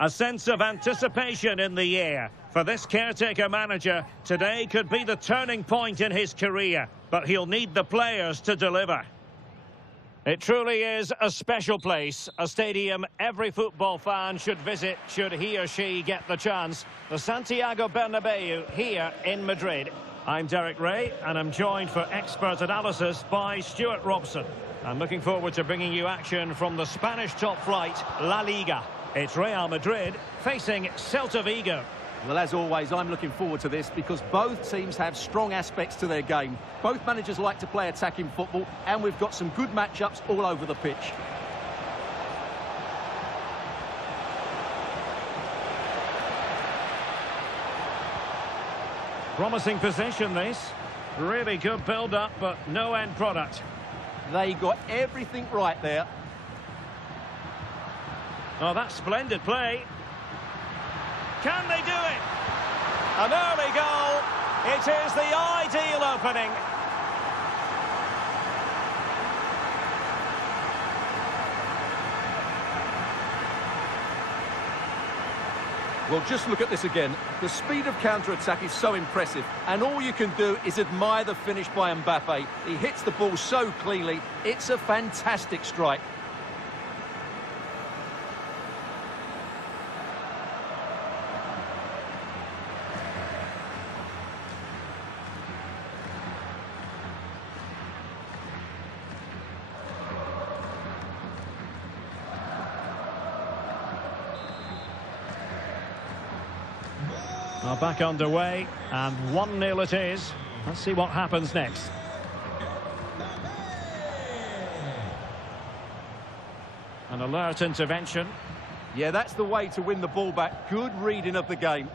A sense of anticipation in the air. For this caretaker manager, today could be the turning point in his career, but he'll need the players to deliver. It truly is a special place, a stadium every football fan should visit should he or she get the chance. The Santiago Bernabeu here in Madrid. I'm Derek Ray, and I'm joined for expert analysis by Stuart Robson. I'm looking forward to bringing you action from the Spanish top flight, La Liga. It's Real Madrid facing Celta Vigo. Well, as always, I'm looking forward to this because both teams have strong aspects to their game. Both managers like to play attacking football, and we've got some good matchups all over the pitch. Promising possession, this. Really good build-up, but no end product. They got everything right there. Oh, that's splendid play. Can they do it? An early goal. It is the ideal opening. Well, just look at this again. The speed of counter-attack is so impressive, and all you can do is admire the finish by Mbappe. He hits the ball so cleanly. It's a fantastic strike. Well, back underway, and 1-0 it is. Let's see what happens next. An alert intervention. Yeah, that's the way to win the ball back. Good reading of the game.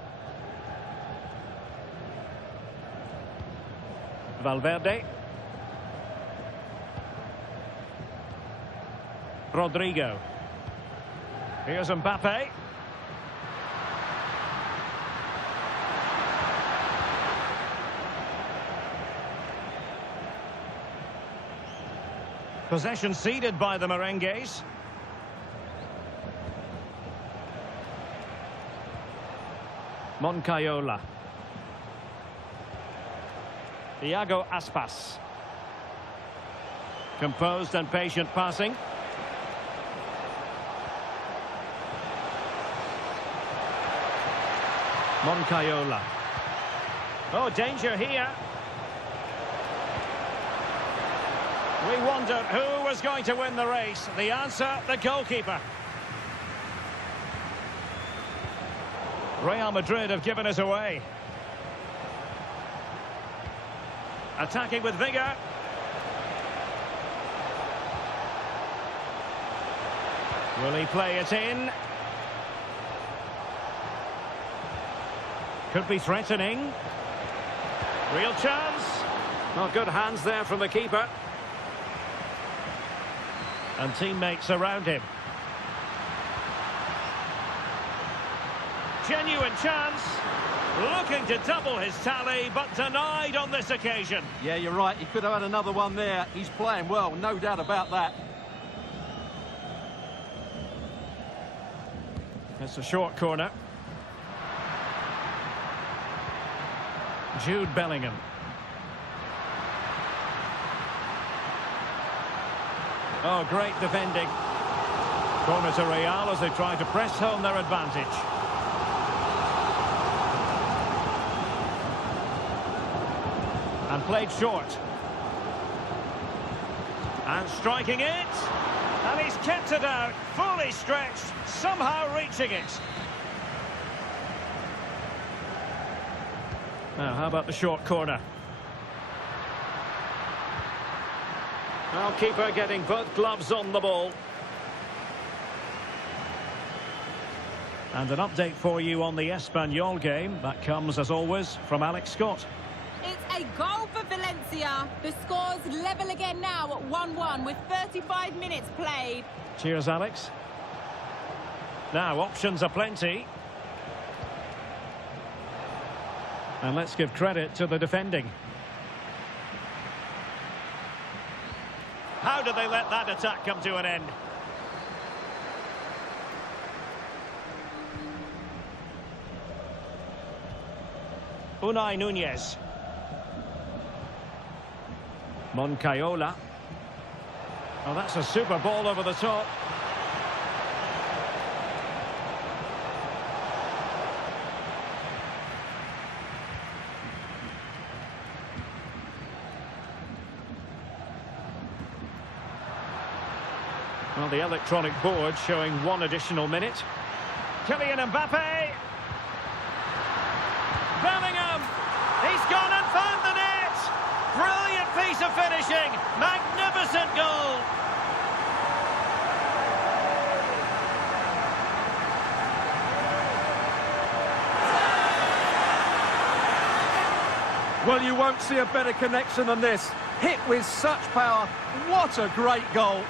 Valverde. Rodrigo. Here's Mbappe. Possession ceded by the Merengues. Moncayola. Iago Aspas. Composed and patient passing. Moncayola. Oh, danger here. We wondered who was going to win the race. The answer, the goalkeeper. Real Madrid have given us away. Attacking with vigour. Will he play it in? Could be threatening. Real chance. Oh, good hands there from the keeper. And teammates around him. Genuine chance. Looking to double his tally, but denied on this occasion. Yeah, you're right. He could have had another one there. He's playing well, no doubt about that. It's a short corner. Jude Bellingham. Oh, great defending. Corner to Real as they try to press home their advantage. And played short. And striking it. And he's kept it out, fully stretched, somehow reaching it. Now, how about the short corner? Well, keeper getting both gloves on the ball. And an update for you on the Espanyol game. That comes, as always, from Alex Scott. It's a goal for Valencia. The score's level again now at 1-1 with 35 minutes played. Cheers, Alex. Now, options are plenty. And let's give credit to the defending. How did they let that attack come to an end? Unai Nunez. Moncayola. Oh, that's a super ball over the top. Well, the electronic board showing 1 additional minute. Kylian Mbappe. Bellingham. He's gone and found the net. Brilliant piece of finishing. Magnificent goal. Well, you won't see a better connection than this. Hit with such power. What a great goal.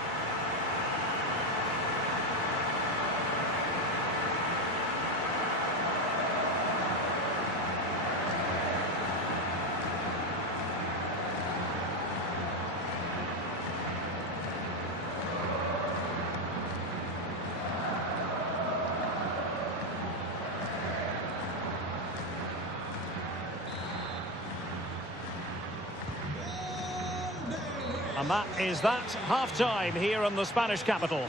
And that is that half-time here in the Spanish capital.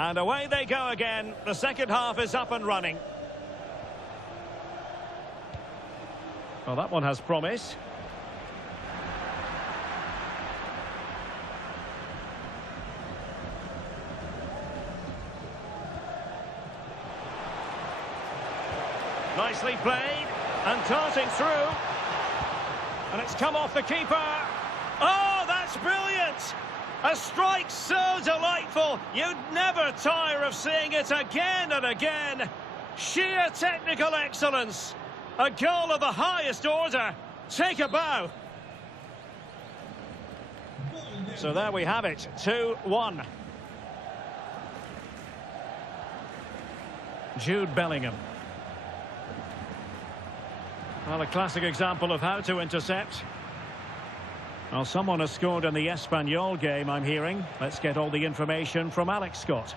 And away they go again. The second half is up and running. Well, that one has promise. Nicely played. And darting through. And it's come off the keeper. Oh, that's brilliant! A strike so delightful, you'd never tire of seeing it again and again. Sheer technical excellence. A goal of the highest order. Take a bow. So there we have it, 2-1. Jude Bellingham. Well, a classic example of how to intercept. Well, someone has scored in the Espanyol game, I'm hearing. Let's get all the information from Alex Scott.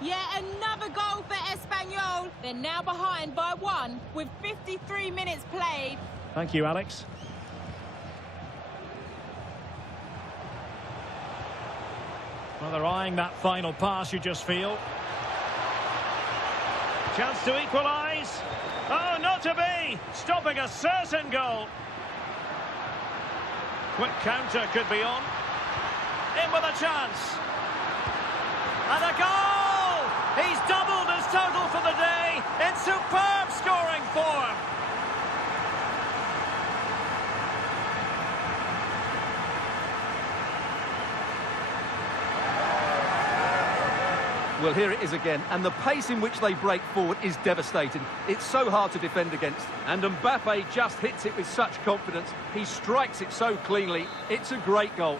Yeah, another goal for Espanyol. They're now behind by 1 with 53 minutes played. Thank you, Alex. Well, they're eyeing that final pass, you just feel. Chance to equalise. Oh, not to be. Stopping a certain goal. Quick counter could be on. In with a chance. And a goal! He's doubled his total for the day in superb scoring form. Well, here it is again, and the pace in which they break forward is devastating. It's so hard to defend against, and Mbappe just hits it with such confidence. He strikes it so cleanly. It's a great goal.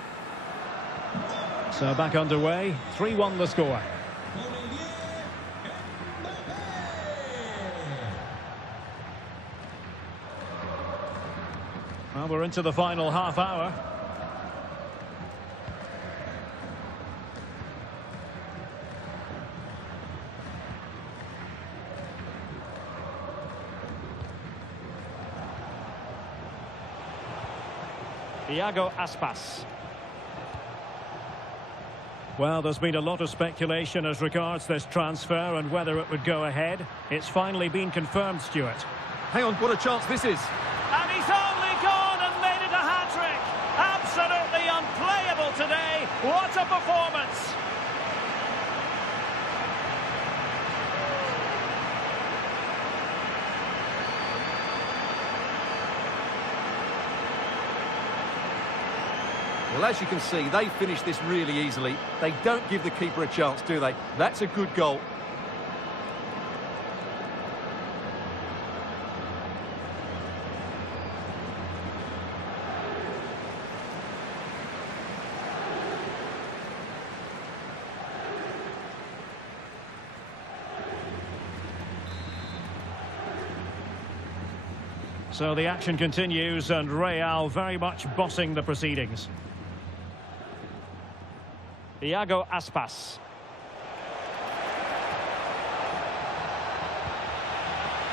So back underway, 3-1 the score. Well, we're into the final half hour. Iago Aspas. Well, there's been a lot of speculation as regards this transfer and whether it would go ahead. It's finally been confirmed, Stuart. Hang on, what a chance this is. And he's only gone and made it a hat-trick. Absolutely unplayable today. What a performance. Well, as you can see, they finish this really easily. They don't give the keeper a chance, do they? That's a good goal. So the action continues and Real very much bossing the proceedings. Iago Aspas.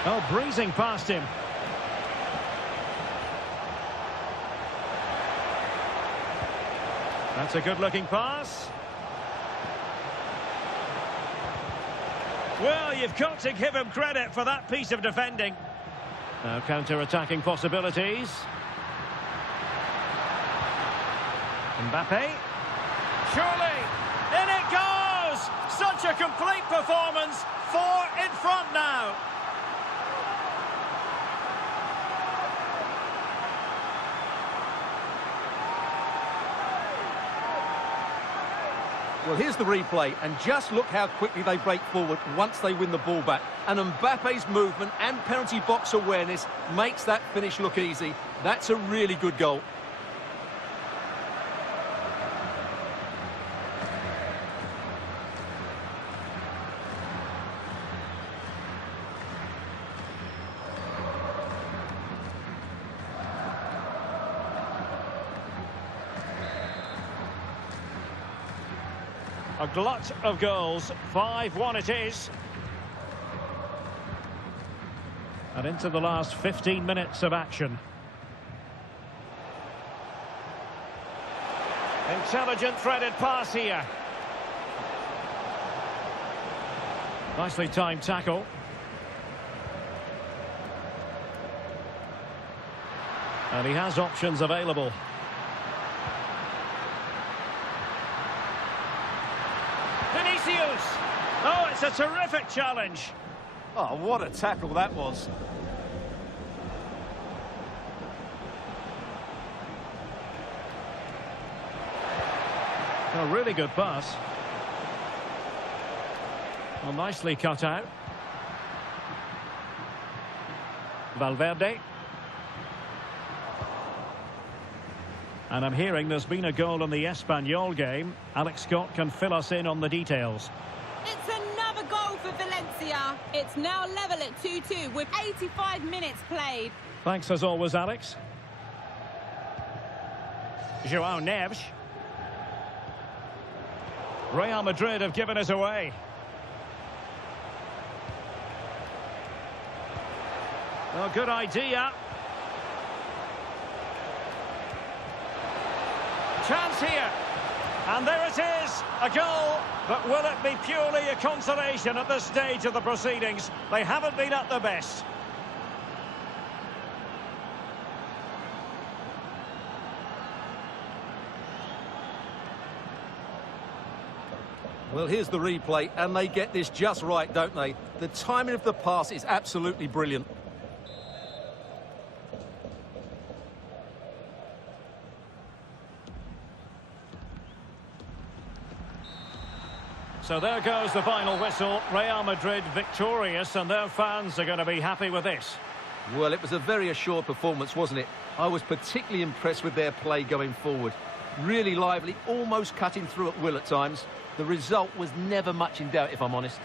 Oh, breezing past him. That's a good-looking pass. Well, you've got to give him credit for that piece of defending. Now counter-attacking possibilities. Mbappe. Surely, in it goes! Such a complete performance, 4 in front now. Well, here's the replay, and just look how quickly they break forward once they win the ball back. And Mbappe's movement and penalty box awareness makes that finish look easy. That's a really good goal. A glut of goals, 5-1 it is. And into the last 15 minutes of action. Intelligent threaded pass here. Nicely timed tackle. And he has options available. Oh, it's a terrific challenge. Oh, what a tackle that was. A really good pass. Well, nicely cut out. Valverde. And I'm hearing there's been a goal in the Espanyol game. Alex Scott can fill us in on the details. It's another goal for Valencia. It's now level at 2-2 with 85 minutes played. Thanks as always, Alex. João Neves. Real Madrid have given us away. Oh, good idea. Chance here. And there it is, a goal. But will it be purely a consolation at this stage of the proceedings? They haven't been at their best. Well, here's the replay, and they get this just right, don't they? The timing of the pass is absolutely brilliant. So there goes the final whistle. Real Madrid victorious, and their fans are going to be happy with this. Well, it was a very assured performance, wasn't it? I was particularly impressed with their play going forward. Really lively, almost cutting through at will at times. The result was never much in doubt, if I'm honest.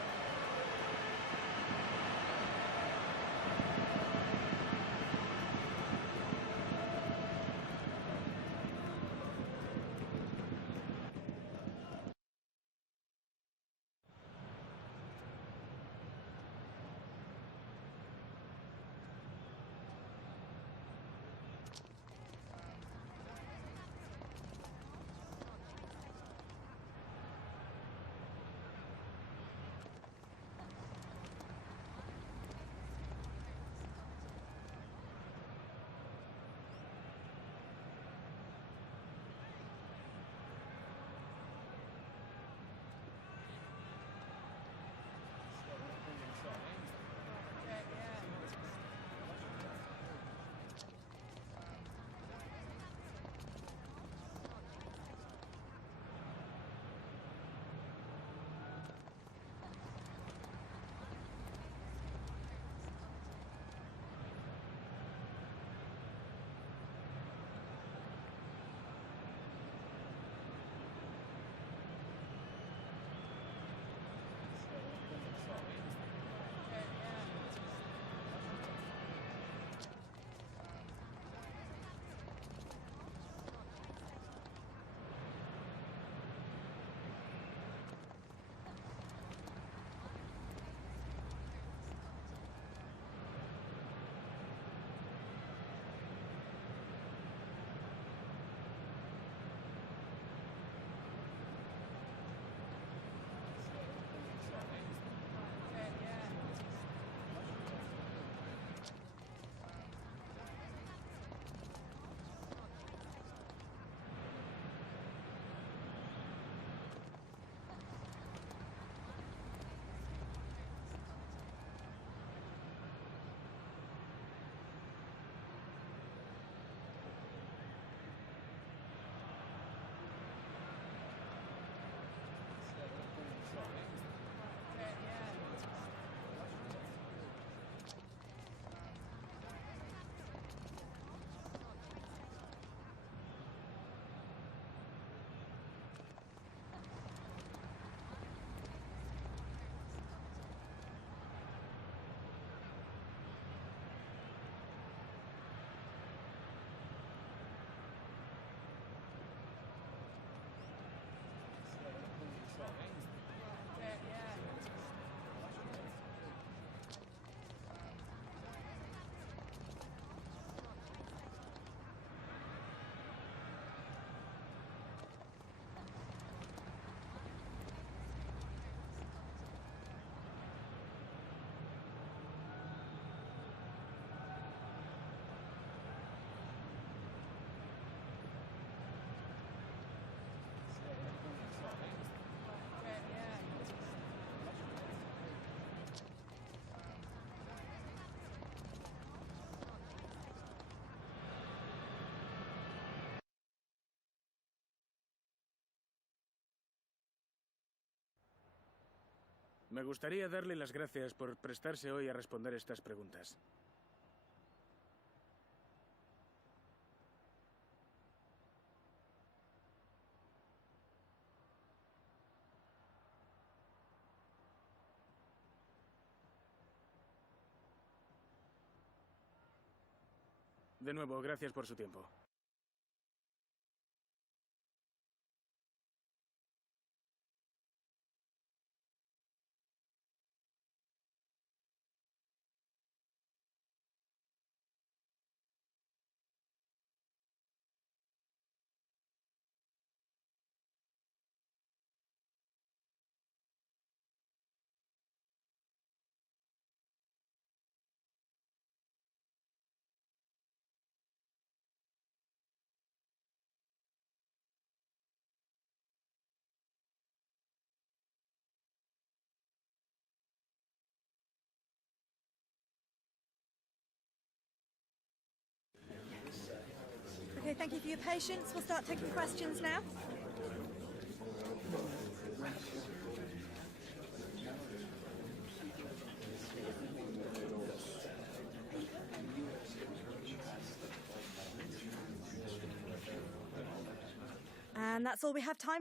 Me gustaría darle las gracias por prestarse hoy a responder estas preguntas. De nuevo, gracias por su tiempo. Okay, thank you for your patience. We'll start taking questions now. And that's all we have time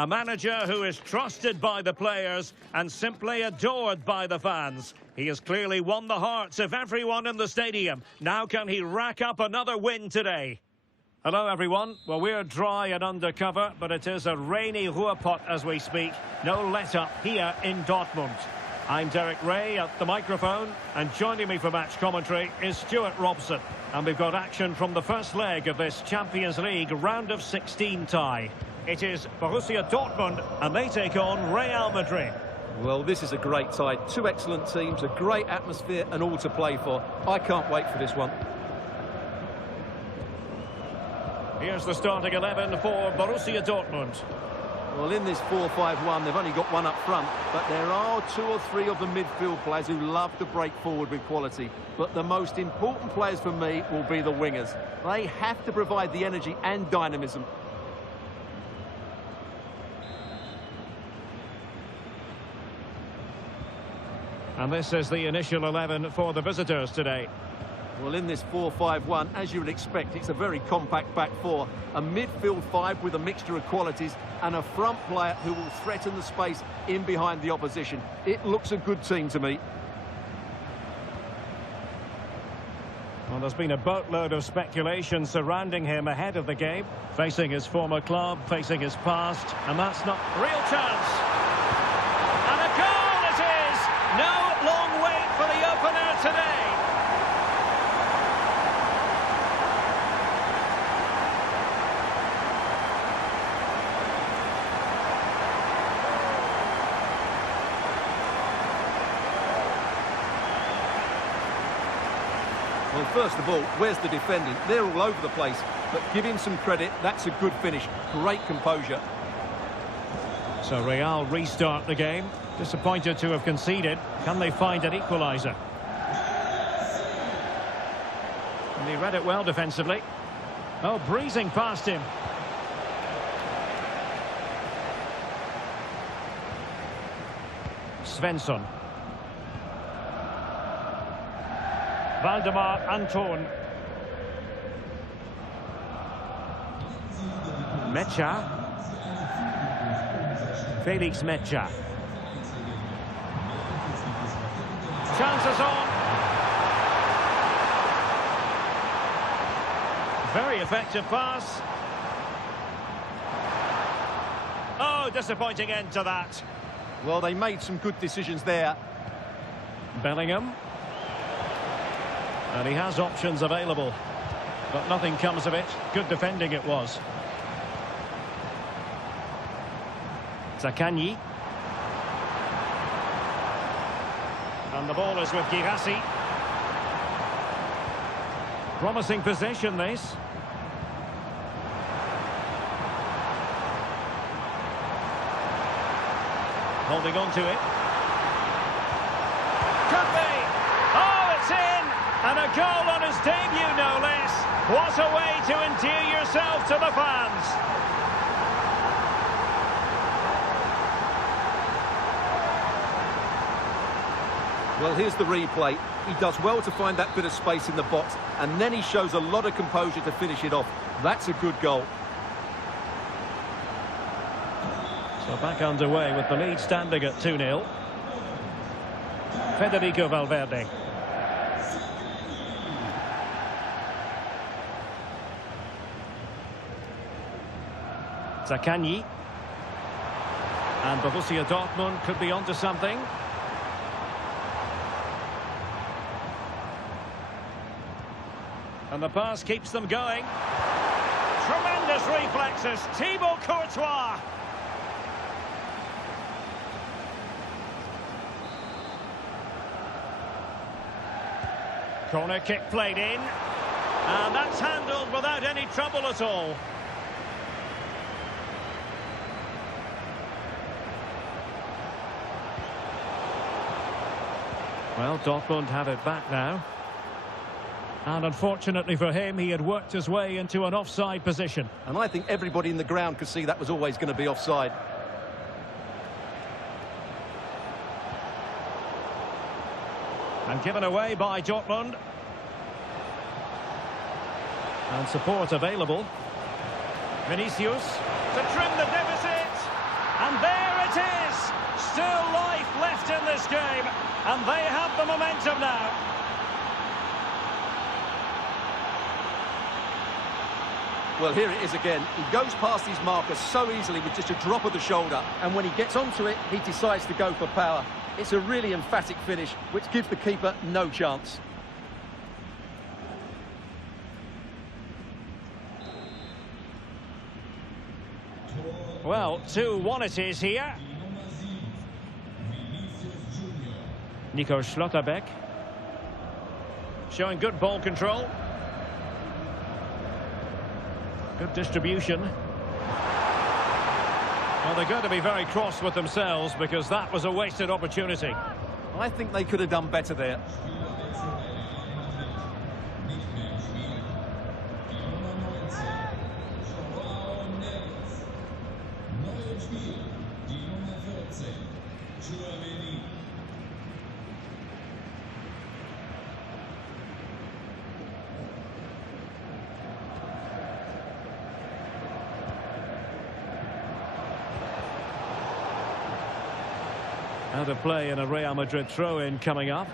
A manager who is trusted by the players and simply adored by the fans. He has clearly won the hearts of everyone in the stadium. Now can he rack up another win today? Hello everyone. Well, we're dry and undercover, but it is a rainy Ruhrpott as we speak. No let-up here in Dortmund. I'm Derek Ray at the microphone, and joining me for match commentary is Stuart Robson. And we've got action from the first leg of this Champions League round of 16 tie. It is Borussia Dortmund, and they take on Real Madrid. Well, this is a great tie. Two excellent teams, a great atmosphere and all to play for. I can't wait for this one. Here's the starting 11 for Borussia Dortmund. Well, in this 4-5-1, they've only got one up front, but there are two or three of the midfield players who love to break forward with quality. But the most important players for me will be the wingers. They have to provide the energy and dynamism. And this is the initial 11 for the visitors today. Well, in this 4-5-1, as you would expect, it's a very compact back four. A midfield five with a mixture of qualities and a front player who will threaten the space in behind the opposition. It looks a good team to me. Well, there's been a boatload of speculation surrounding him ahead of the game. Facing his former club, facing his past, and that's not real chance. And a goal it is! No long wait for the opener today. Well, first of all, where's the defending? They're all over the place, but give him some credit. That's a good finish. Great composure. So Real restart the game. Disappointed to have conceded. Can they find an equaliser? And he read it well defensively. Oh, breezing past him. Svensson. Valdemar Anton. Mecha. Felix Mecha. Chances on. Very effective pass. Oh, disappointing end to that. Well, they made some good decisions there. Bellingham. And he has options available, but nothing comes of it. Good defending it was. Zaccagni. And the ball is with Girassi. Promising position, this. Holding on to it. Could be! Oh, it's in! And a goal on his debut, no less. What a way to endear yourself to the fans. Well, here's the replay. He does well to find that bit of space in the box, and then he shows a lot of composure to finish it off. That's a good goal. So back underway with the lead standing at 2-0. Federico Valverde. Zaccagni. And Borussia Dortmund could be onto something. And the pass keeps them going. Tremendous reflexes. Thibaut Courtois. Corner kick played in. And that's handled without any trouble at all. Well, Dortmund have it back now. And unfortunately for him, he had worked his way into an offside position. And I think everybody in the ground could see that was always going to be offside. And given away by Dortmund. And support available. Vinicius to trim the deficit. And there it is! Still life left in this game, and they have the momentum now. Well, here it is again. He goes past his marker so easily with just a drop of the shoulder, and when he gets onto it, he decides to go for power. It's a really emphatic finish, which gives the keeper no chance. Well, 2-1 it is here. Nico Schlotterbeck showing good ball control. Good distribution. Well, they're going to be very cross with themselves because that was a wasted opportunity. I think they could have done better there. Out of play in a Real Madrid throw-in coming up.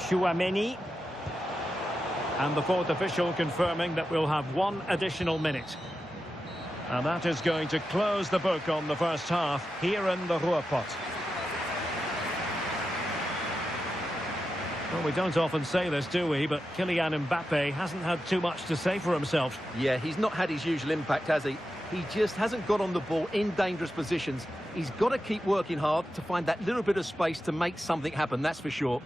Chouameni. And the fourth official confirming that we'll have 1 additional minute. And that is going to close the book on the first half here in the Ruhrpott. Well, we don't often say this, do we? But Kylian Mbappe hasn't had too much to say for himself. Yeah, he's not had his usual impact, has he? He just hasn't got on the ball in dangerous positions. He's got to keep working hard to find that little bit of space to make something happen, that's for sure.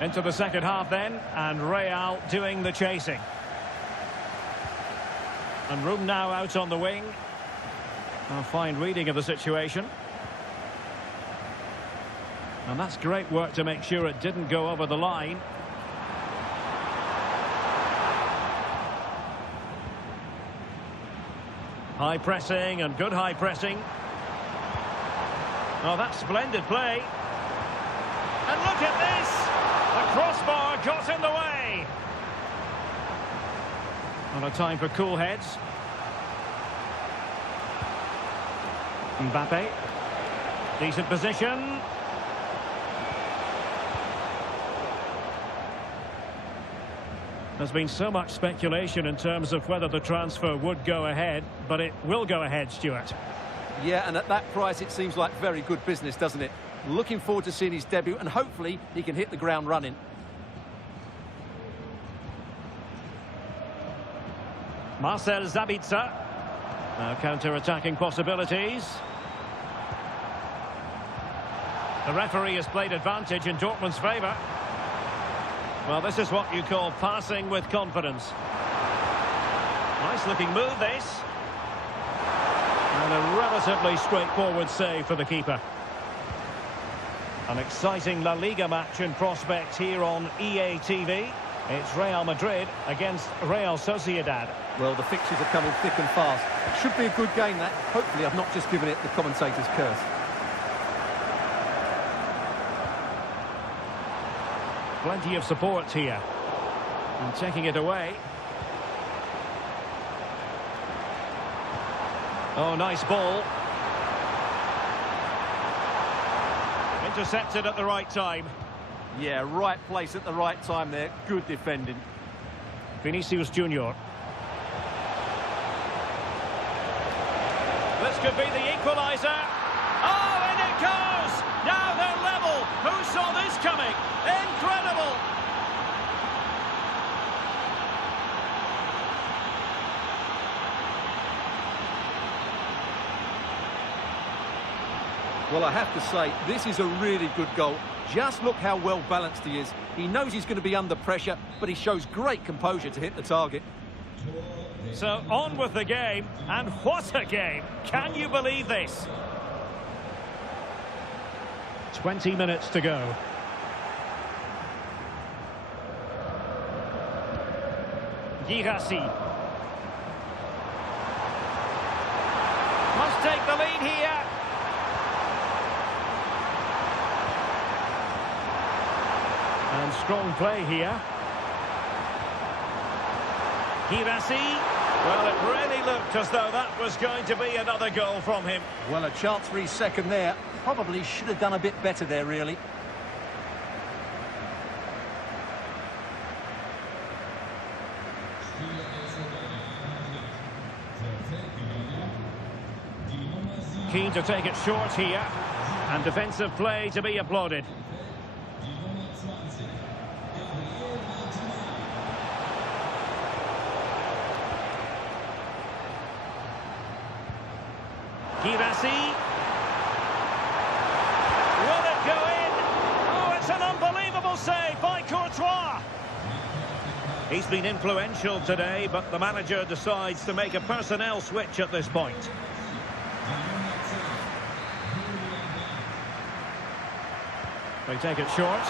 Into the second half then, and Real doing the chasing. And room now out on the wing. A fine reading of the situation. And that's great work to make sure it didn't go over the line. High pressing and good high pressing. Oh, that's splendid play. And look at this! The crossbar got in the way. And a time for cool heads. Mbappe. Decent position. There's been so much speculation in terms of whether the transfer would go ahead, but it will go ahead, Stuart. Yeah, and at that price it seems like very good business, doesn't it? Looking forward to seeing his debut, and hopefully he can hit the ground running. Marcel Sabitzer. Now counter-attacking possibilities. The referee has played advantage in Dortmund's favour. Well, this is what you call passing with confidence. Nice looking move, this. And a relatively straightforward save for the keeper. An exciting La Liga match in prospect here on EA TV. It's Real Madrid against Real Sociedad. Well, the fixtures are coming thick and fast. Should be a good game, that. Hopefully I've not just given it the commentator's curse. Plenty of support here. And taking it away. Oh, nice ball. Intercepted at the right time. Yeah, right place at the right time there. Good defending. Vinicius Junior. This could be the equaliser. Oh, and it goes! Now they're level. Who saw this coming? Incredible! Well, I have to say, this is a really good goal. Just look how well balanced he is. He knows he's going to be under pressure, but he shows great composure to hit the target. So on with the game, and what a game! Can you believe this? 20 minutes to go. Girassi. Must take the lead here. And strong play here. Girassi. Well, it really looked as though that was going to be another goal from him. Well, a chance for his second there. Probably should have done a bit better there, really. Keen to take it short here. And defensive play to be applauded. Girassi. Will it go in? Oh, it's an unbelievable save by Courtois. He's been influential today, but the manager decides to make a personnel switch at this point. They take it short.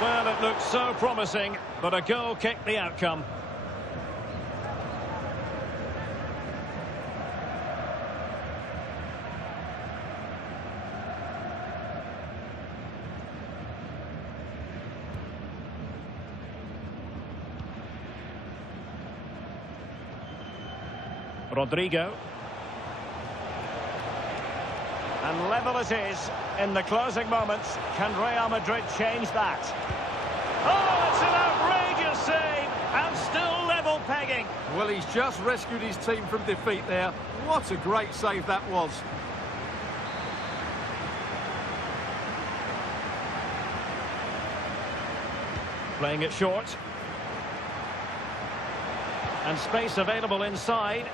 Well, it looked so promising, but a goal kicked the outcome. Rodrigo. And level it is in the closing moments. Can Real Madrid change that? Oh, it's an outrageous save and still level pegging. Well, he's just rescued his team from defeat there. What a great save that was. Playing it short. And space available inside.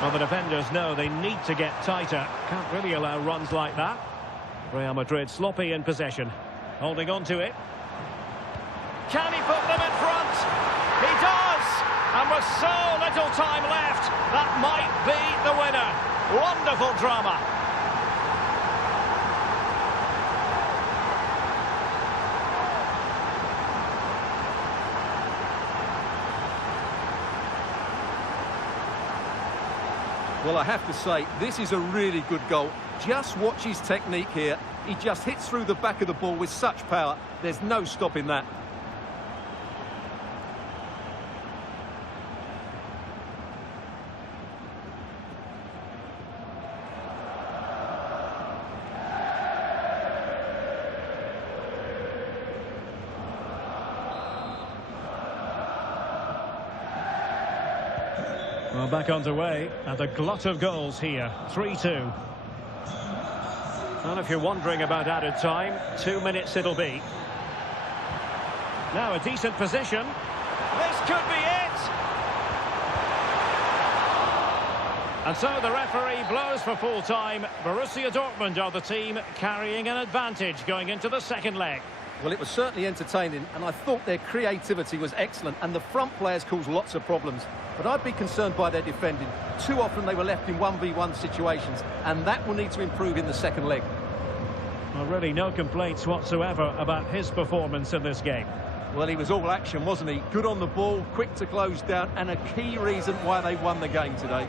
Well, the defenders know they need to get tighter. Can't really allow runs like that. Real Madrid sloppy in possession. Holding on to it. Can he put them in front? He does! And with so little time left, that might be the winner. Wonderful drama. Well, I have to say, this is a really good goal. Just watch his technique here. He just hits through the back of the ball with such power. There's no stopping that. Well, back underway, and a glut of goals here. 3-2. Well, if you're wondering about added time, 2 minutes it'll be. Now a decent position. This could be it! And so the referee blows for full time. Borussia Dortmund are the team carrying an advantage going into the second leg. Well, it was certainly entertaining, and I thought their creativity was excellent, and the front players caused lots of problems. But I'd be concerned by their defending. Too often they were left in 1v1 situations, and that will need to improve in the second leg. Well, really no complaints whatsoever about his performance in this game. Well, he was all action, wasn't he? Good on the ball, quick to close down, and a key reason why they won the game today.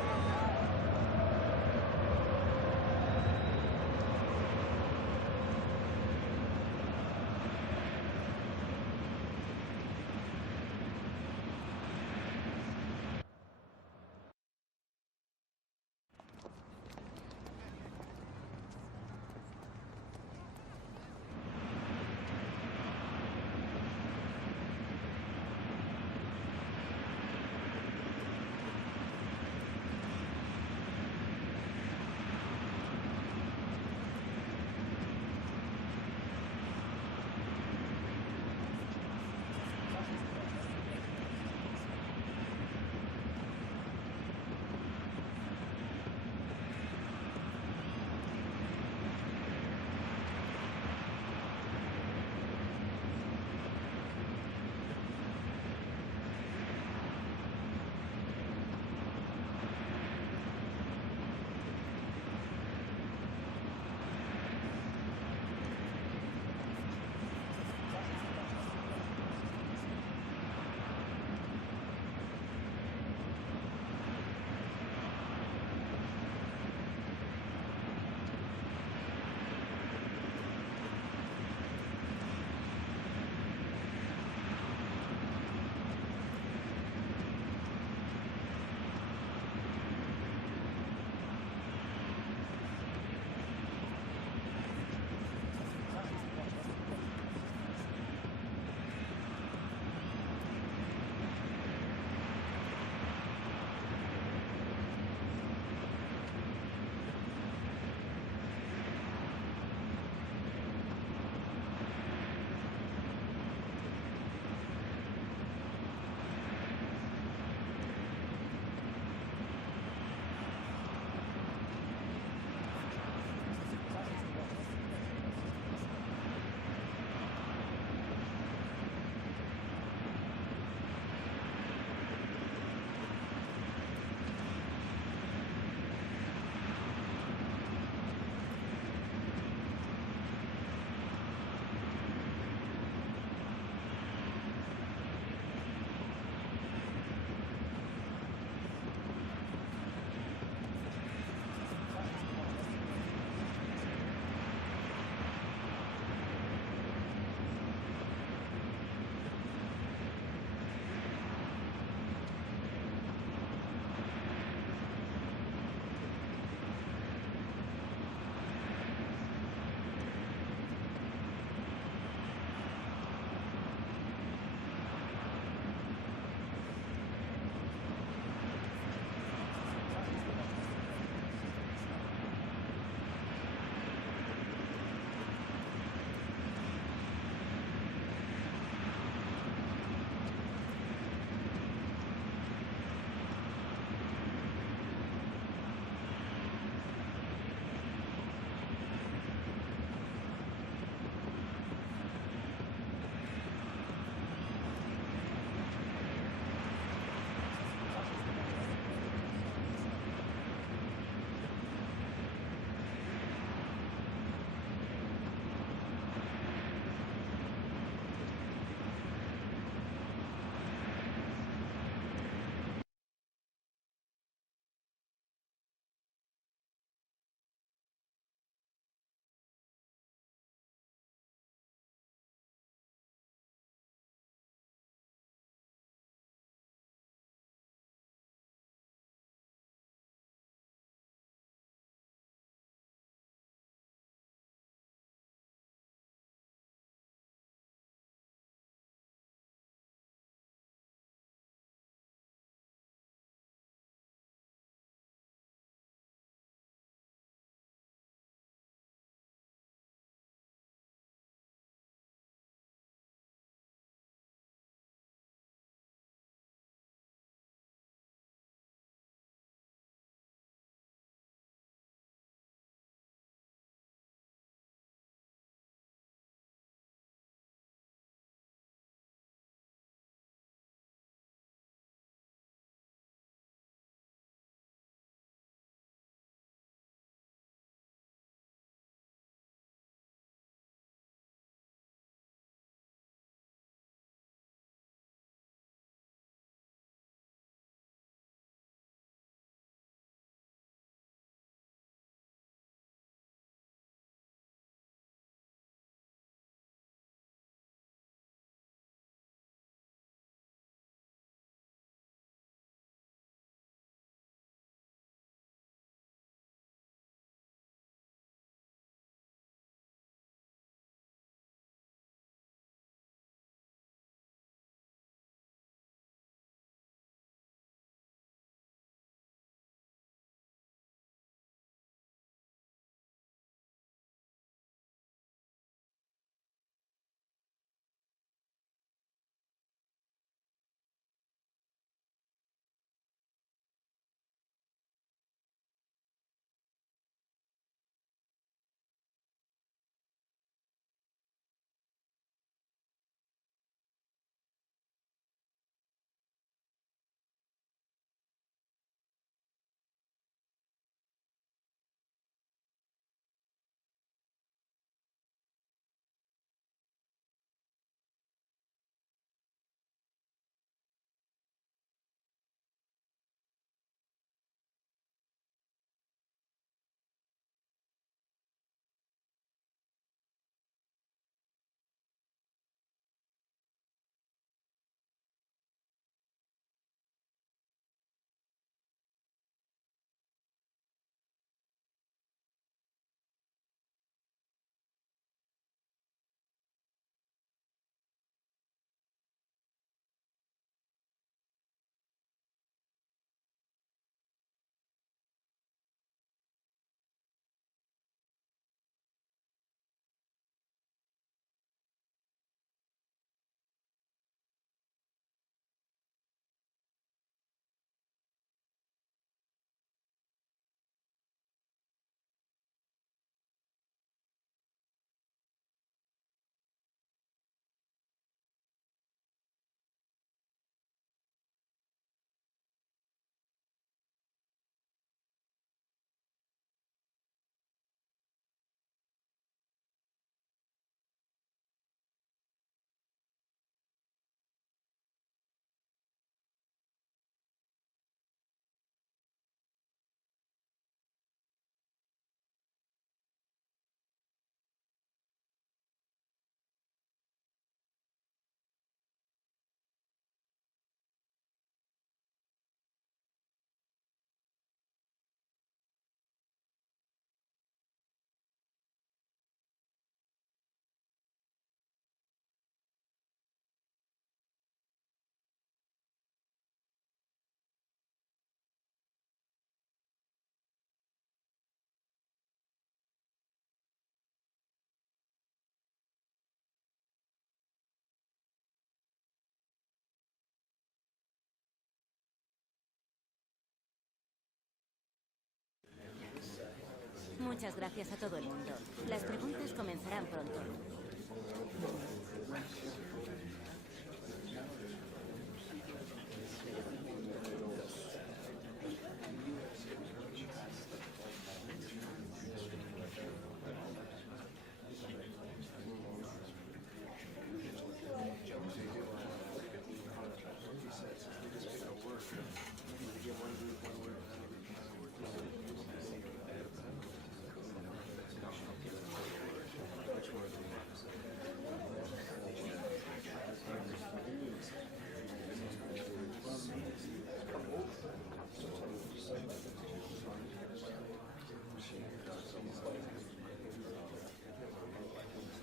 muchas gracias a todo el mundo. Las preguntas comenzarán pronto.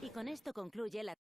Y con esto concluye la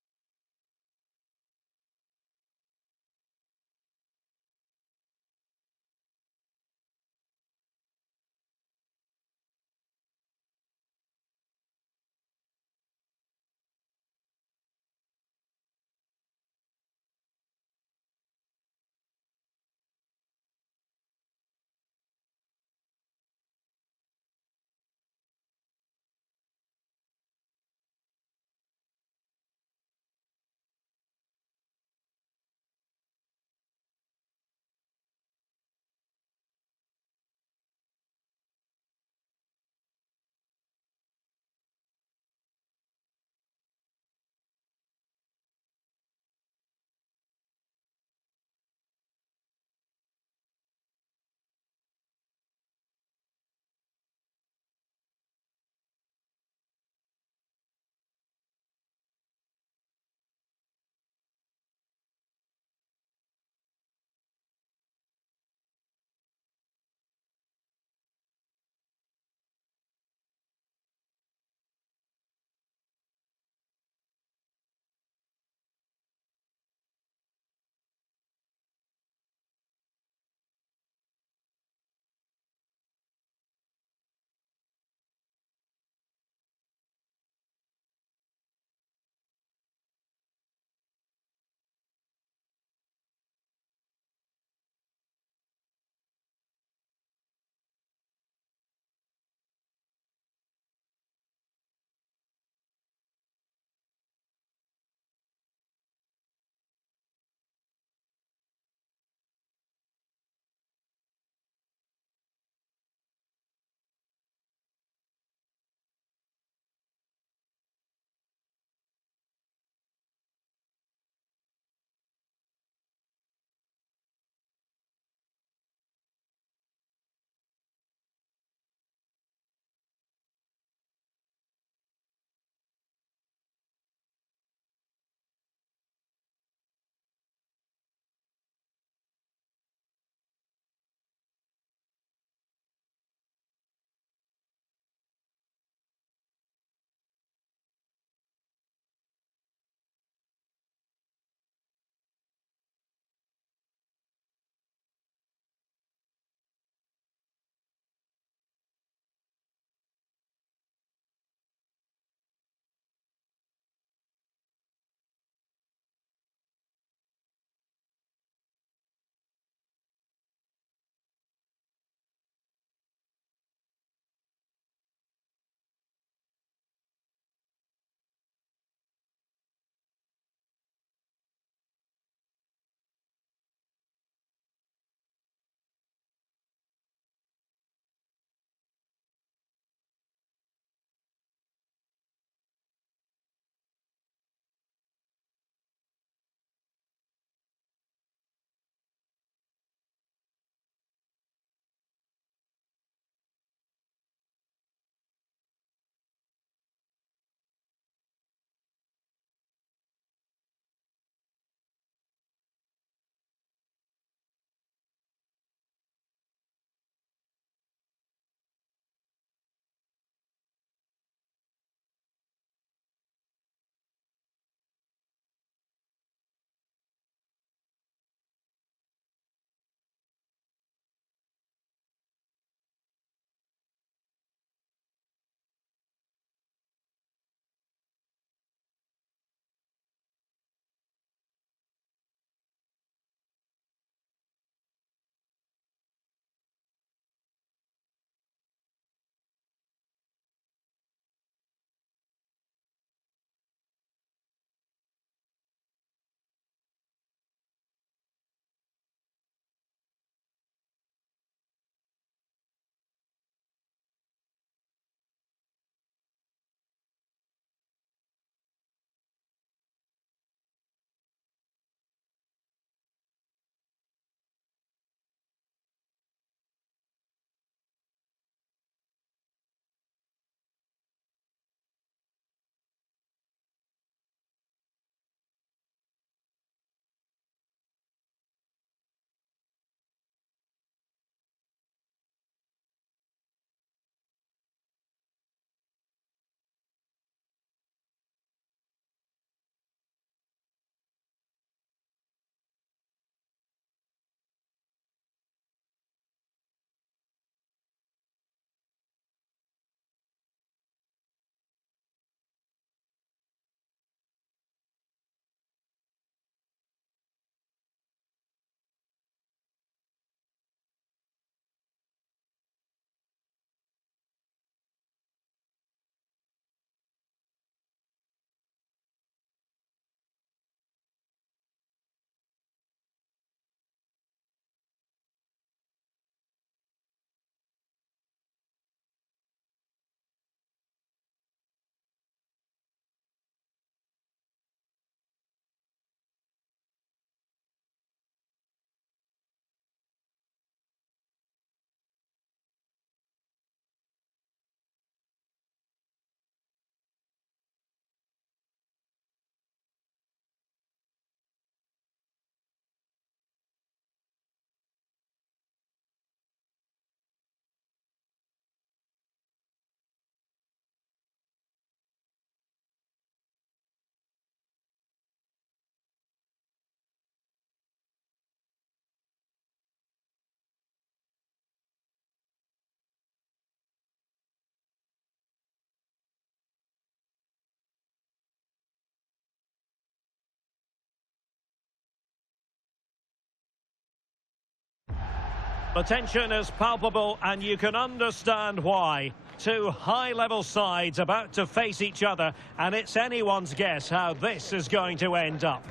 The tension is palpable, and you can understand why. Two high-level sides about to face each other, and it's anyone's guess how this is going to end up.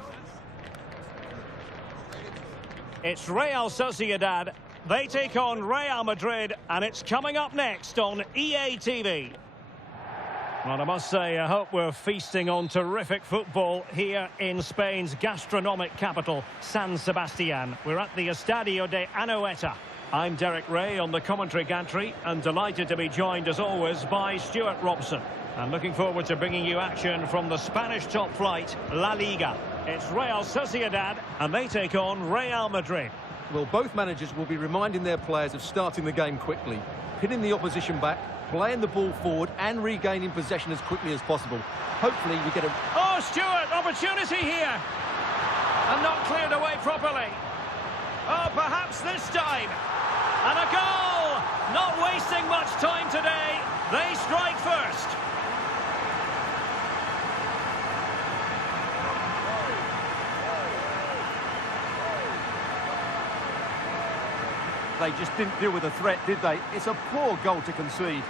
It's Real Sociedad. They take on Real Madrid, and it's coming up next on EA TV. Well, I must say, I hope we're feasting on terrific football here in Spain's gastronomic capital, San Sebastian. We're at the Estadio de Anoeta. I'm Derek Ray on the commentary gantry, and delighted to be joined, as always, by Stuart Robson. I'm looking forward to bringing you action from the Spanish top flight, La Liga. It's Real Sociedad, and they take on Real Madrid. Well, both managers will be reminding their players of starting the game quickly, pinning the opposition back, playing the ball forward and regaining possession as quickly as possible. Hopefully we get a... Oh, Stuart, opportunity here! And not cleared away properly. Oh, perhaps this time. And a goal! Not wasting much time today. They strike first. They just didn't deal with the threat, did they? It's a poor goal to concede.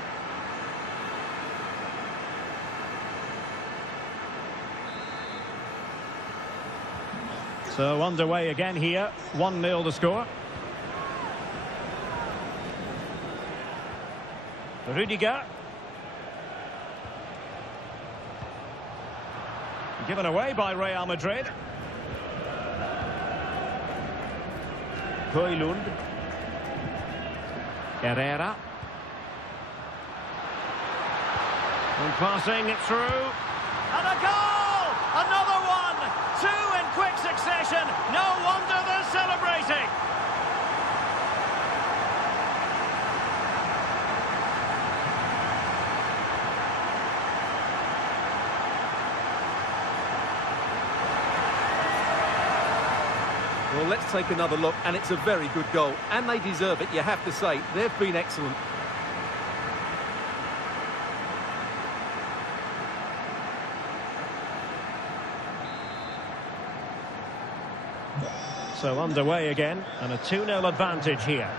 So underway again here. 1-0 the score. Rudiger. Given away by Real Madrid. Højlund. Herrera. And passing it through. And a goal! Another one! Two in quick succession. No wonder they're celebrating. Well, let's take another look, and it's a very good goal. And they deserve it, you have to say. They've been excellent. So underway again, and a 2-0 advantage here.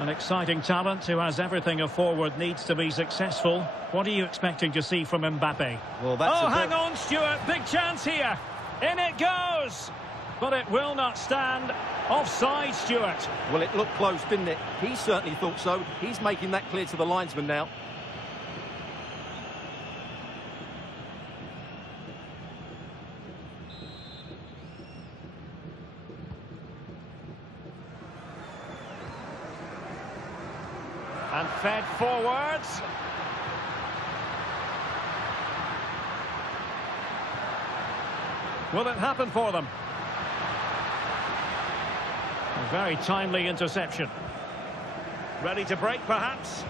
An exciting talent who has everything a forward needs to be successful. What are you expecting to see from Mbappe? Well, that's hang on, Stuart. Big chance here. In it goes. But it will not stand. Offside, Stuart. Well, it looked close, didn't it? He certainly thought so. He's making that clear to the linesman now. And fed forwards. Will it happen for them? A very timely interception. Ready to break, perhaps?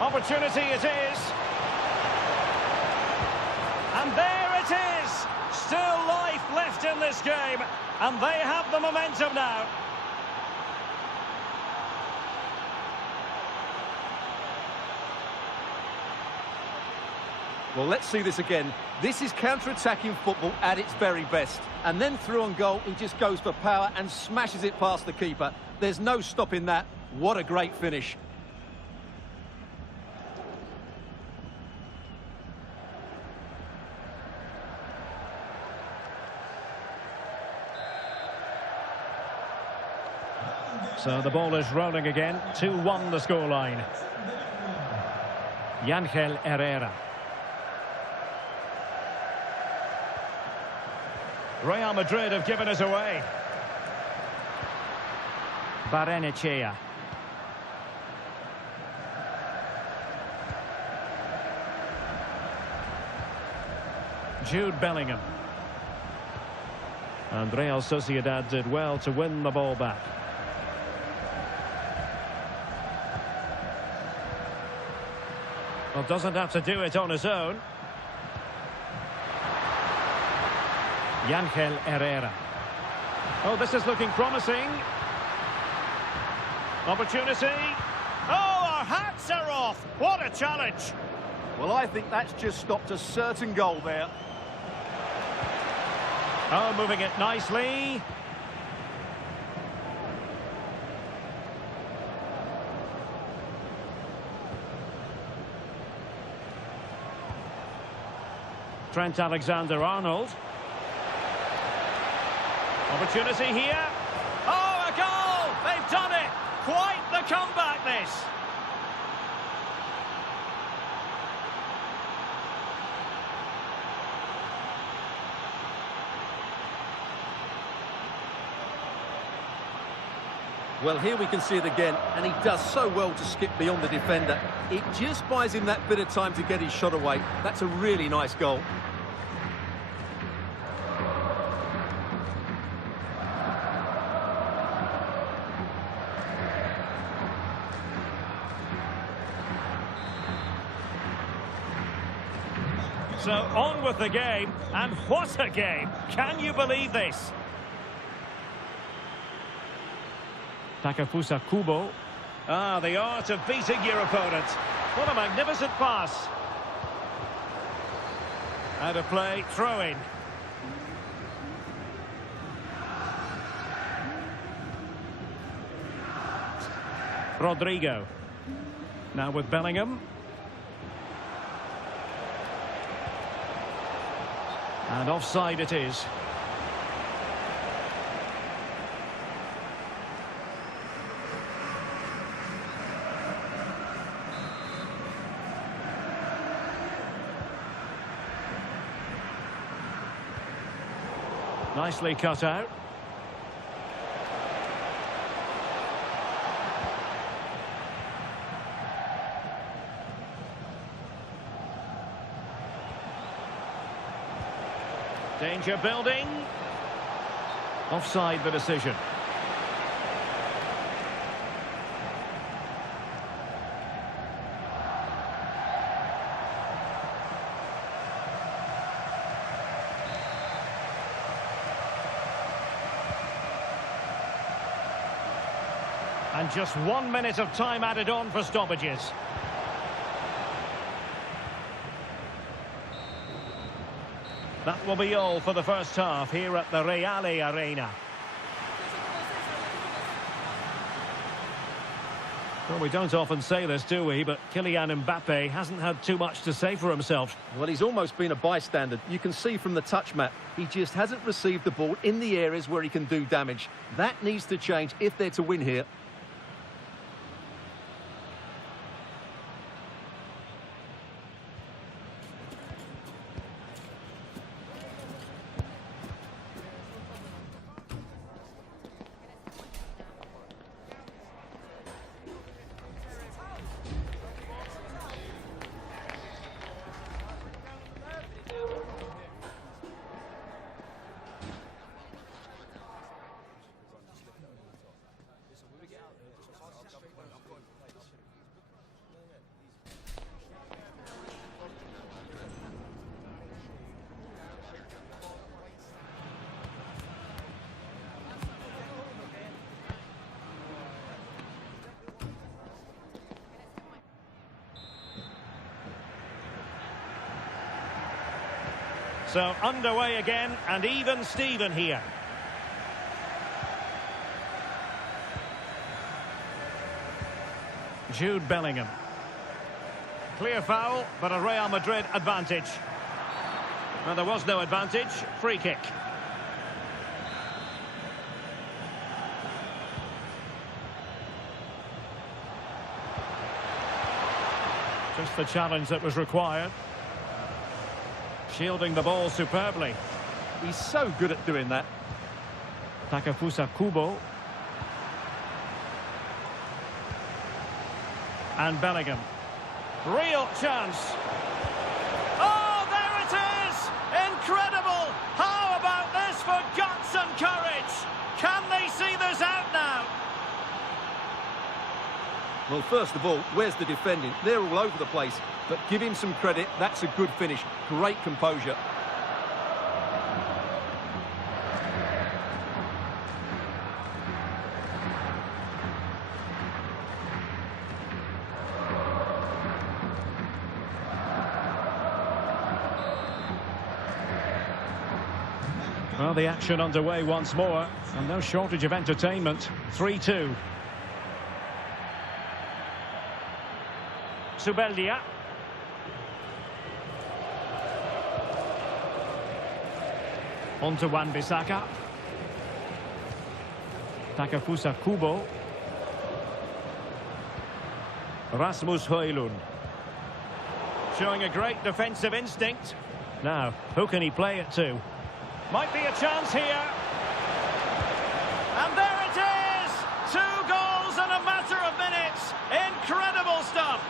Opportunity it is. And there it is. Still life left in this game. And they have the momentum now. Well, let's see this again. This is counter-attacking football at its very best. And then through on goal, he just goes for power and smashes it past the keeper. There's no stopping that. What a great finish. So the ball is rolling again. 2-1 the scoreline. Ángel Herrera. Real Madrid have given us away. Barrenechea. Jude Bellingham. And Real Sociedad did well to win the ball back. Well, doesn't have to do it on his own. Ángel Herrera. Oh, this is looking promising. Opportunity. Oh, our hats are off. What a challenge. Well, I think that's just stopped a certain goal there. Oh, moving it nicely. Trent Alexander-Arnold. Opportunity here. Oh, a goal! They've done it! Quite the comeback, this! Well, here we can see it again, and he does so well to skip beyond the defender. It just buys him that bit of time to get his shot away. That's a really nice goal. So on with the game, and what a game! Can you believe this? Takefusa Kubo. Ah, the art of beating your opponent. What a magnificent pass. Out of play, throw in. Rodrigo. Now with Bellingham. And offside it is. Nicely cut out. Danger building. Offside the decision. And just 1 minute of time added on for stoppages. That will be all for the first half here at the Reale Arena. Well, we don't often say this, do we? But Kylian Mbappe hasn't had too much to say for himself. Well, he's almost been a bystander. You can see from the touch map, he just hasn't received the ball in the areas where he can do damage. That needs to change if they're to win here. So underway again, and even Steven here. Jude Bellingham. Clear foul, but a Real Madrid advantage. Well, there was no advantage. Free kick. Just the challenge that was required. Shielding the ball superbly. He's so good at doing that. Takefusa Kubo. And Bellingham. Real chance. Oh, there it is! Incredible! How about this for guts and courage? Can they see this out now? Well, first of all, where's the defending? They're all over the place. But give him some credit. That's a good finish. Great composure. Well, the action underway once more, and no shortage of entertainment. 3-2. Subeldia. On to Wan-Bissaka. Takefusa Kubo. Rasmus Højlund. Showing a great defensive instinct. Now, who can he play it to? Might be a chance here. And there it is! 2 goals in a matter of minutes. Incredible stuff.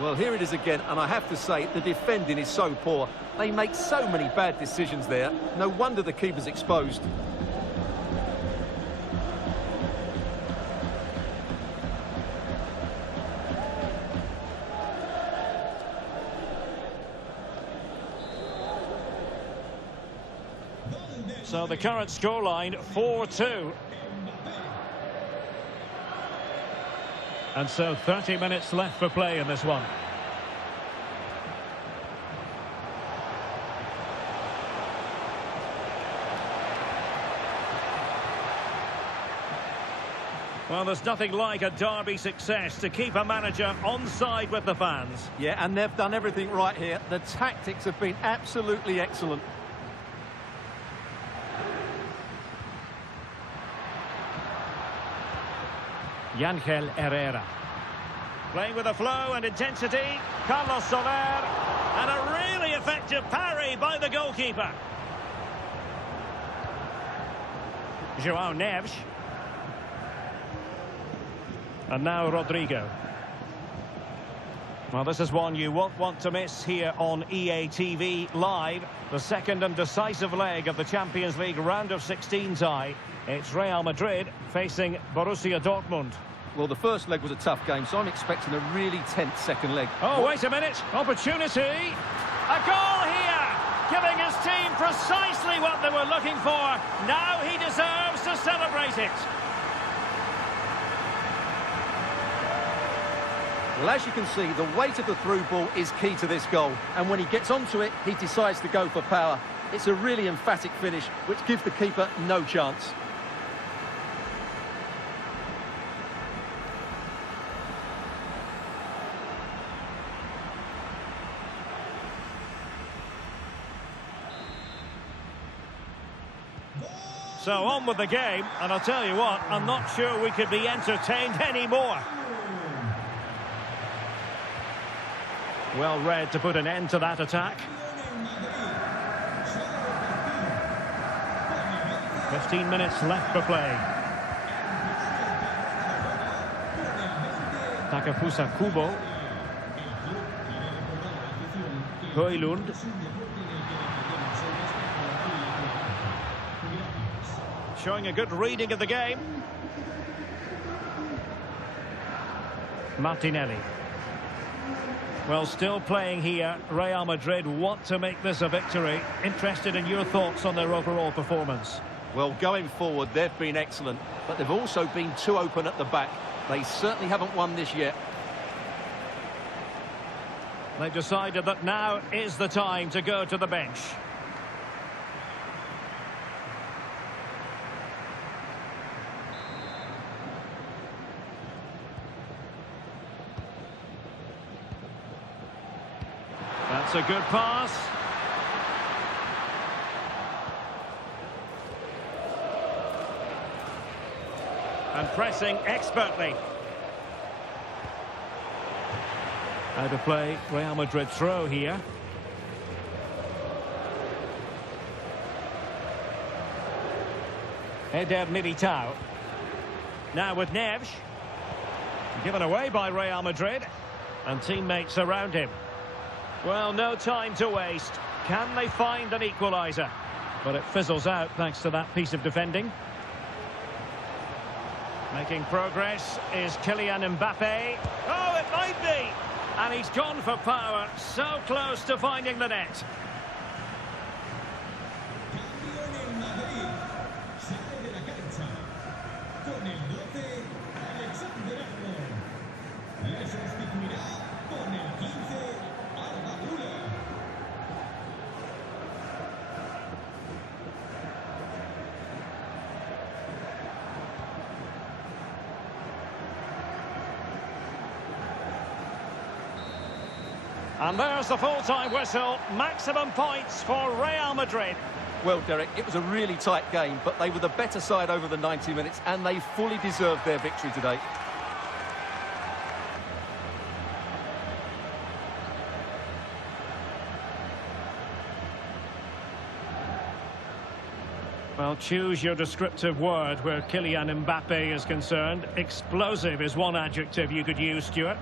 Well, here it is again, and I have to say, the defending is so poor. They make so many bad decisions there. No wonder the keeper's exposed. So the current scoreline, 4-2. And so 30 minutes left for play in this one. Well, there's nothing like a derby success to keep a manager on side with the fans. Yeah, and they've done everything right here. The tactics have been absolutely excellent. Yangel Herrera. Playing with a flow and intensity. Carlos Soler. And a really effective parry by the goalkeeper. João Neves. And now Rodrigo. Well, this is one you won't want to miss here on EA TV Live. The second and decisive leg of the Champions League round of 16 tie. It's Real Madrid facing Borussia Dortmund. Well, the first leg was a tough game, so I'm expecting a really tense second leg. Oh, wait a minute. Opportunity. A goal here. Giving his team precisely what they were looking for. Now he deserves to celebrate it. Well, as you can see, the weight of the through ball is key to this goal. And when he gets onto it, he decides to go for power. It's a really emphatic finish, which gives the keeper no chance. So on with the game, and I'll tell you what, I'm not sure we could be entertained anymore. Well read to put an end to that attack. 15 minutes left for play. Takefusa Kubo. Højlund. Showing a good reading of the game. Martinelli. Well, still playing here. Real Madrid want to make this a victory. Interested in your thoughts on their overall performance? Well, going forward, they've been excellent, but they've also been too open at the back. They certainly haven't won this yet. They've decided that now is the time to go to the bench. That's a good pass. And pressing expertly. Out of play, Real Madrid throw here. Eder Militao. Now with Neves. Given away by Real Madrid. And teammates around him. Well, no time to waste. Can they find an equaliser? But it fizzles out thanks to that piece of defending. Making progress is Kylian Mbappe. Oh, it might be! And he's gone for power, so close to finding the net. And there's the full-time whistle. Maximum points for Real Madrid. Well, Derek, it was a really tight game, but they were the better side over the 90 minutes, and they fully deserved their victory today. Well, choose your descriptive word where Kylian Mbappe is concerned. Explosive is one adjective you could use, Stuart.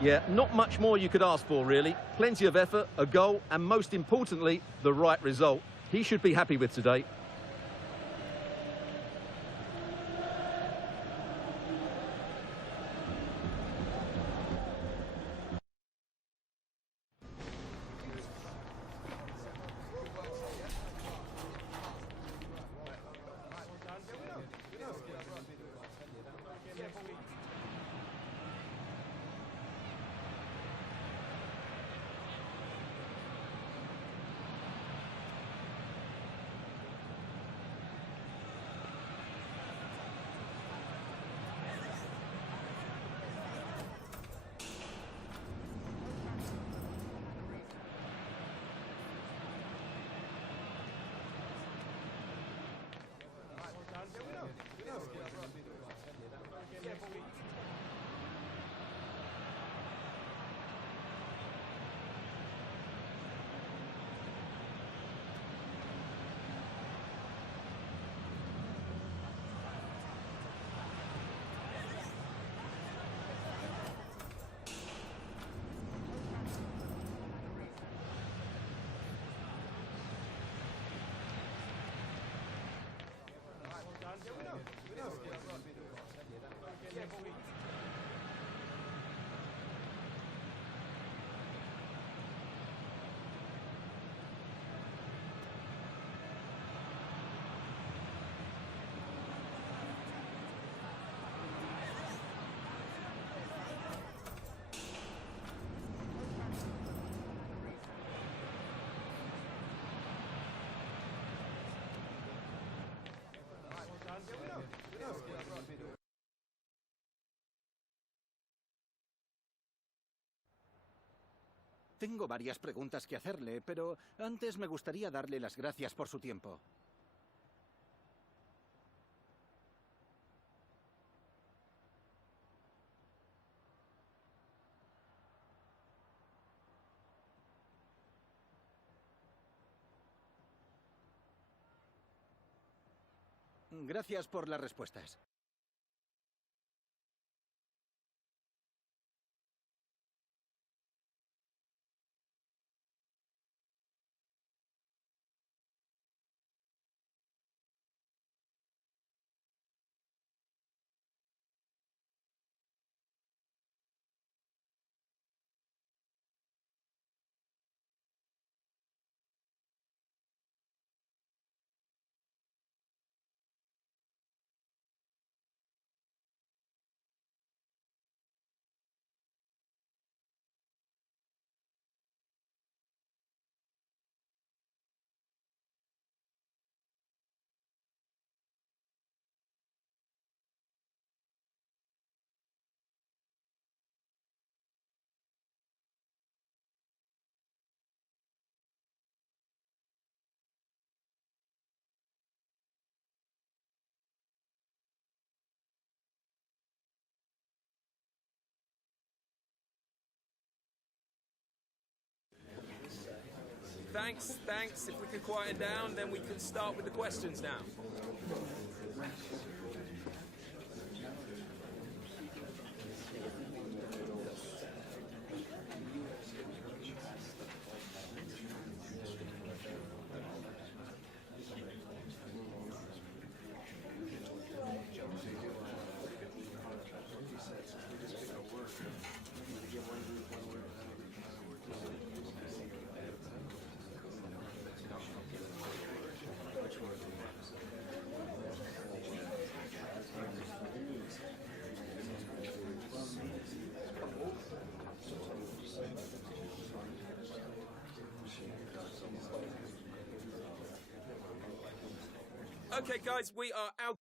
Yeah, not much more you could ask for, really. Plenty of effort, a goal, and most importantly, the right result. He should be happy with today. Tengo varias preguntas que hacerle, pero antes me gustaría darle las gracias por su tiempo. Gracias por las respuestas. Thanks. If we could quieten down, then we can start with the questions now. Okay, guys, we are out.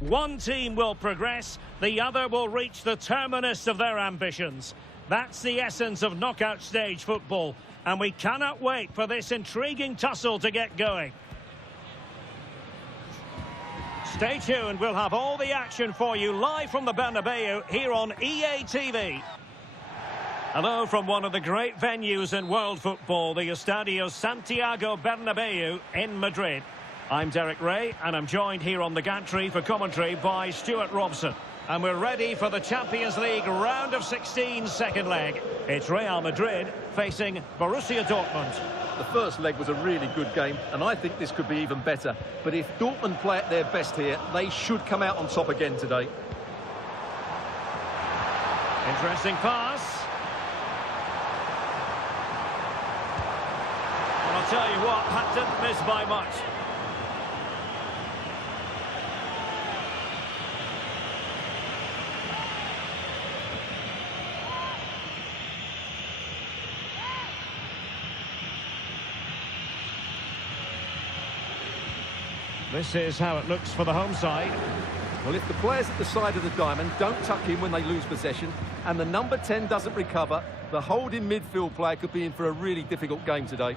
One team will progress, the other will reach the terminus of their ambitions. That's the essence of knockout stage football, and we cannot wait for this intriguing tussle to get going. Stay tuned, we'll have all the action for you live from the Bernabeu here on EA TV. Hello from one of the great venues in world football, the Estadio Santiago Bernabeu in Madrid. I'm Derek Ray, and I'm joined here on the gantry for commentary by Stuart Robson. And we're ready for the Champions League round of 16 second leg. It's Real Madrid facing Borussia Dortmund. The first leg was a really good game, and I think this could be even better. But if Dortmund play at their best here, they should come out on top again today. Interesting pass. And I'll tell you what, that didn't miss by much. This is how it looks for the home side. Well, if the players at the side of the diamond don't tuck in when they lose possession, and the number 10 doesn't recover, the holding midfield player could be in for a really difficult game today.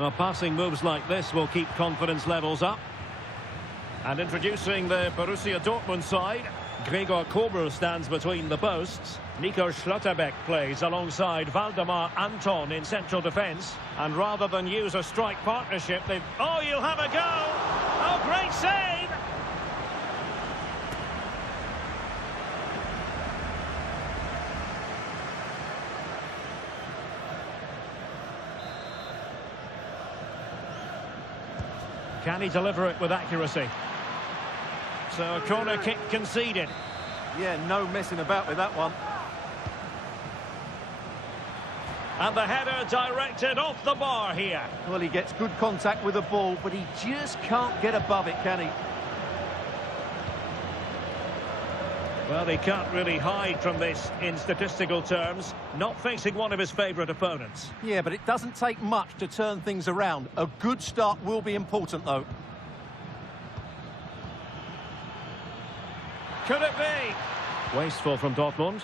Well, passing moves like this will keep confidence levels up. And introducing the Borussia Dortmund side, Gregor Kobel stands between the posts. Nico Schlotterbeck plays alongside Valdemar Anton in central defence. And rather than use a strike partnership, they've... Oh, you'll have a go! Oh, great save! Can he deliver it with accuracy? So a corner kick conceded. Yeah, no messing about with that one. And the header directed off the bar here. Well, he gets good contact with the ball, but he just can't get above it, can he? Well, he can't really hide from this in statistical terms. Not facing one of his favourite opponents. Yeah, but it doesn't take much to turn things around. A good start will be important, though. Could it be? Wasteful from Dortmund.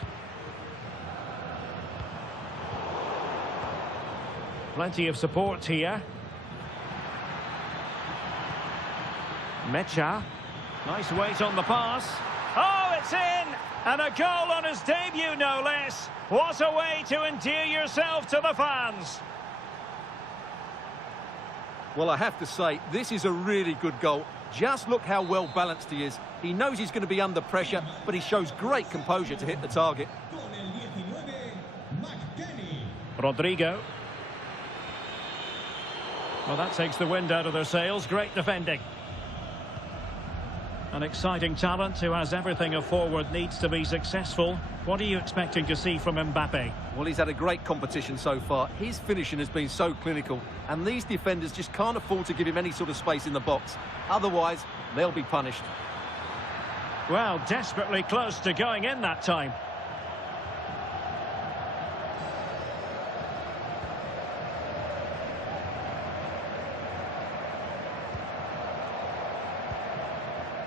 Plenty of support here. Mecha. Nice weight on the pass. Oh, it's in! And a goal on his debut, no less. What a way to endear yourself to the fans. Well, I have to say, this is a really good goal. Just look how well balanced he is. He knows he's going to be under pressure, but he shows great composure to hit the target. Rodrigo. Well, that takes the wind out of their sails. Great defending. An exciting talent who has everything a forward needs to be successful. What are you expecting to see from Mbappe? Well, he's had a great competition so far. His finishing has been so clinical, and these defenders just can't afford to give him any sort of space in the box. Otherwise, they'll be punished. Well, desperately close to going in that time.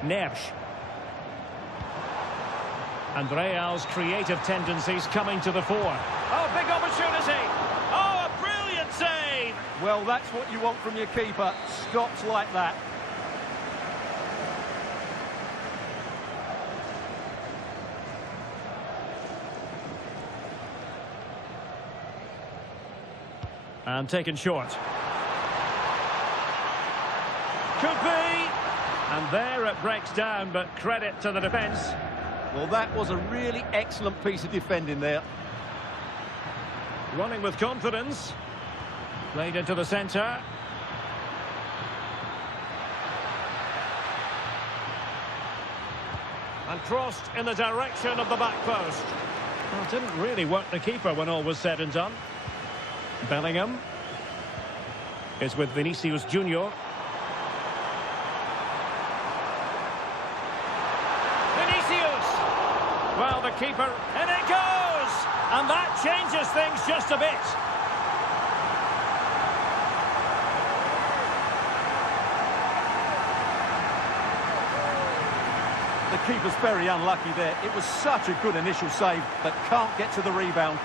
Nersch. And Real's creative tendencies coming to the fore. Oh, big opportunity! Oh, a brilliant save! Well, that's what you want from your keeper. Stops like that. And taken short. Could be! And there it breaks down, but credit to the defence. Well, that was a really excellent piece of defending there. Running with confidence. Played into the centre. And crossed in the direction of the back post. Well, it didn't really work the keeper when all was said and done. Bellingham is with Vinicius Junior. Well, the keeper, and it goes! And that changes things just a bit. The keeper's very unlucky there. It was such a good initial save, but can't get to the rebound.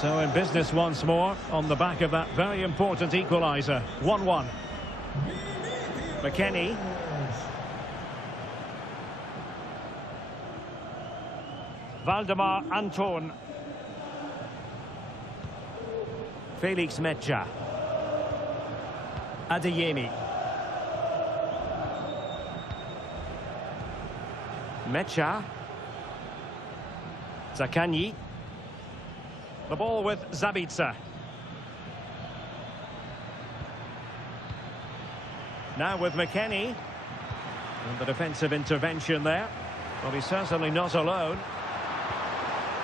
So in business once more on the back of that very important equaliser. 1-1. McKennie. Valdemar Anton. Felix Mecha. Adeyemi. Mecha. Zakanyi. The ball with Zabitsa. Now with McKennie. And the defensive intervention there. Well, he's certainly not alone.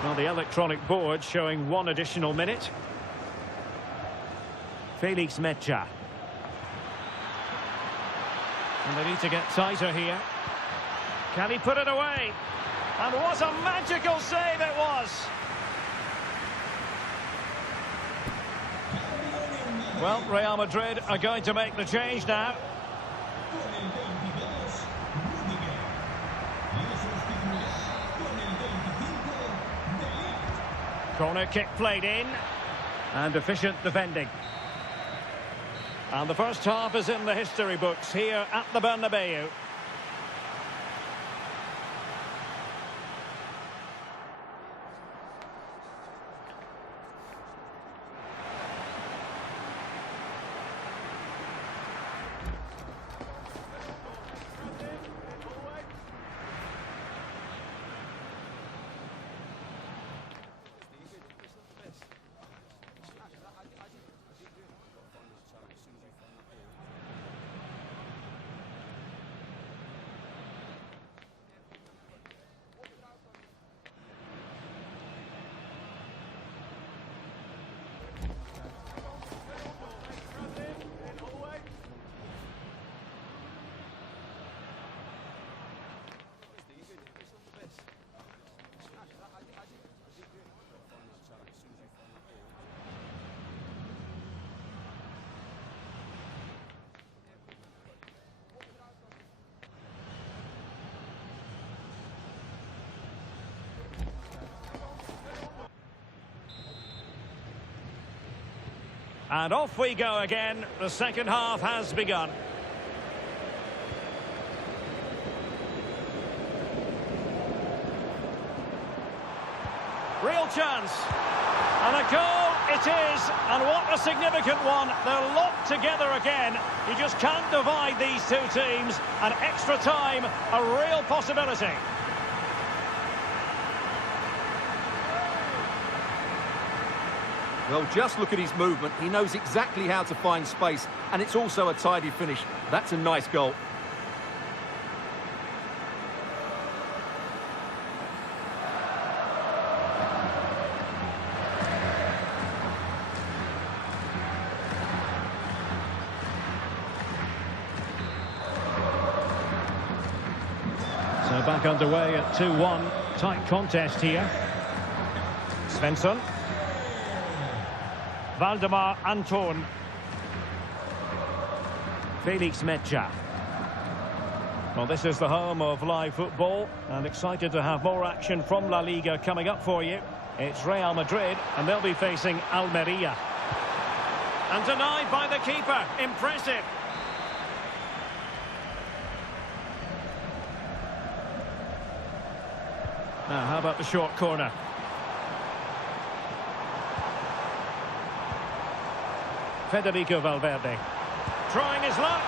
Well, the electronic board showing 1 additional minute. Felix Mecha. And they need to get tighter here. Can he put it away? And what a magical save it was! Well, Real Madrid are going to make the change now. Corner kick played in. And efficient defending. And the first half is in the history books here at the Bernabeu. And off we go again. The second half has begun. Real chance. And a goal it is. And what a significant one. They're locked together again. You just can't divide these two teams. And extra time, a real possibility. Well, just look at his movement. He knows exactly how to find space, and it's also a tidy finish. That's a nice goal. So back underway at 2-1. Tight contest here. Svensson. Valdemar Anton. Felix Mecha. Well, this is the home of live football, and excited to have more action from La Liga coming up for you. It's Real Madrid, and they'll be facing Almeria. And denied by the keeper. Impressive. Now, how about the short corner? Federico Valverde. Trying his luck.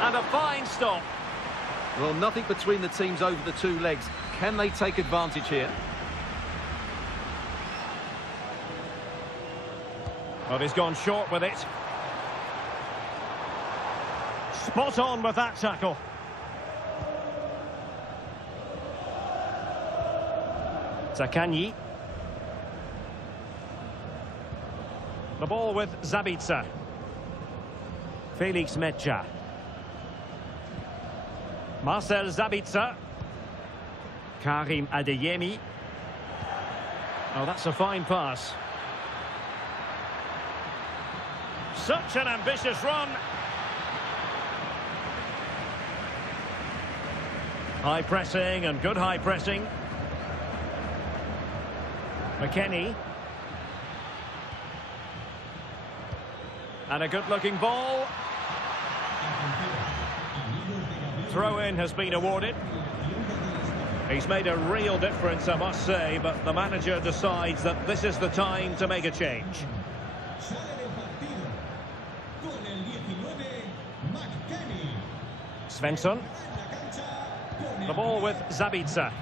And a fine stop. Well, nothing between the teams over the two legs. Can they take advantage here? Well, he's gone short with it. Spot on with that tackle. Zakanyi. The ball with Zabitsa. Felix Mecha. Marcel Sabitzer. Karim Adeyemi. Oh, that's a fine pass. Such an ambitious run. High pressing and good high pressing. McKennie. And a good-looking ball. Throw-in has been awarded. He's made a real difference, I must say, but the manager decides that this is the time to make a change. Svensson. The ball with Sabitzer.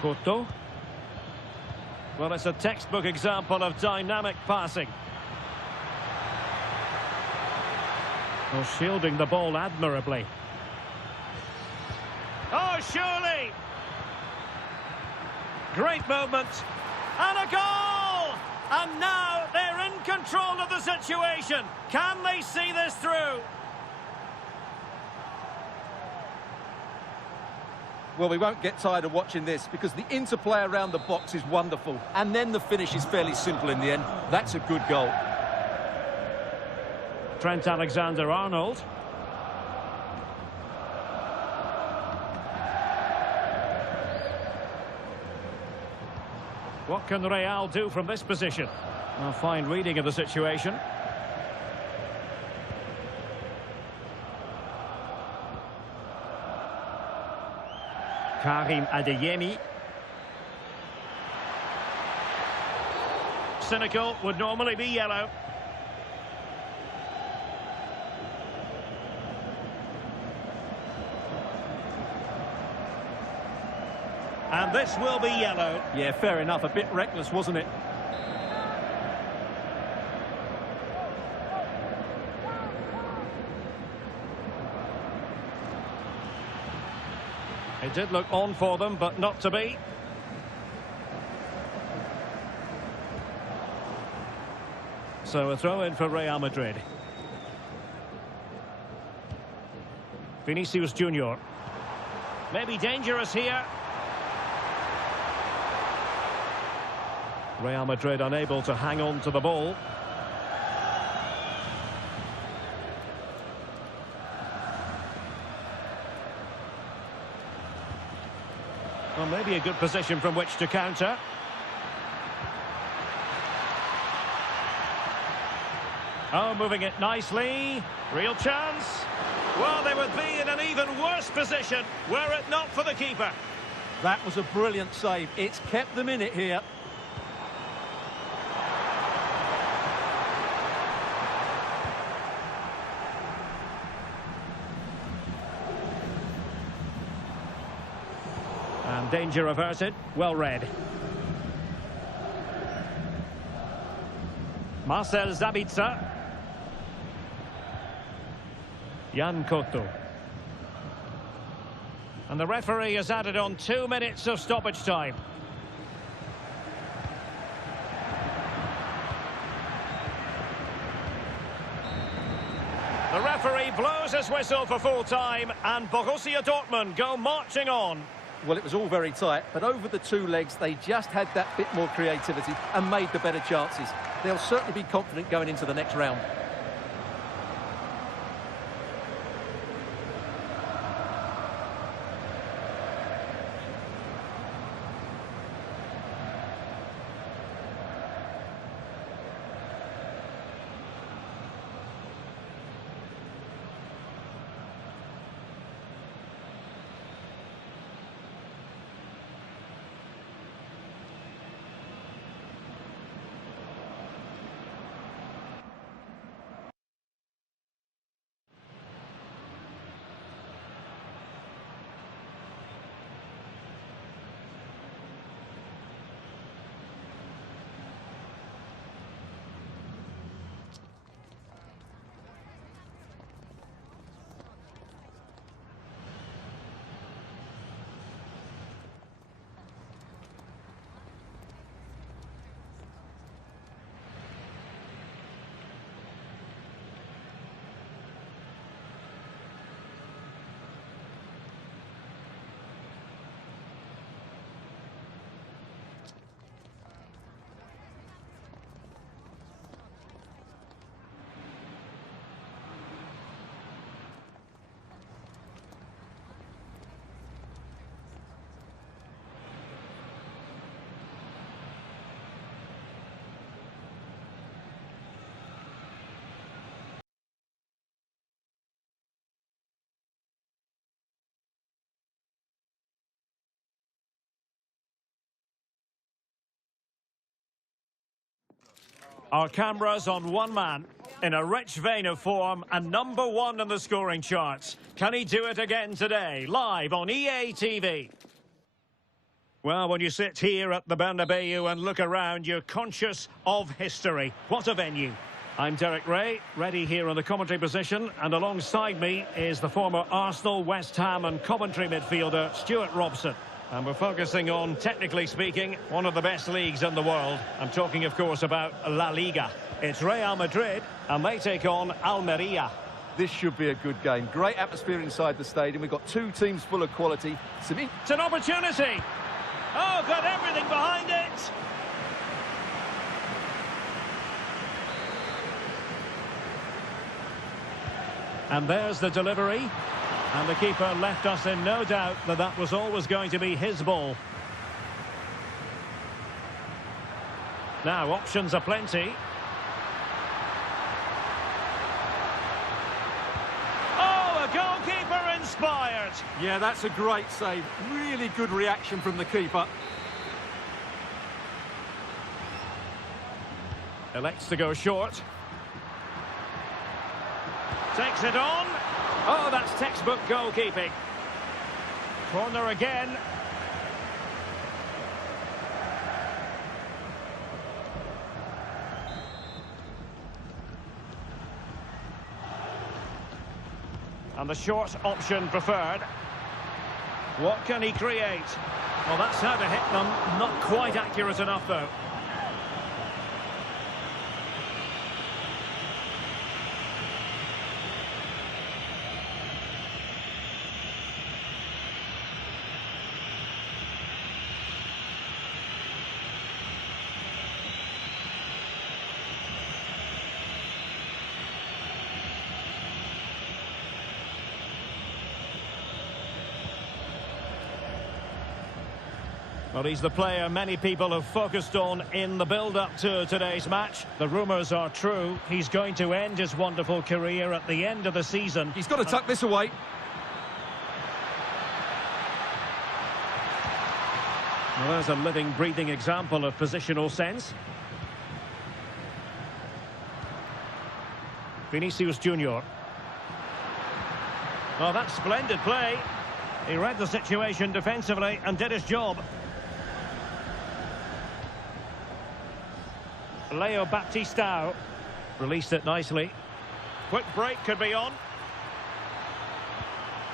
Couto. Well, it's a textbook example of dynamic passing. Well, shielding the ball admirably. Oh, surely! Great moment. And a goal! And now they're in control of the situation. Can they see this through? Well, we won't get tired of watching this because the interplay around the box is wonderful. And then the finish is fairly simple in the end. That's a good goal. Trent Alexander-Arnold. What can Real do from this position? A fine reading of the situation. Karim Adeyemi. Cynical would normally be yellow. And this will be yellow. Yeah, fair enough. A bit reckless, wasn't it? It did look on for them, but not to be. So a throw-in for Real Madrid. Vinicius Junior. Maybe dangerous here. Real Madrid unable to hang on to the ball. Well, maybe a good position from which to counter. Oh, moving it nicely. Real chance. Well, they would be in an even worse position were it not for the keeper. That was a brilliant save. It's kept them in it here. And danger averted. Well read. Marcel Sabitzer. Jan Couto. And the referee has added on 2 minutes of stoppage time. The referee blows his whistle for full time, and Borussia Dortmund go marching on. Well, it was all very tight, but over the two legs, they just had that bit more creativity and made the better chances. They'll certainly be confident going into the next round. Our cameras on one man, in a rich vein of form and #1 in the scoring charts. Can he do it again today, live on EA TV? Well, when you sit here at the Bernabeu and look around, you're conscious of history. What a venue. I'm Derek Ray, ready here on the commentary position, and alongside me is the former Arsenal, West Ham and Coventry midfielder, Stuart Robson. And we're focusing on, technically speaking, one of the best leagues in the world. I'm talking, of course, about La-Liga. It's Real Madrid, and they take on Almeria. This should be a good game. Great atmosphere inside the stadium. We've got two teams full of quality. It's an opportunity. Oh, got everything behind it. And there's the delivery. And the keeper left us in no doubt that that was always going to be his ball. Now, options are plenty. Oh, a goalkeeper inspired. Yeah, that's a great save. Really good reaction from the keeper. Elects to go short. Takes it on. Oh, that's textbook goalkeeping. Corner again. And the short option preferred. What can he create? Well, that's how to hit them. Not quite accurate enough, though. Well, he's the player many people have focused on in the build-up to today's match. The rumours are true. He's going to end his wonderful career at the end of the season. He's got to tuck this away. Well, there's a living, breathing example of positional sense. Vinicius Junior. Oh, that's splendid play. He read the situation defensively and did his job. Leo Baptistao released it nicely. Quick break could be on.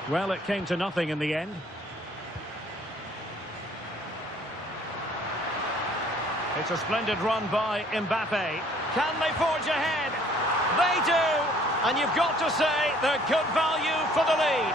Well, it came to nothing in the end. It's a splendid run by Mbappe. Can they forge ahead? They do! And you've got to say they're good value for the lead.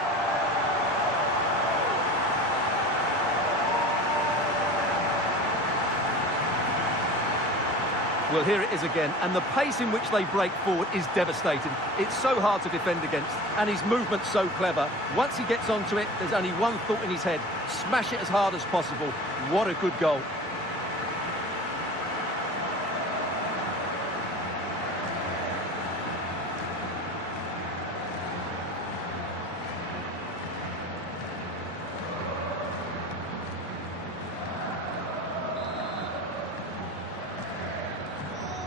Well, here it is again, and the pace in which they break forward is devastating. It's so hard to defend against, and his movement's so clever. Once he gets onto it, there's only one thought in his head: smash it as hard as possible. What a good goal.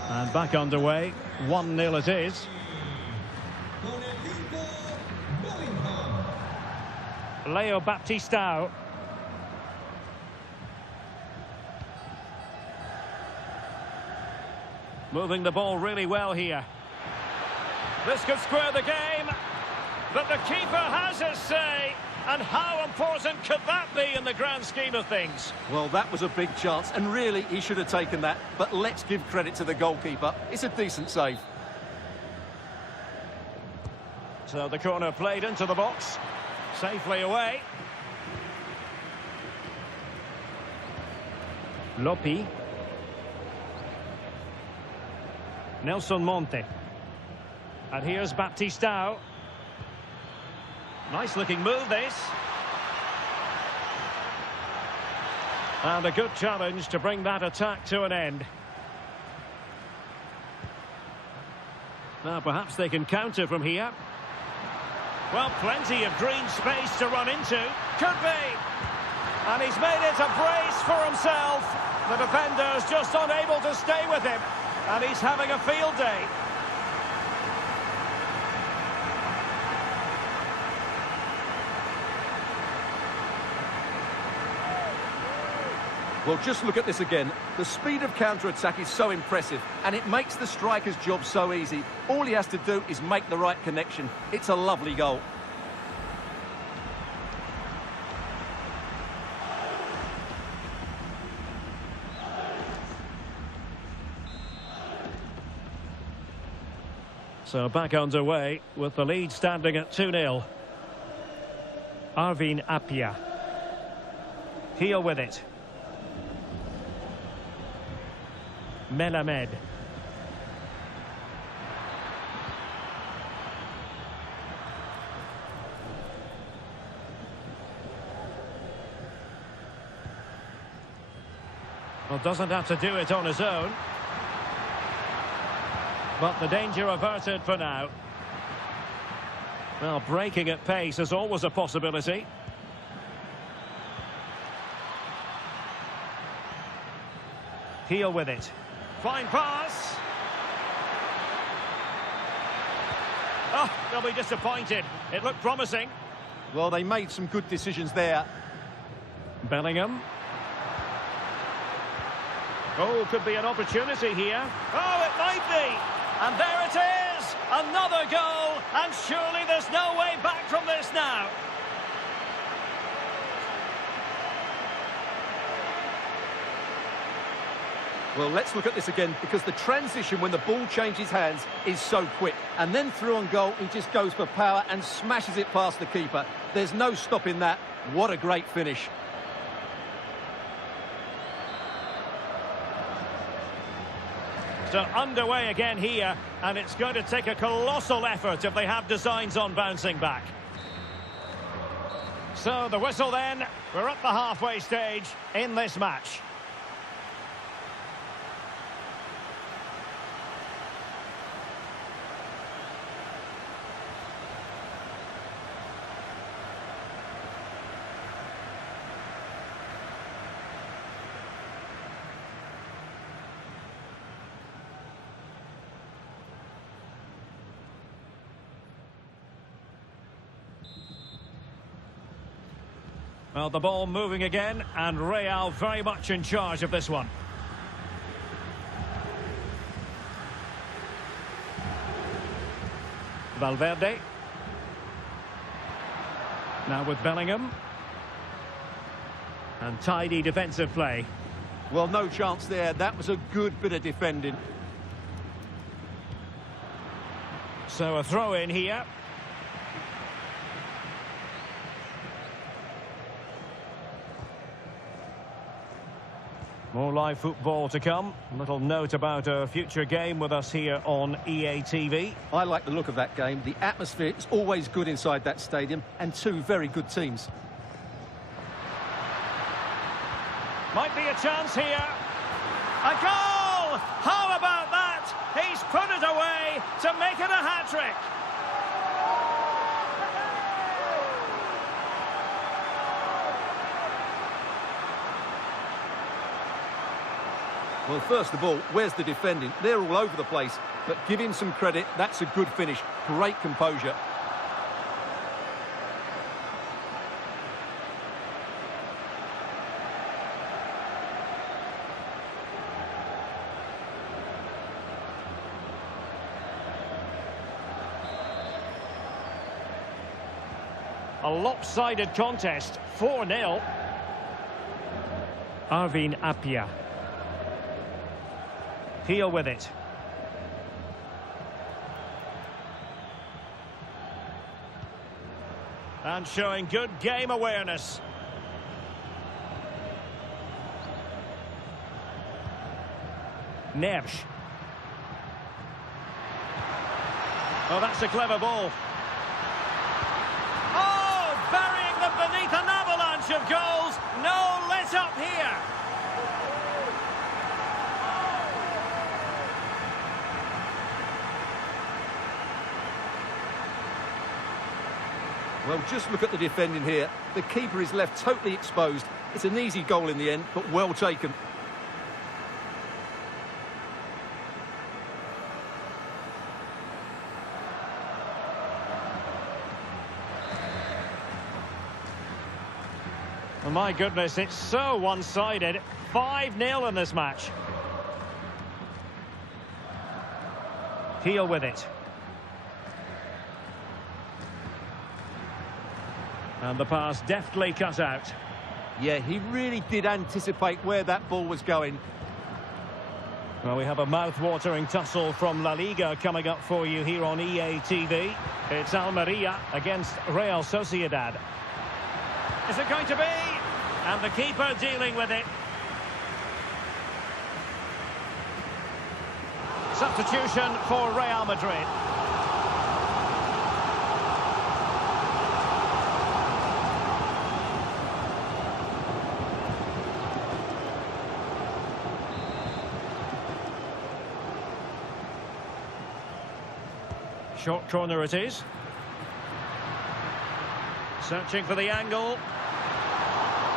And back underway, 1-0 it is. Leo Baptistao. Moving the ball really well here. This could square the game, but the keeper has his say. And how important could that be in the grand scheme of things? Well, that was a big chance, and really, he should have taken that. But let's give credit to the goalkeeper. It's a decent save. So the corner played into the box. Safely away. Lopi. Nelson Monte. And here's Baptistao. Nice looking move, this. And a good challenge to bring that attack to an end. Now perhaps they can counter from here. Well, plenty of green space to run into. Could be. And he's made it a brace for himself. The defender's just unable to stay with him. And he's having a field day. Well, just look at this again. The speed of counter-attack is so impressive, and it makes the striker's job so easy. All he has to do is make the right connection. It's a lovely goal. So back underway with the lead standing at 2-0. Arvin Appiah. Heel with it. Melamed. Well, doesn't have to do it on his own. But the danger averted for now. Well, breaking at pace is always a possibility. Heel with it. Fine pass. Oh, they'll be disappointed. It looked promising. Well, they made some good decisions there. Bellingham. Oh, could be an opportunity here. Oh, it might be. And there it is. Another goal. And surely there's no way back from this now. Well, let's look at this again, because the transition when the ball changes hands is so quick. And then through on goal, he just goes for power and smashes it past the keeper. There's no stopping that. What a great finish. So underway again here, and it's going to take a colossal effort if they have designs on bouncing back. So the whistle then. We're at the halfway stage in this match. Well, the ball moving again, and Real very much in charge of this one. Valverde. Now with Bellingham. And tidy defensive play. Well, no chance there. That was a good bit of defending. So a throw in here. More live football to come. A little note about a future game with us here on EA TV. I like the look of that game. The atmosphere is always good inside that stadium, and two very good teams. Might be a chance here. A goal! How about that? He's put it away to make it a hat-trick. Well, first of all, where's the defending? They're all over the place, but give him some credit. That's a good finish. Great composure. A lopsided contest, 4-0. Arvin Appiah. Heel with it. And showing good game awareness. Nersch. Oh, that's a clever ball. Oh, burying them beneath an avalanche of goals. No let up here. Well, just look at the defending here. The keeper is left totally exposed. It's an easy goal in the end, but well taken. Well, my goodness, it's so one-sided. 5-0 in this match. Heel with it. And the pass deftly cut out. Yeah, he really did anticipate where that ball was going. Well, we have a mouth-watering tussle from La Liga coming up for you here on EA TV. It's Almeria against Real Sociedad. Is it going to be? And the keeper dealing with it. Substitution for Real Madrid. Short corner it is. Searching for the angle.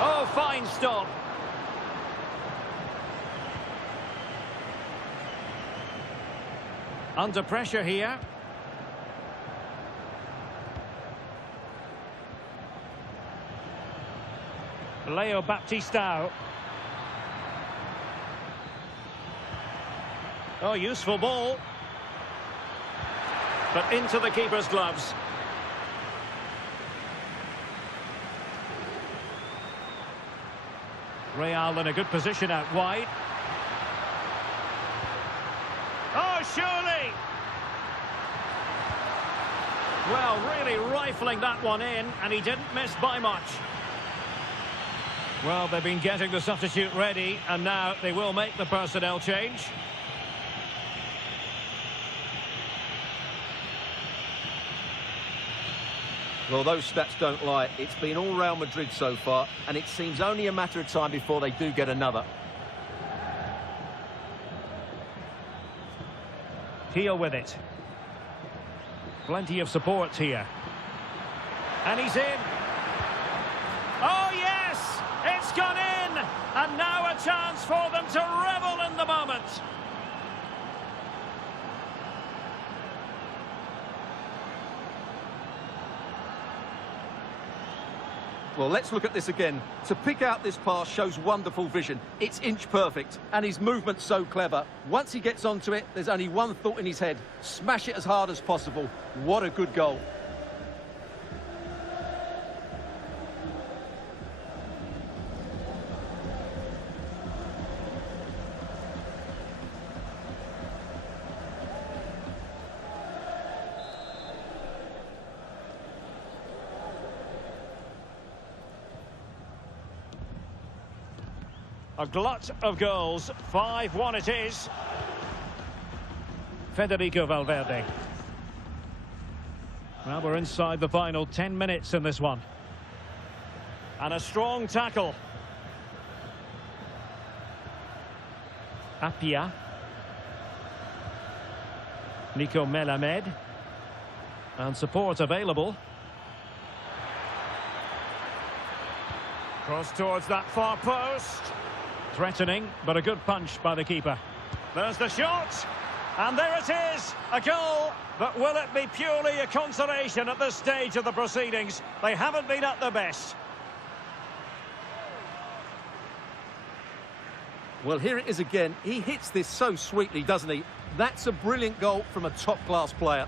Oh, fine stop. Under pressure here. Leo Baptistao. Oh, useful ball. But into the keeper's gloves. Real in a good position out wide. Oh, surely! Well, really rifling that one in, and he didn't miss by much. Well, they've been getting the substitute ready, and now they will make the personnel change. Well, those stats don't lie. It's been all Real Madrid so far, and it seems only a matter of time before they do get another. Heel with it. Plenty of support here. And he's in. Oh, yes! It's gone in! And now a chance for them to revel in the moment. Well, let's look at this again. To pick out this pass shows wonderful vision. It's inch perfect, and his movement's so clever. Once he gets onto it, there's only one thought in his head. Smash it as hard as possible. What a good goal. A glut of goals. 5-1 it is. Federico Valverde. Well, we're inside the final 10 minutes in this one. And a strong tackle. Apia. Nico Melamed. And support available. Cross towards that far post. Threatening, but a good punch by the keeper. There's the shot, and there it is, a goal. But will it be purely a consolation at this stage of the proceedings? They haven't been at their best. Well, here it is again. He hits this so sweetly, doesn't he? That's a brilliant goal from a top-class player.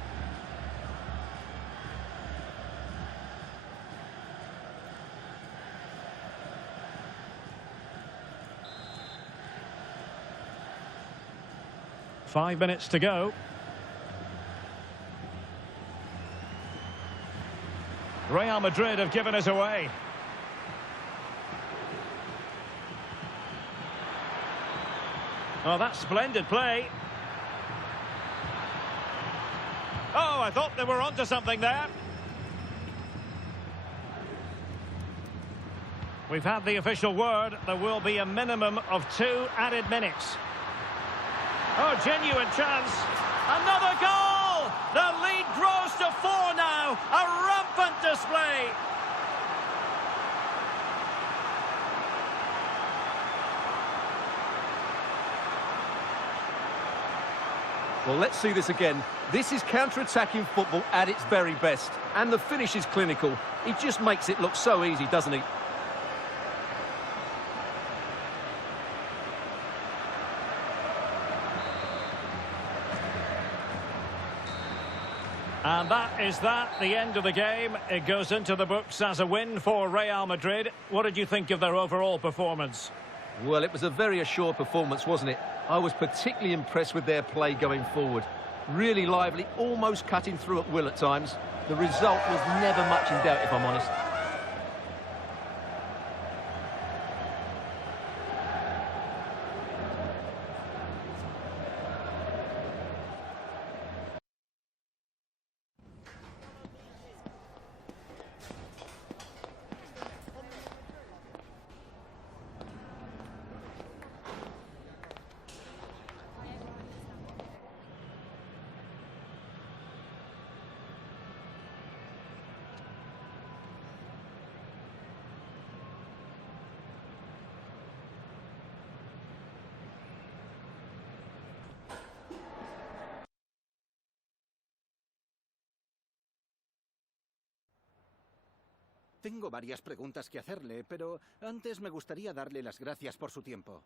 Five minutes to go. Real Madrid have given us away. Oh, that's splendid play. Oh, I thought they were onto something there. We've had the official word. There will be a minimum of 2 added minutes. Oh, genuine chance. Another goal! The lead grows to 4 now. A rampant display. Well, let's see this again. This is counter-attacking football at its very best. And the finish is clinical. He just makes it look so easy, doesn't he? And that is the end of the game. It goes into the books as a win for Real Madrid. What did you think of their overall performance? Well, it was a very assured performance, wasn't it? I was particularly impressed with their play going forward. Really lively, almost cutting through at will at times. The result was never much in doubt, if I'm honest. Tengo varias preguntas que hacerle, pero antes me gustaría darle las gracias por su tiempo.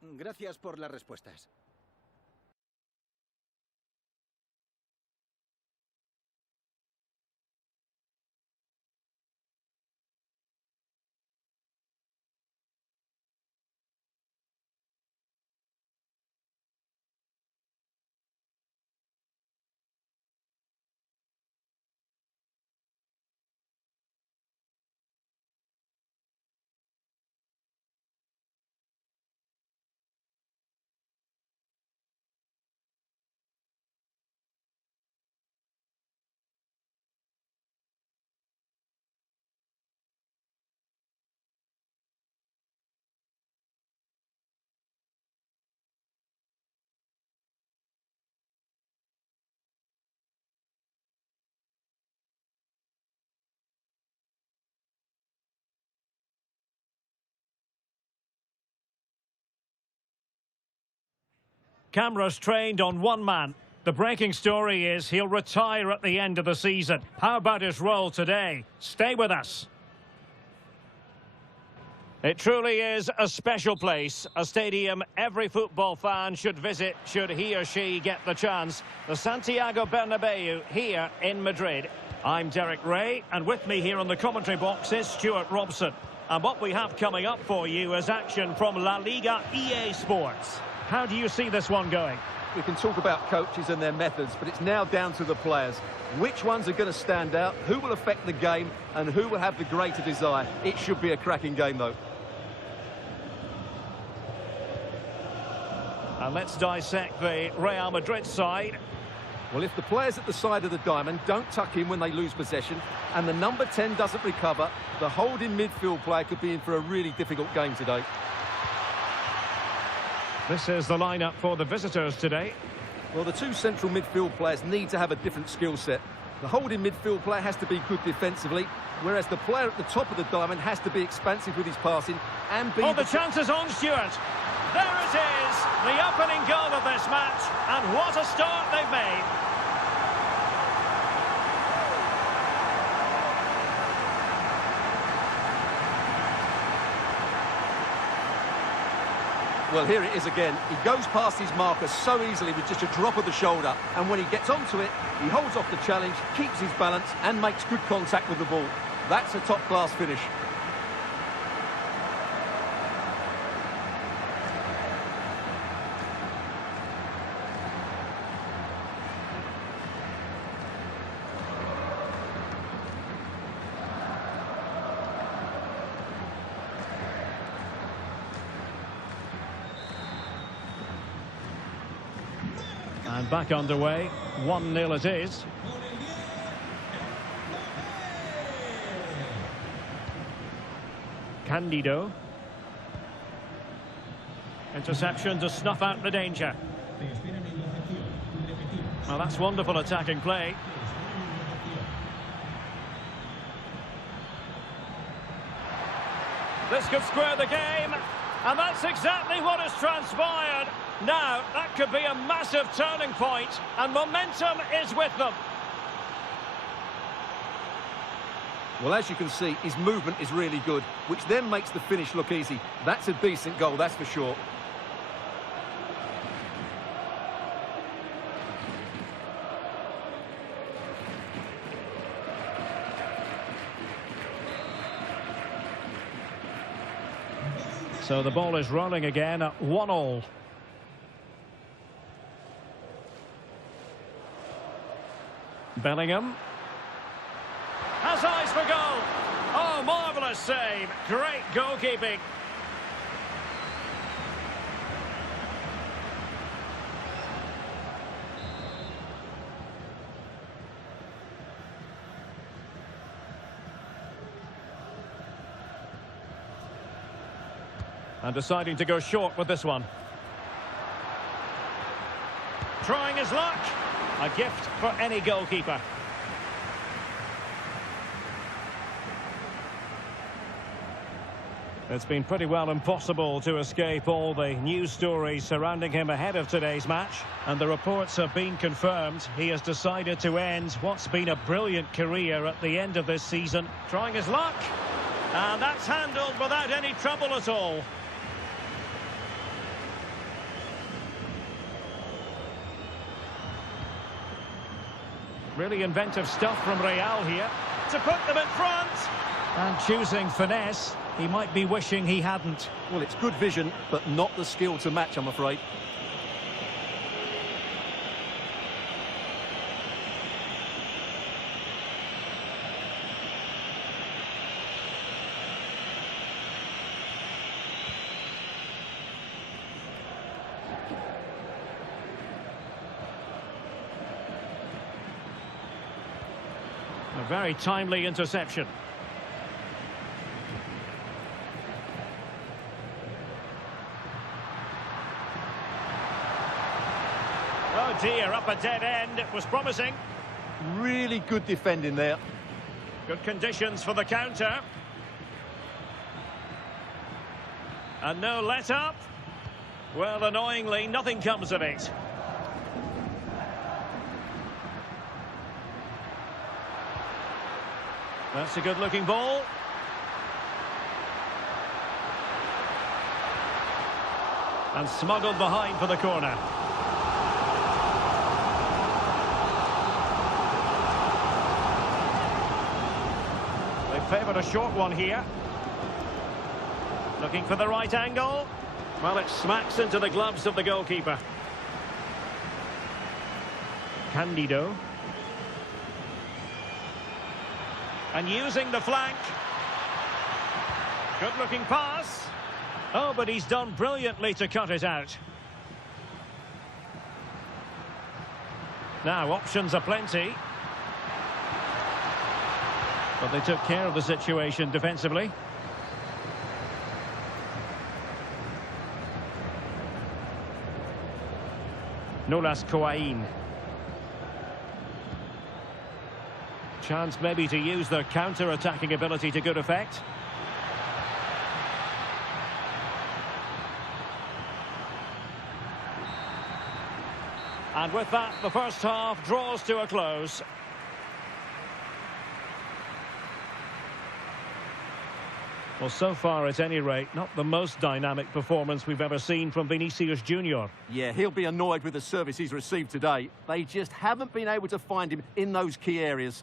Gracias por las respuestas. Cameras trained on one man. The breaking story is he'll retire at the end of the season. How about his role today? Stay with us. It truly is a special place, a stadium every football fan should visit should he or she get the chance. The Santiago Bernabeu here in Madrid. I'm Derek Ray, and with me here on the commentary box is Stuart Robson. And what we have coming up for you is action from La Liga EA Sports. How do you see this one going? We can talk about coaches and their methods, but it's now down to the players. Which ones are going to stand out, who will affect the game, and who will have the greater desire? It should be a cracking game, though. And let's dissect the Real Madrid side. Well, if the players at the side of the diamond don't tuck in when they lose possession, and the number 10 doesn't recover, the holding midfield player could be in for a really difficult game today. This is the lineup for the visitors today. Well, the two central midfield players need to have a different skill set. The holding midfield player has to be good defensively, whereas the player at the top of the diamond has to be expansive with his passing and be... Oh, the chance is on, Stuart. There it is, the opening goal of this match, and what a start they've made. Well, here it is again. He goes past his marker so easily with just a drop of the shoulder. And when he gets onto it, he holds off the challenge, keeps his balance and makes good contact with the ball. That's a top-class finish. And back underway, 1-0 it is. Candido. Interception to snuff out the danger. Well, that's wonderful attacking play. This could square the game. And that's exactly what has transpired. Now, that could be a massive turning point, and momentum is with them. Well, as you can see, his movement is really good, which then makes the finish look easy. That's a decent goal, that's for sure. So the ball is rolling again at 1-1. Bellingham has eyes for goal. Oh, marvellous save. Great goalkeeping. And deciding to go short with this one. Trying his luck. A gift for any goalkeeper. It's been pretty well impossible to escape all the news stories surrounding him ahead of today's match. And the reports have been confirmed. He has decided to end what's been a brilliant career at the end of this season. Trying his luck. And that's handled without any trouble at all. Really inventive stuff from Real here to put them in front. And choosing finesse, he might be wishing he hadn't. Well, it's good vision, but not the skill to match, I'm afraid. A very timely interception. Oh dear, up a dead end. It was promising. Really good defending there. Good conditions for the counter. And no let-up. Well, annoyingly, nothing comes of it. That's a good-looking ball. And smuggled behind for the corner. They favoured a short one here. Looking for the right angle. Well, it smacks into the gloves of the goalkeeper. Candido. And using the flank. Good-looking pass. Oh, but he's done brilliantly to cut it out. Now, options are plenty. But they took care of the situation defensively. Nolas Coain. Chance maybe to use their counter-attacking ability to good effect. And with that, the first half draws to a close. Well, so far, at any rate, not the most dynamic performance we've ever seen from Vinicius Junior. Yeah, he'll be annoyed with the service he's received today. They just haven't been able to find him in those key areas.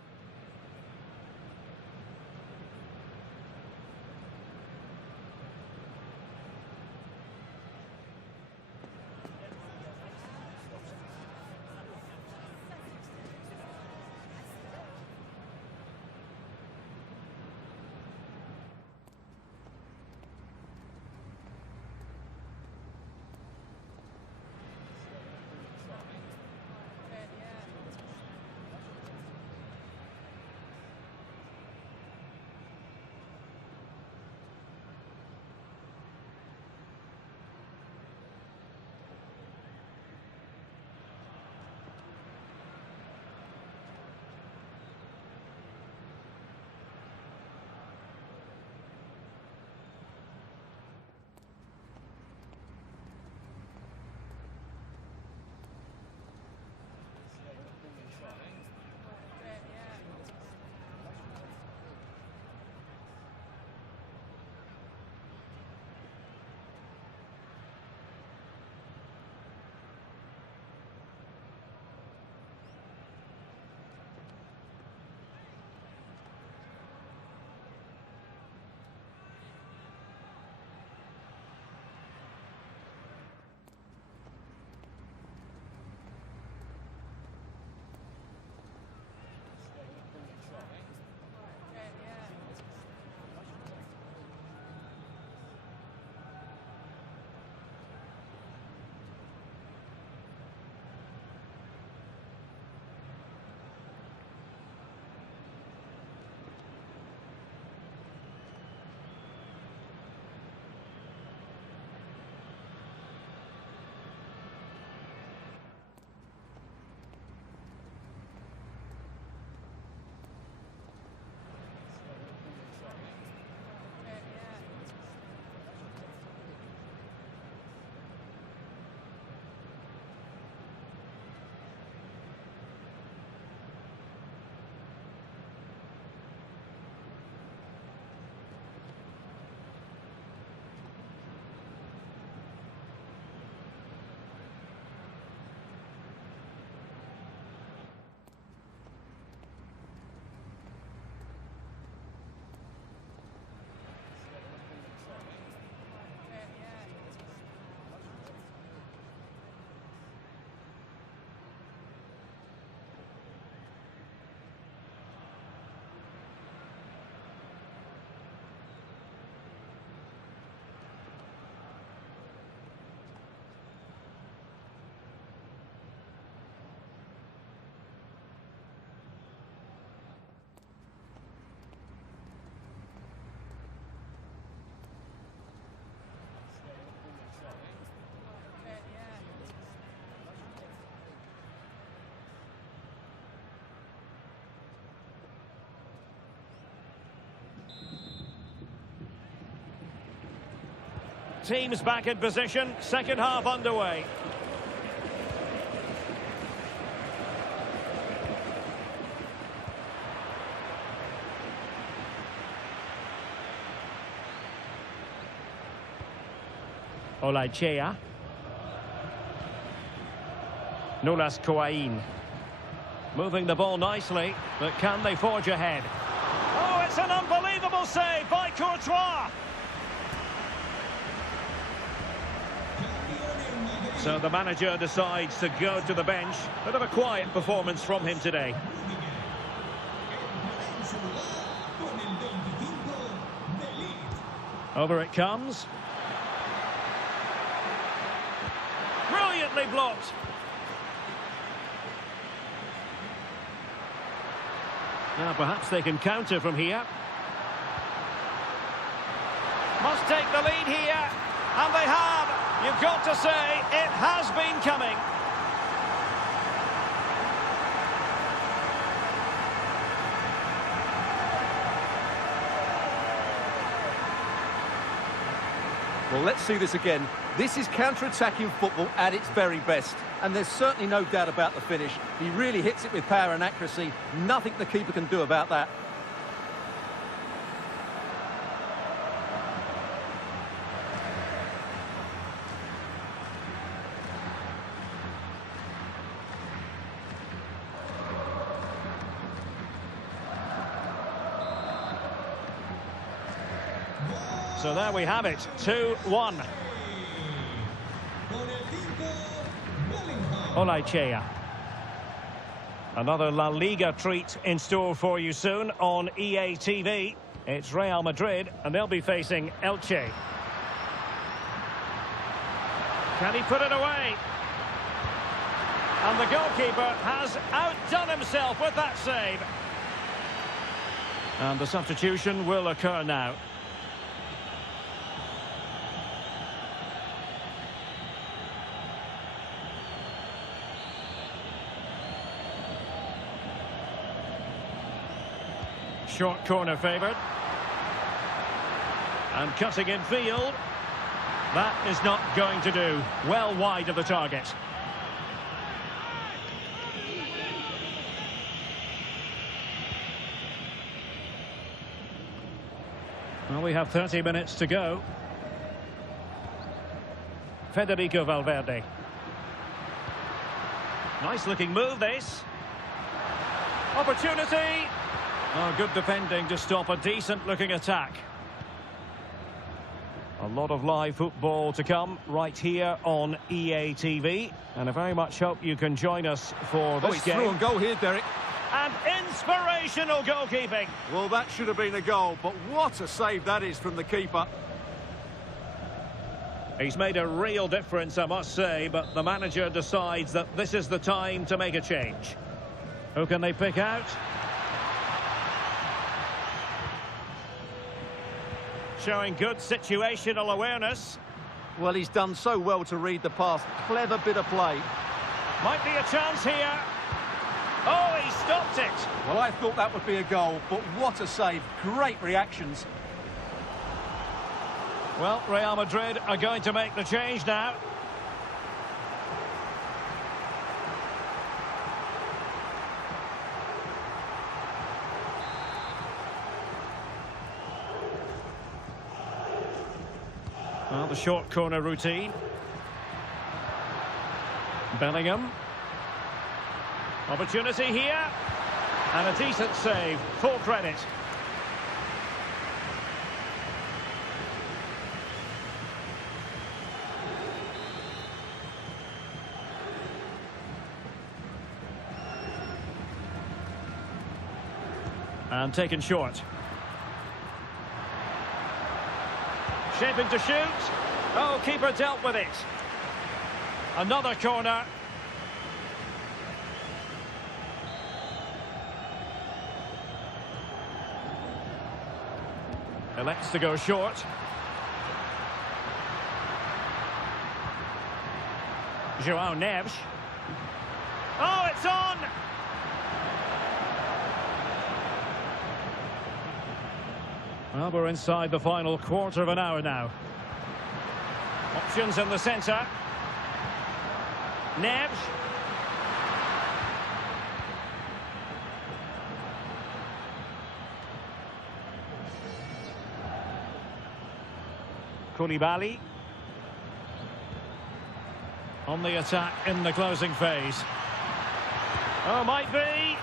teams back in position. Second half underway. Olaichea. Nulas Kouain. Moving the ball nicely, but can they forge ahead? Oh, it's an unbelievable save by Courtois! So the manager decides to go to the bench. Bit of a quiet performance from him today. Over it comes. Brilliantly blocked. Now perhaps they can counter from here. Must take the lead here. And they have. You've got to say, it has been coming. Well, let's see this again. This is counter-attacking football at its very best. And there's certainly no doubt about the finish. He really hits it with power and accuracy. Nothing the keeper can do about that. So there we have it, 2-1. Olaichea. Another La Liga treat in store for you soon on EA TV. It's Real Madrid, and they'll be facing Elche. Can he put it away? And the goalkeeper has outdone himself with that save. And the substitution will occur now. Short corner favoured. And cutting in field. That is not going to do. Well wide of the target. Well, we have 30 minutes to go. Federico Valverde. Nice looking move, this. Opportunity. Oh, good defending to stop a decent-looking attack. A lot of live football to come right here on EA TV. And I very much hope you can join us for this game. Through and goal here, Derek. And inspirational goalkeeping. Well, that should have been a goal, but what a save that is from the keeper. He's made a real difference, I must say, but the manager decides that this is the time to make a change. Who can they pick out? Showing good situational awareness. Well, he's done so well to read the pass. Clever bit of play. Might be a chance here. Oh, he stopped it. Well, I thought that would be a goal, but what a save. Great reactions. Well, Real Madrid are going to make the change now. Well, the short corner routine. Bellingham. Opportunity here. And a decent save. Full credit. And taken short. Shaping to shoot. Oh, keeper dealt with it. Another corner. Elects to go short. João Neves. Oh, it's on! Well, we're inside the final quarter of an hour now. Options in the centre. Neves. Koulibaly. On the attack in the closing phase. Oh, might be.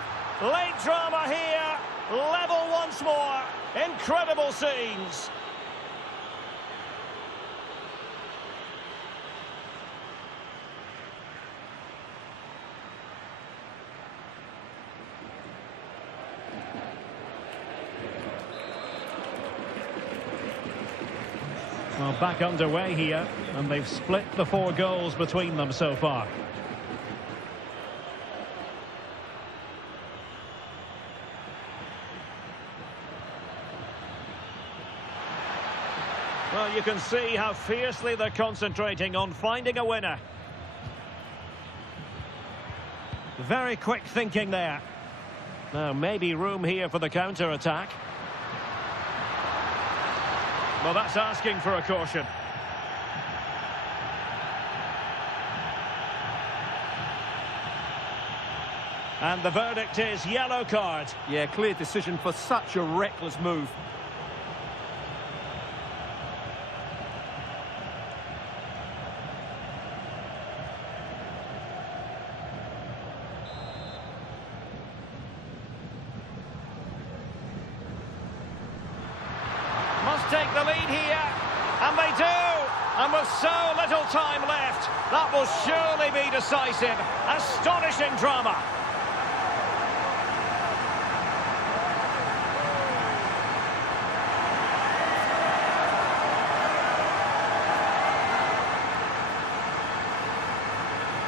Late drama here. Level once more. Incredible scenes. Well, back underway here, and they've split the 4 goals between them so far. Well, you can see how fiercely they're concentrating on finding a winner. Very quick thinking there. Now, maybe room here for the counter-attack. Well, that's asking for a caution. And the verdict is yellow card. Yeah, clear decision for such a reckless move. Must take the lead here, and they do, and with so little time left, that will surely be decisive. Astonishing drama.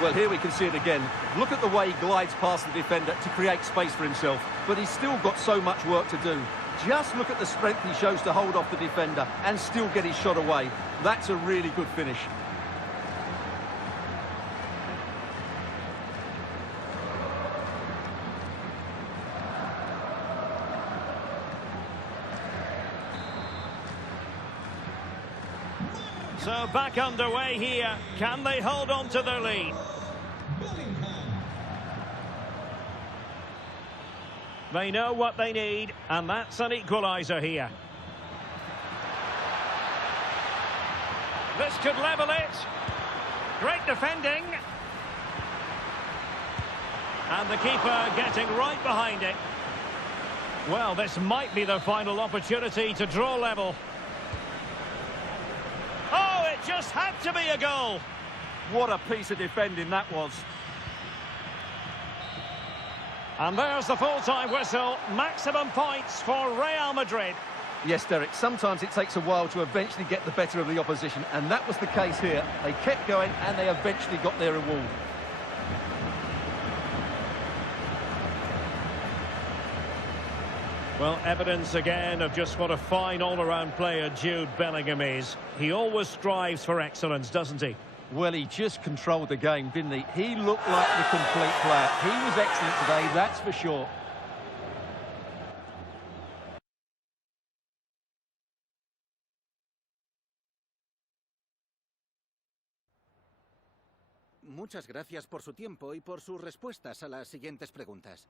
Well, here we can see it again. Look at the way he glides past the defender to create space for himself, but he's still got so much work to do. Just look at the strength he shows to hold off the defender and still get his shot away. That's a really good finish. So back underway here. Can they hold on to their lead? They know what they need, and that's an equaliser here. This could level it. Great defending. And the keeper getting right behind it. Well, this might be the final opportunity to draw level. Oh, it just had to be a goal. What a piece of defending that was. And there's the full-time whistle. Maximum points for Real Madrid. Yes, Derek, sometimes it takes a while to eventually get the better of the opposition, and that was the case here. They kept going, and they eventually got their reward. Well, evidence again of just what a fine all-around player Jude Bellingham is. He always strives for excellence, doesn't he? Well, he just controlled the game, didn't he? He looked like the complete player. He was excellent today, that's for sure. Muchas gracias por su tiempo y por sus respuestas a las siguientes preguntas.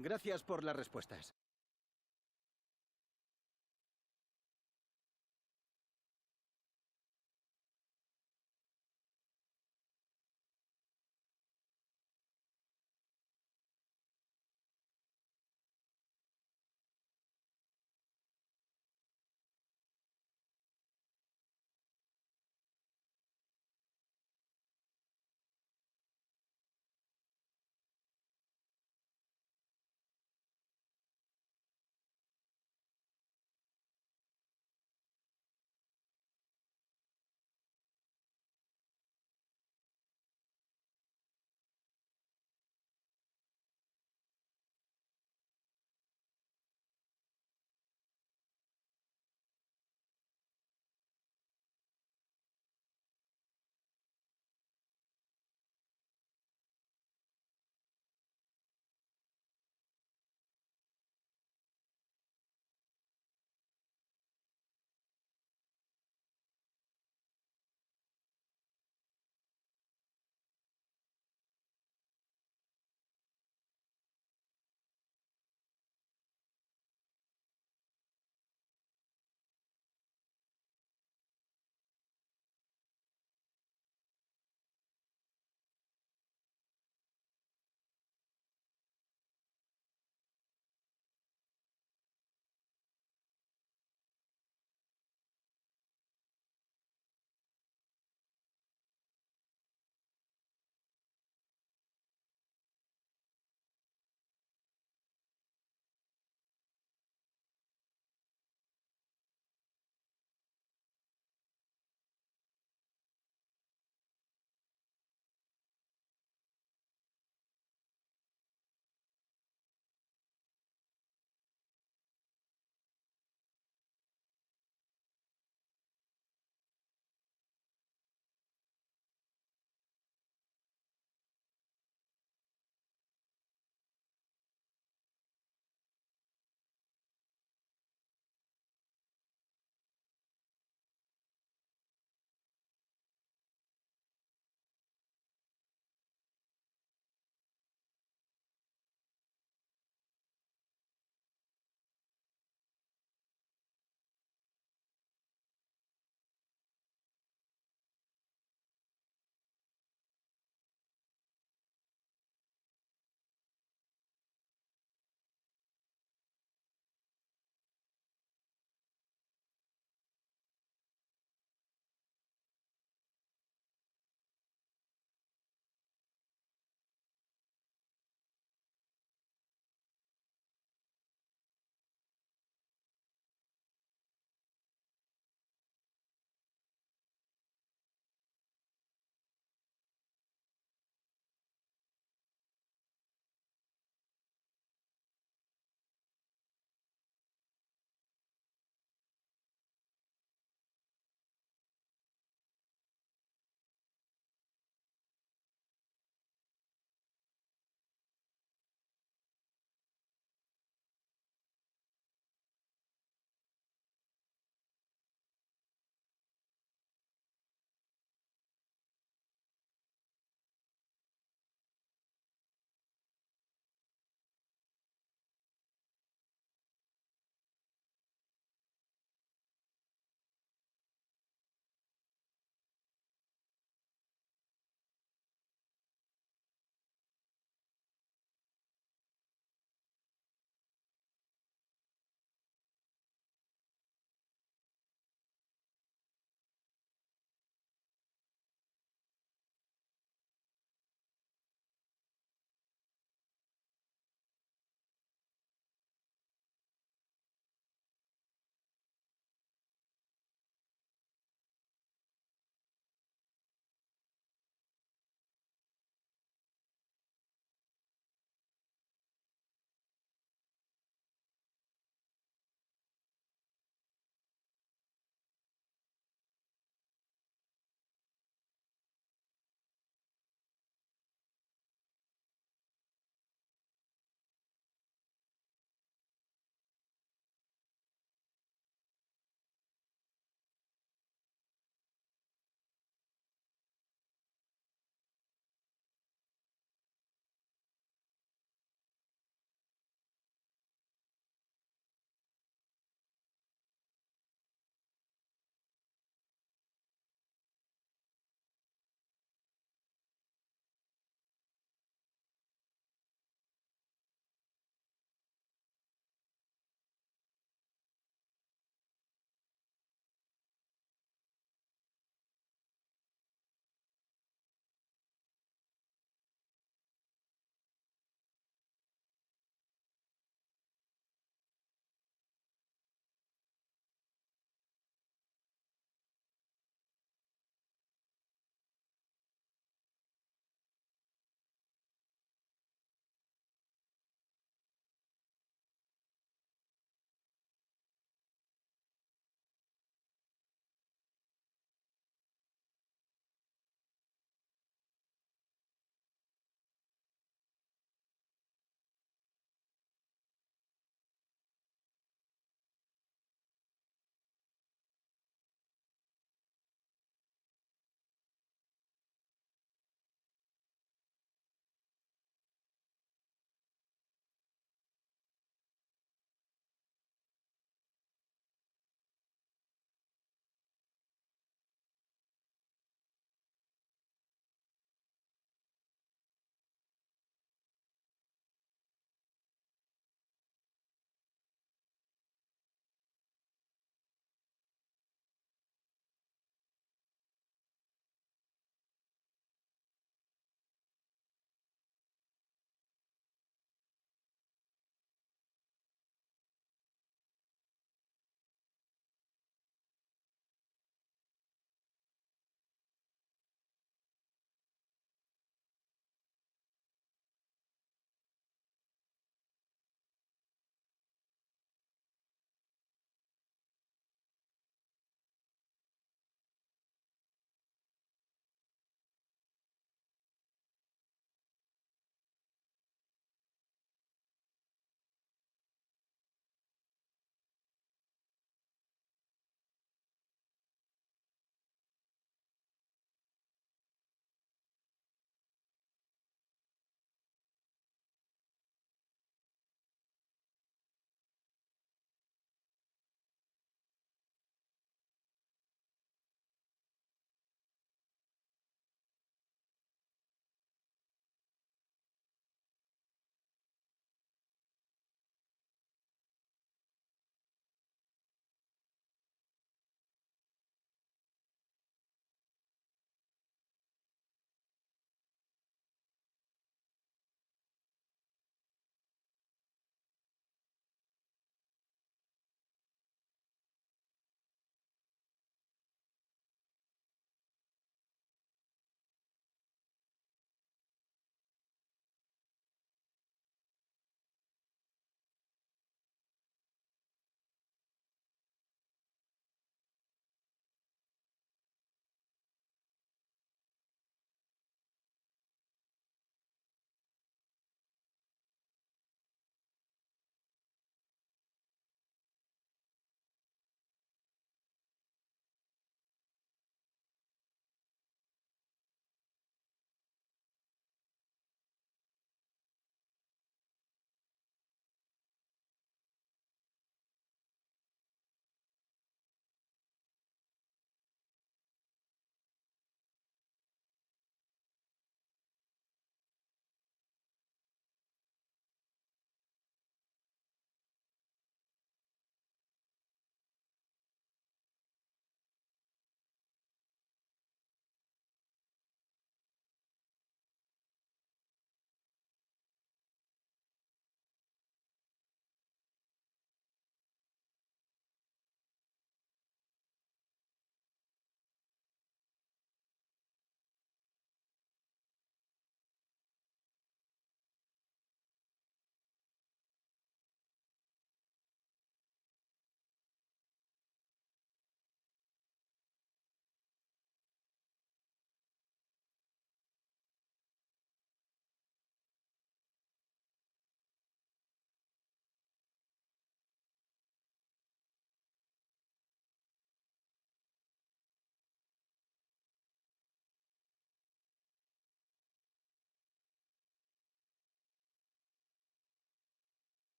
Gracias por las respuestas.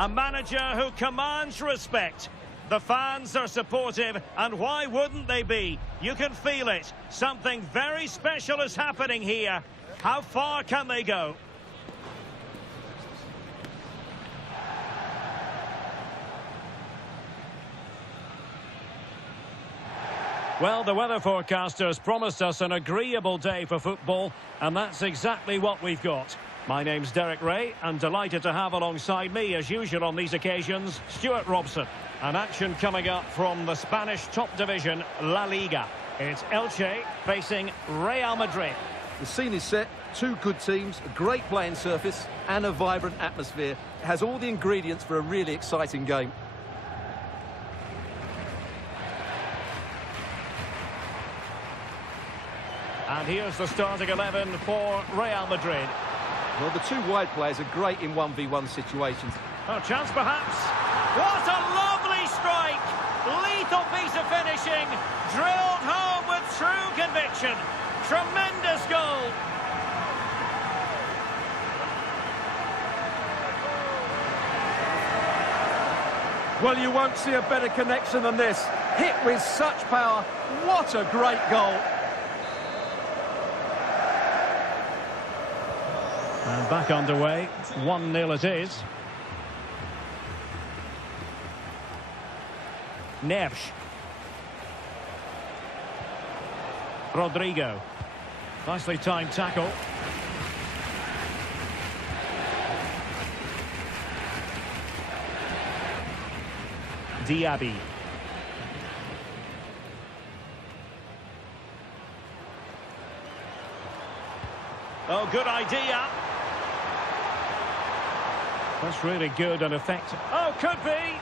A manager who commands respect. The fans are supportive, and why wouldn't they be? You can feel it. Something very special is happening here. How far can they go? Well, the weather forecasters promised us an agreeable day for football, and that's exactly what we've got. My name's Derek Ray, and delighted to have alongside me, as usual on these occasions, Stuart Robson. An action coming up from the Spanish top division, La Liga. It's Elche facing Real Madrid. The scene is set, two good teams, a great playing surface and a vibrant atmosphere. It has all the ingredients for a really exciting game. And here's the starting 11 for Real Madrid. Well, the two wide players are great in 1v1 situations. A chance perhaps. What a lovely strike! Lethal piece of finishing. Drilled home with true conviction. Tremendous goal. Well, you won't see a better connection than this. Hit with such power. What a great goal. And back underway, 1-0 it is. Neves. Rodrigo. Nicely timed tackle. Diaby. Oh, good idea. That's really good and effective. Oh, could be.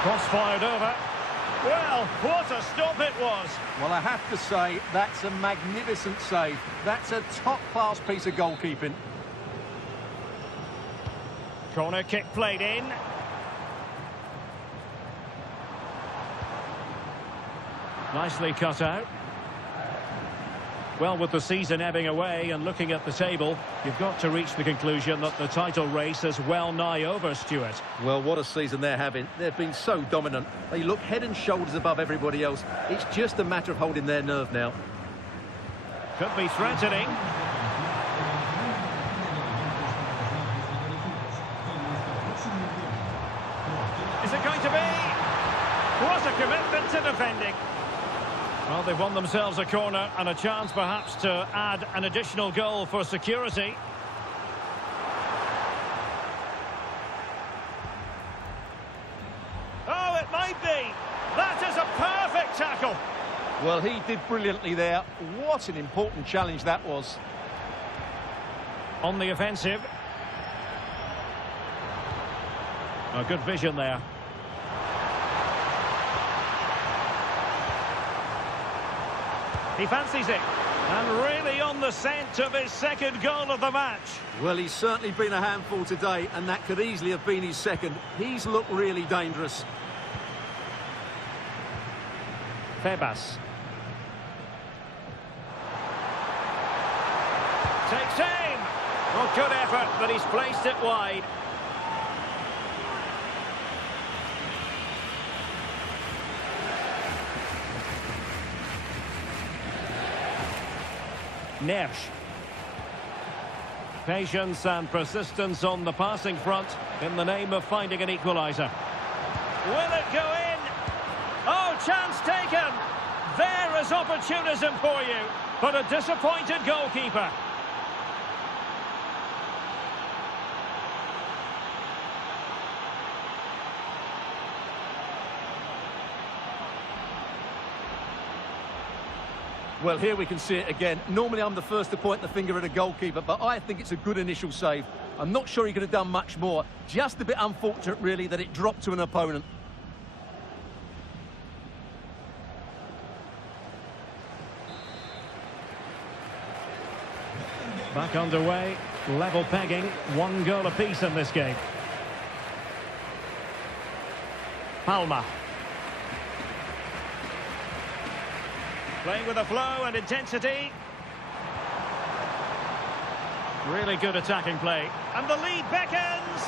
Cross fired over. Well, what a stop it was. Well, I have to say, that's a magnificent save. That's a top-class piece of goalkeeping. Corner kick played in. Nicely cut out. Well, with the season ebbing away and looking at the table, you've got to reach the conclusion that the title race is well nigh over, Stuart. Well, what a season they're having. They've been so dominant. They look head and shoulders above everybody else. It's just a matter of holding their nerve now. Could be threatening. Is it going to be? What a commitment to defending. Well, they've won themselves a corner and a chance perhaps to add an additional goal for security. Oh, it might be. That is a perfect tackle. Well, he did brilliantly there. What an important challenge that was. On the offensive. A good vision there. He fancies it. And really on the scent of his second goal of the match. Well, he's certainly been a handful today, and that could easily have been his second. He's looked really dangerous. Febas. Takes aim. Well, good effort, but he's placed it wide. Neves. Patience and persistence on the passing front in the name of finding an equaliser. Will it go in? Oh, chance taken. There is opportunism for you, but a disappointed goalkeeper. Well, here we can see it again. Normally I'm the first to point the finger at a goalkeeper, but I think it's a good initial save. I'm not sure he could have done much more. Just a bit unfortunate, really, that it dropped to an opponent. Back underway, level pegging, 1 goal apiece in this game. Palma. Playing with a flow and intensity. Really good attacking play. And the lead beckons.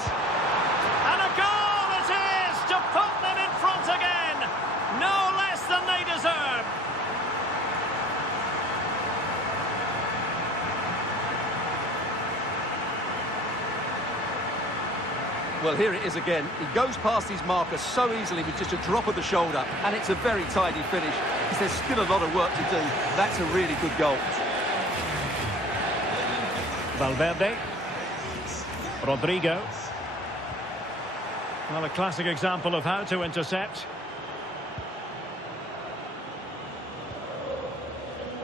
And a goal it is to put them in front again. No less than they deserve. Well, here it is again. He goes past his marker so easily with just a drop of the shoulder, and it's a very tidy finish because there's still a lot of work to do. That's a really good goal. Valverde. Rodrigo. Well, a classic example of how to intercept.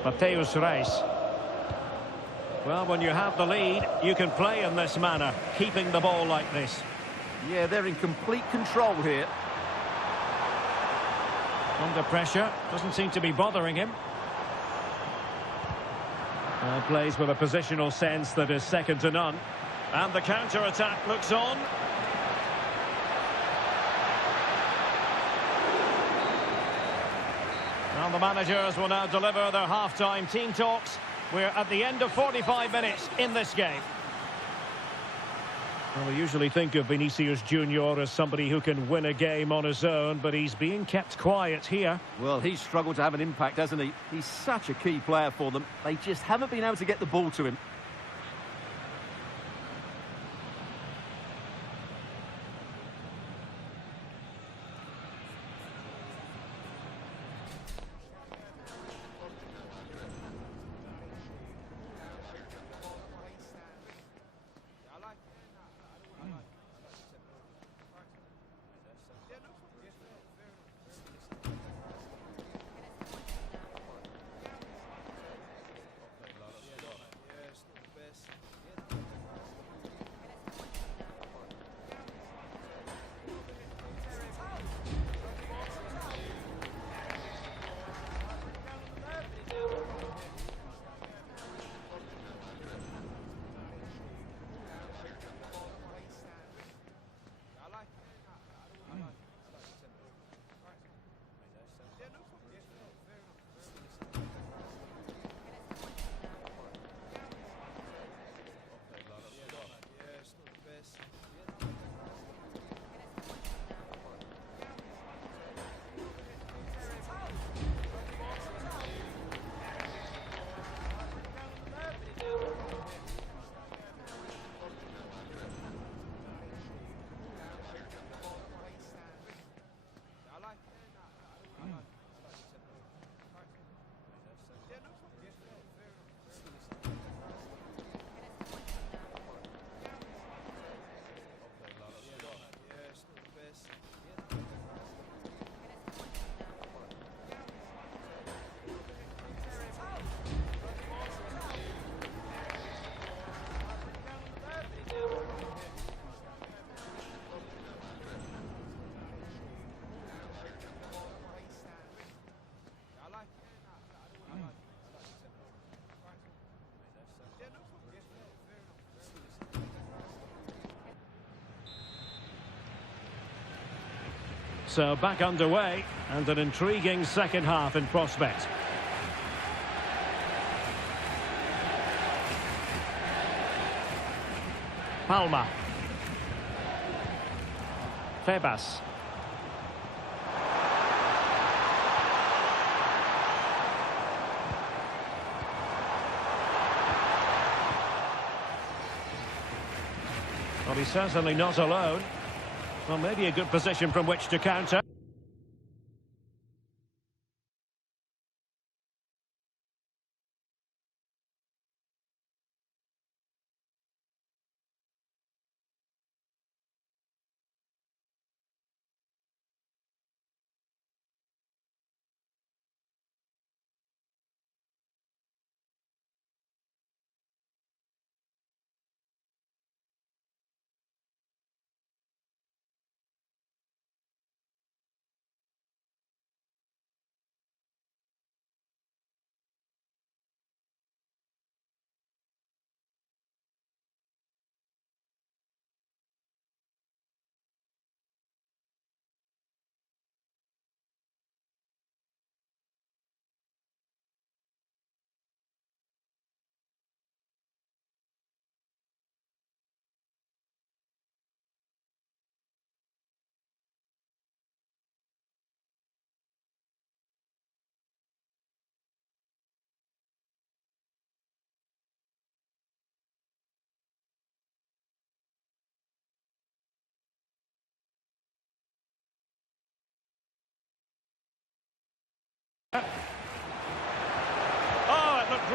Mateus Reis. Well, when you have the lead, you can play in this manner, keeping the ball like this. Yeah, they're in complete control here. Under pressure, doesn't seem to be bothering him. Plays with a positional sense that is second to none. And the counter-attack looks on. And the managers will now deliver their half-time team talks. We're at the end of 45 minutes in this game. Well, we usually think of Vinicius Junior as somebody who can win a game on his own, but he's being kept quiet here. Well, he's struggled to have an impact, hasn't he? He's such a key player for them. They just haven't been able to get the ball to him. So back underway, and an intriguing second half in prospect. Palma. Febas. Well, he's certainly not alone. Well, maybe a good position from which to counter.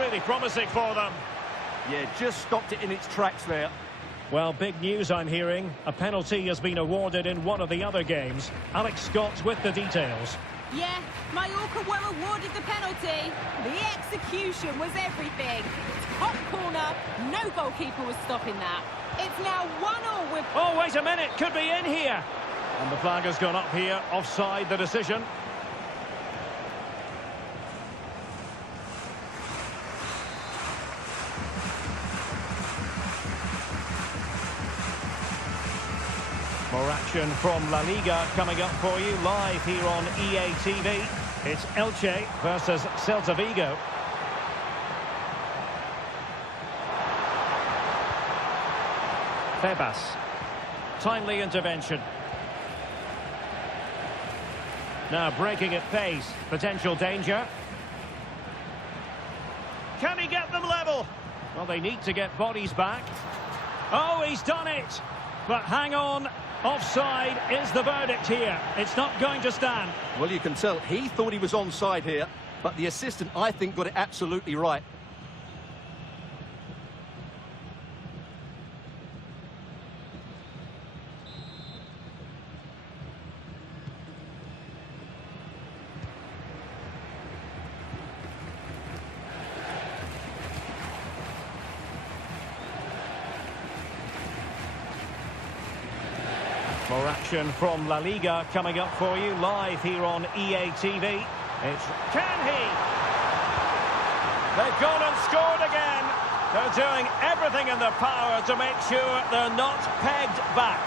really promising for them. Yeah, just stopped it in its tracks there. Well, big news I'm hearing. A penalty has been awarded in one of the other games. Alex Scott with the details. Yeah, Mallorca were awarded the penalty. The execution was everything. Top corner, no goalkeeper was stopping that. It's now 1-1 with... Oh, wait a minute, could be in here. And the flag has gone up here, offside the decision. More action from La Liga coming up for you live here on EA TV. It's Elche versus Celta Vigo. Febas. Timely intervention. Now breaking at pace. Potential danger. Can he get them level? Well, they need to get bodies back. Oh, he's done it. But hang on. Offside is the verdict here. It's not going to stand. Well, you can tell he thought he was onside here, but the assistant, I think, got it absolutely right. More action from La Liga coming up for you live here on EA TV. It's can he? They've gone and scored again. They're doing everything in their power to make sure they're not pegged back.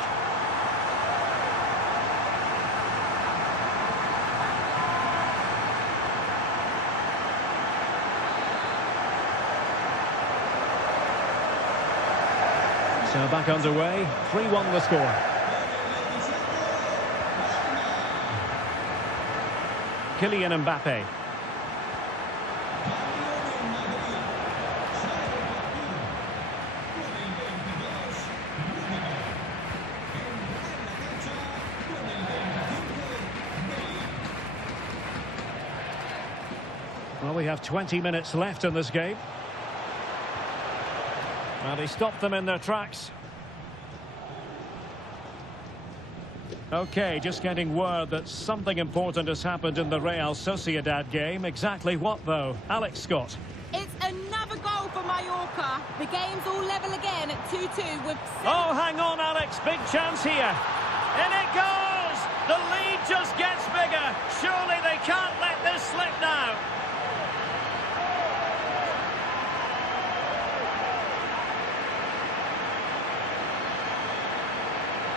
So back underway, 3-1 the score. Kylian Mbappe. Well, we have 20 minutes left in this game. Well, they stopped them in their tracks. Okay, just getting word that something important has happened in the Real Sociedad game. Exactly what, though? Alex Scott. It's another goal for Mallorca. The game's all level again at 2-2 with... Oh, hang on, Alex. Big chance here. In it goes! The lead just gets bigger. Surely they can't let this slip now.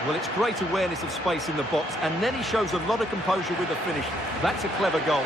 Well, it's great awareness of space in the box, and then he shows a lot of composure with the finish. That's a clever goal.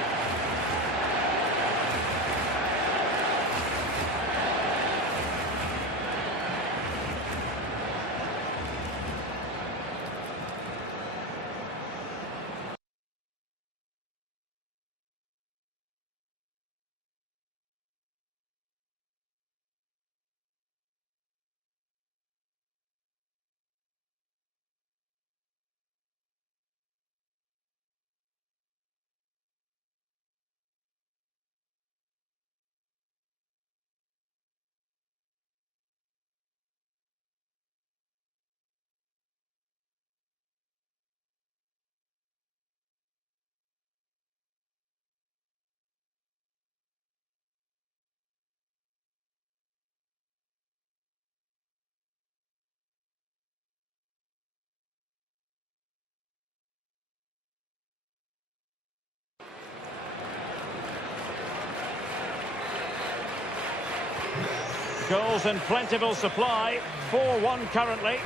Goals in plentiful supply. 4-1 currently.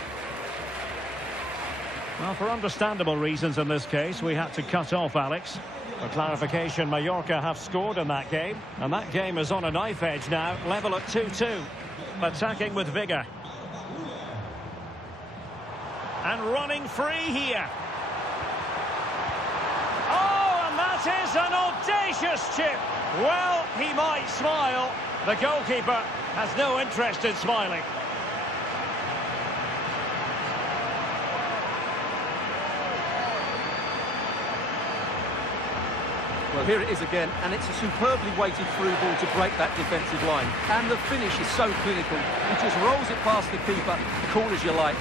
Well, for understandable reasons in this case, we had to cut off Alex. For clarification, Mallorca have scored in that game. And that game is on a knife edge now, level at 2-2. Attacking with vigour. And running free here. Oh, and that is an audacious chip. Well, he might smile. The goalkeeper has no interest in smiling. Well, here it is again, and it's a superbly weighted through ball to break that defensive line. And the finish is so clinical. He just rolls it past the keeper, cool as you like.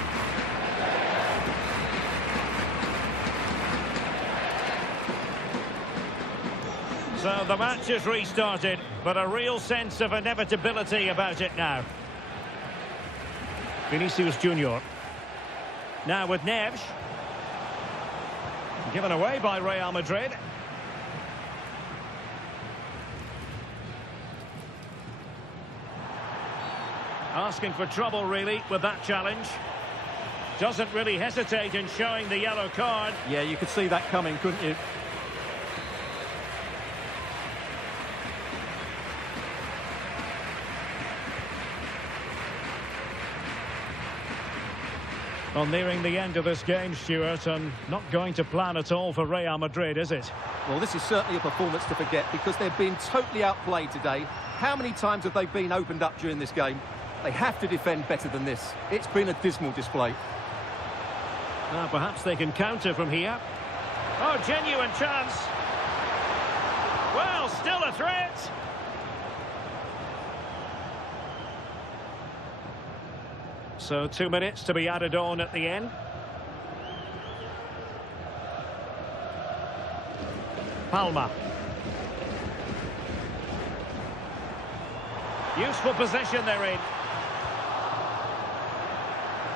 So the match is restarted, but a real sense of inevitability about it now. Vinicius Junior. Now with Neves. Given away by Real Madrid. Asking for trouble, really, with that challenge. Doesn't really hesitate in showing the yellow card. Yeah, you could see that coming, couldn't you? Well, nearing the end of this game, Stuart, and not going to plan at all for Real Madrid, is it? Well, this is certainly a performance to forget because they've been totally outplayed today. How many times have they been opened up during this game? They have to defend better than this. It's been a dismal display. Perhaps they can counter from here. Oh, genuine chance. Well, still a threat. So 2 minutes to be added on at the end. Palma. Useful position they're in.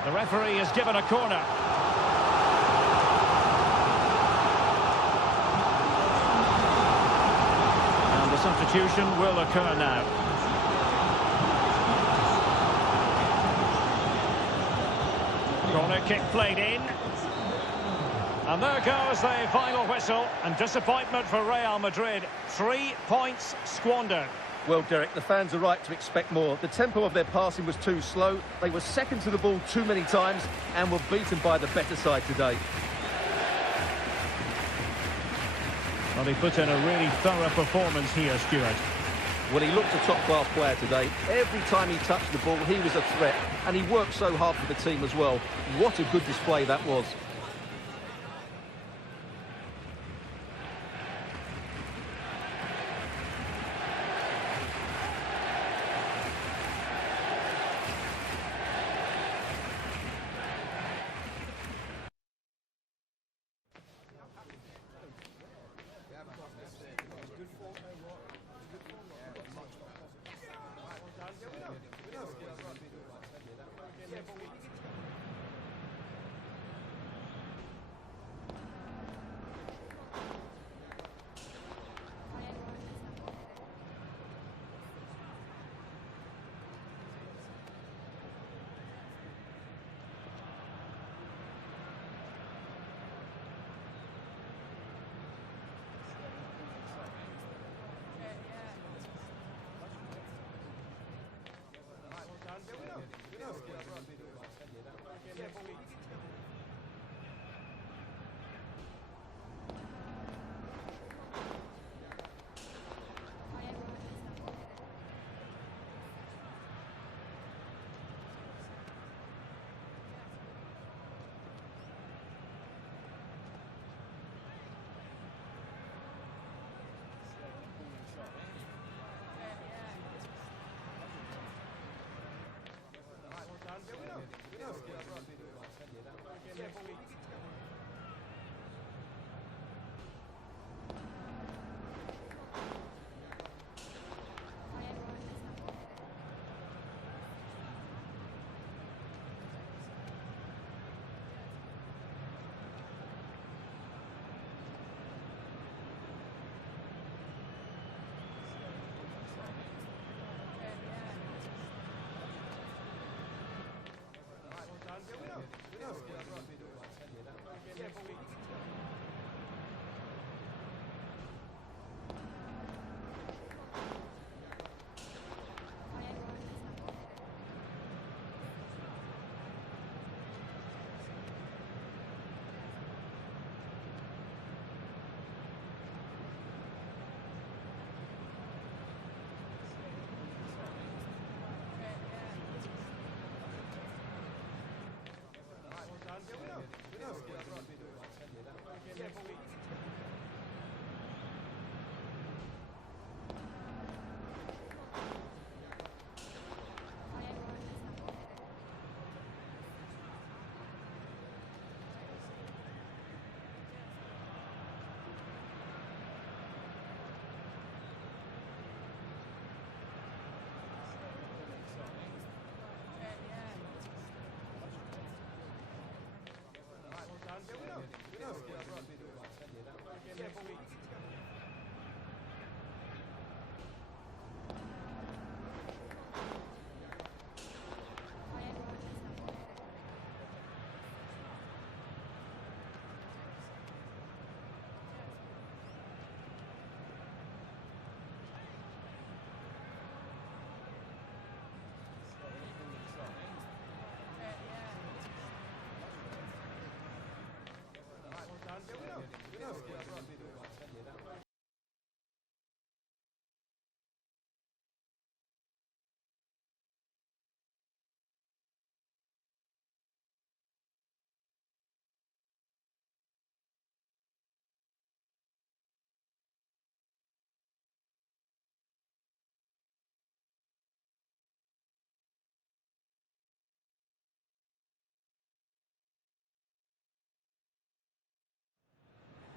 The referee has given a corner. And the substitution will occur now. Corner kick played in. And there goes the final whistle. And disappointment for Real Madrid. 3 points squandered. Well, Derek, the fans are right to expect more. The tempo of their passing was too slow. They were second to the ball too many times and were beaten by the better side today. Well, he put in a really thorough performance here, Stuart. Well, he looked a top-class player today. Every time he touched the ball, he was a threat. And he worked so hard for the team as well. What a good display that was.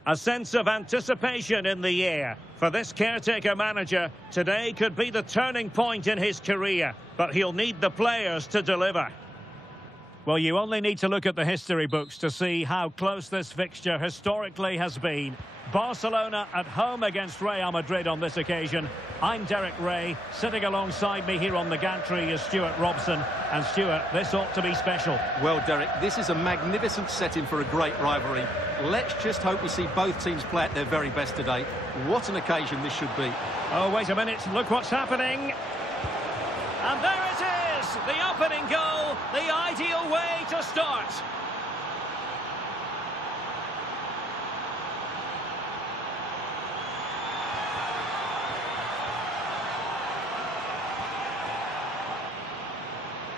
A sense of anticipation in the air. For this caretaker manager, today could be the turning point in his career, but he'll need the players to deliver. Well, you only need to look at the history books to see how close this fixture historically has been. Barcelona at home against Real Madrid on this occasion. I'm Derek Ray. Sitting alongside me here on the gantry is Stuart Robson. And Stuart, this ought to be special. Well, Derek, this is a magnificent setting for a great rivalry. Let's just hope we see both teams play at their very best today. What an occasion this should be. Oh, wait a minute. Look what's happening. And there it is! The opening goal, the ideal way to start.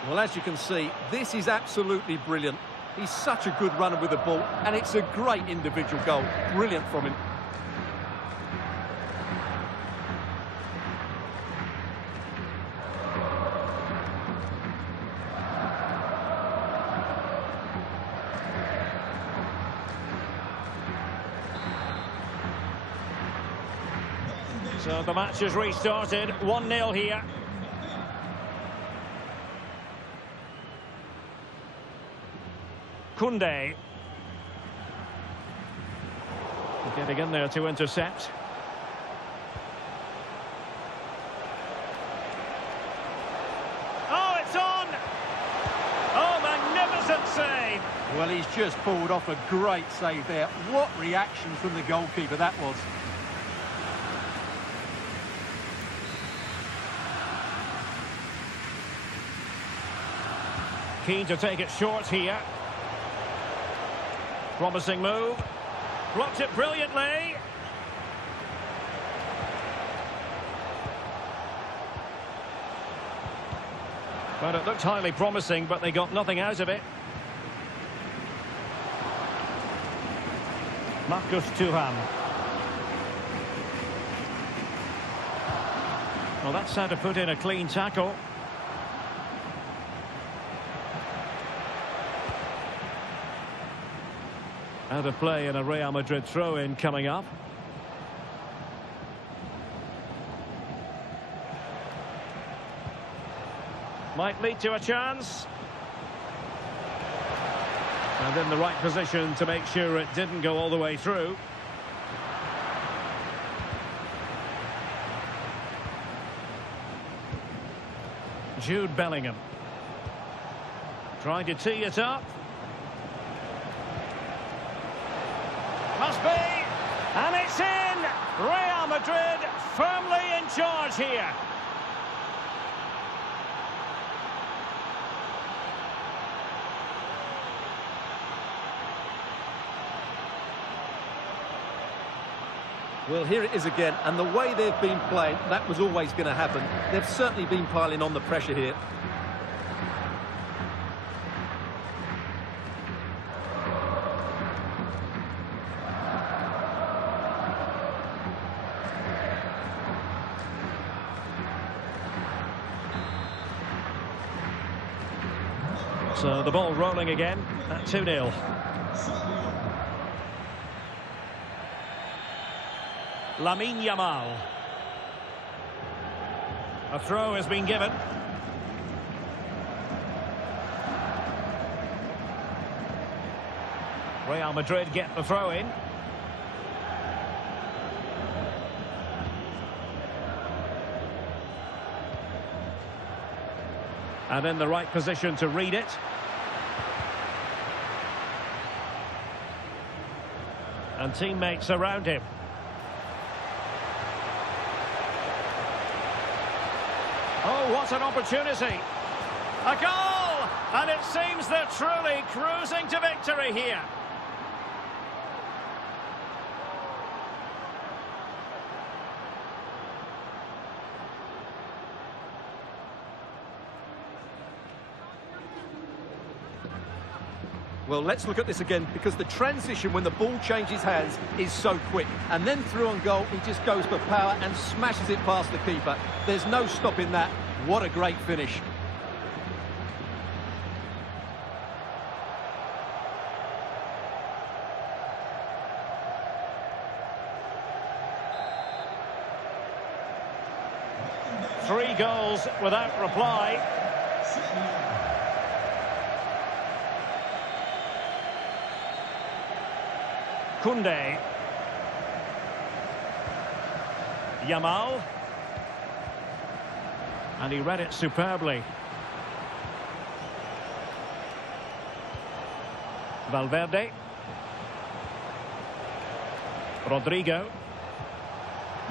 Well, as you can see, this is absolutely brilliant. He's such a good runner with the ball, and it's a great individual goal. Brilliant from him. So the match has restarted, 1-0 here. Koundé. Getting in there to intercept. Oh, it's on! Oh, magnificent save! Well, he's just pulled off a great save there. What reaction from the goalkeeper that was. Keen to take it short here. Promising move. Blocked it brilliantly. Well, it looked highly promising, but they got nothing out of it. Marcus Thuram. Well, that's how to put in a clean tackle. Out of play and a Real Madrid throw-in coming up. Might lead to a chance. And in the right position to make sure it didn't go all the way through. Jude Bellingham. Trying to tee it up. Must be, and it's in! Real Madrid firmly in charge here. Well, here it is again, and the way they've been playing, that was always going to happen. They've certainly been piling on the pressure here. So the ball rolling again at 2-0. Lamine Yamal. A throw has been given. Real Madrid get the throw in. And in the right position to read it. And teammates around him. Oh, what an opportunity. A goal! And it seems they're truly cruising to victory here. Well, let's look at this again, because the transition when the ball changes hands is so quick. And then through on goal, he just goes for power and smashes it past the keeper. There's no stopping that. What a great finish. 3 goals without reply. Koundé. Yamal. And he read it superbly. Valverde. Rodrigo.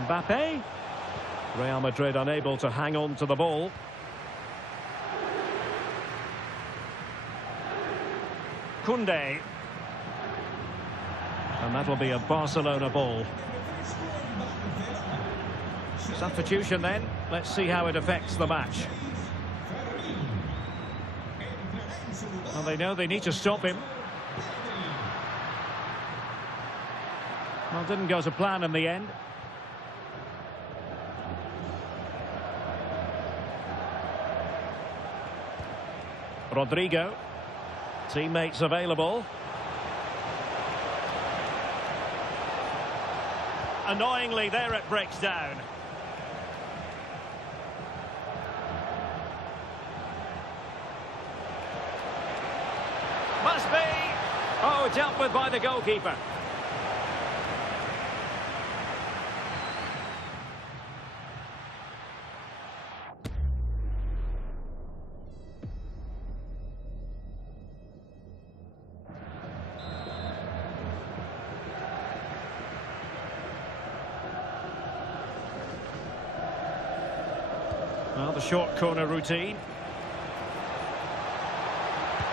Mbappe. Real Madrid unable to hang on to the ball. Koundé. And that'll be a Barcelona ball. Substitution then. Let's see how it affects the match. Well, they know they need to stop him. Well, didn't go to plan in the end. Rodrigo. Teammates available. Annoyingly, there it breaks down. Must be. Oh, dealt with by the goalkeeper. Well, the short corner routine.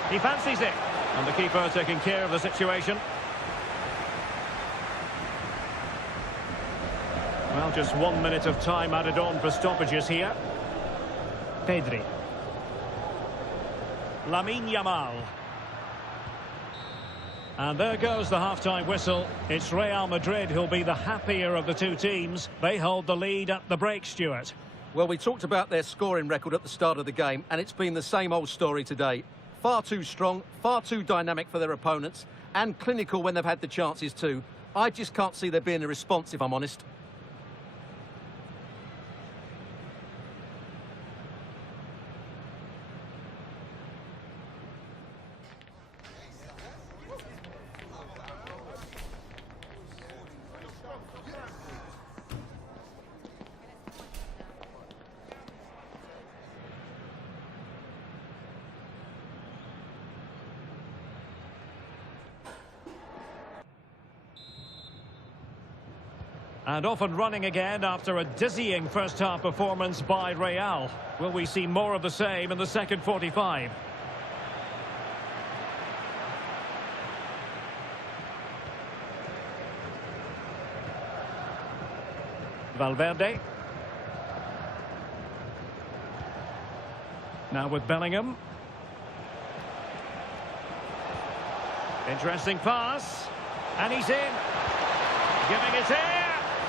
He fancies it. And the keeper taking care of the situation. Well, just 1 minute of time added on for stoppages here. Pedri. Lamine Yamal. And there goes the half-time whistle. It's Real Madrid who'll be the happier of the two teams. They hold the lead at the break, Stuart. Well, we talked about their scoring record at the start of the game, and it's been the same old story today. Far too strong, far too dynamic for their opponents, and clinical when they've had the chances too. I just can't see there being a response, if I'm honest. And off and running again after a dizzying first-half performance by Real. Will we see more of the same in the second 45? Valverde. Now with Bellingham. Interesting pass. And he's in. Giving it in.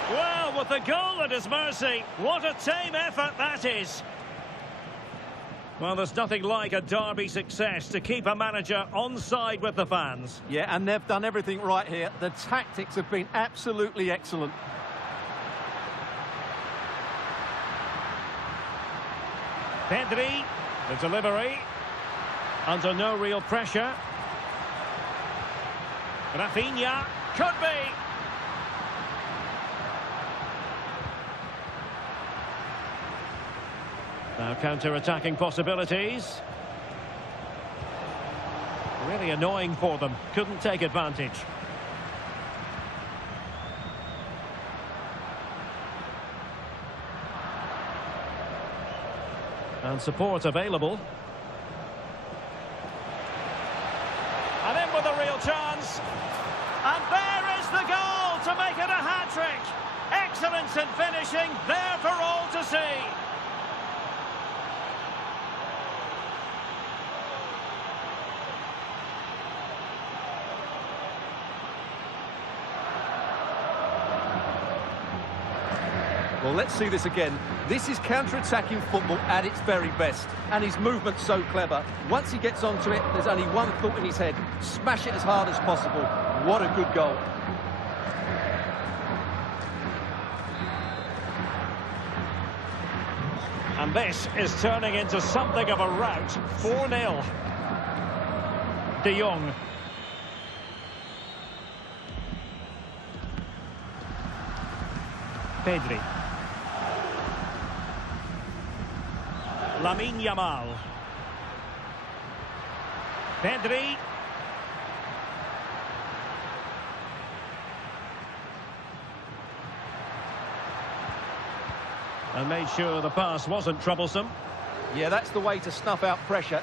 Well, with the goal at his mercy, what a tame effort that is. Well, there's nothing like a derby success to keep a manager on side with the fans. Yeah, and they've done everything right here. The tactics have been absolutely excellent. Pedri, the delivery, under no real pressure. Rafinha, could be. Now counter-attacking possibilities. Really annoying for them. Couldn't take advantage. And support available. And in with a real chance. And there is the goal to make it a hat-trick. Excellence in finishing, there for all to see. Well, let's see this again. This is counter-attacking football at its very best. And his movement's so clever. Once he gets onto it, there's only one thought in his head. Smash it as hard as possible. What a good goal. And this is turning into something of a rout. 4-0. De Jong. Pedri. Lamine Yamal. Pedri. And made sure the pass wasn't troublesome. Yeah, that's the way to snuff out pressure.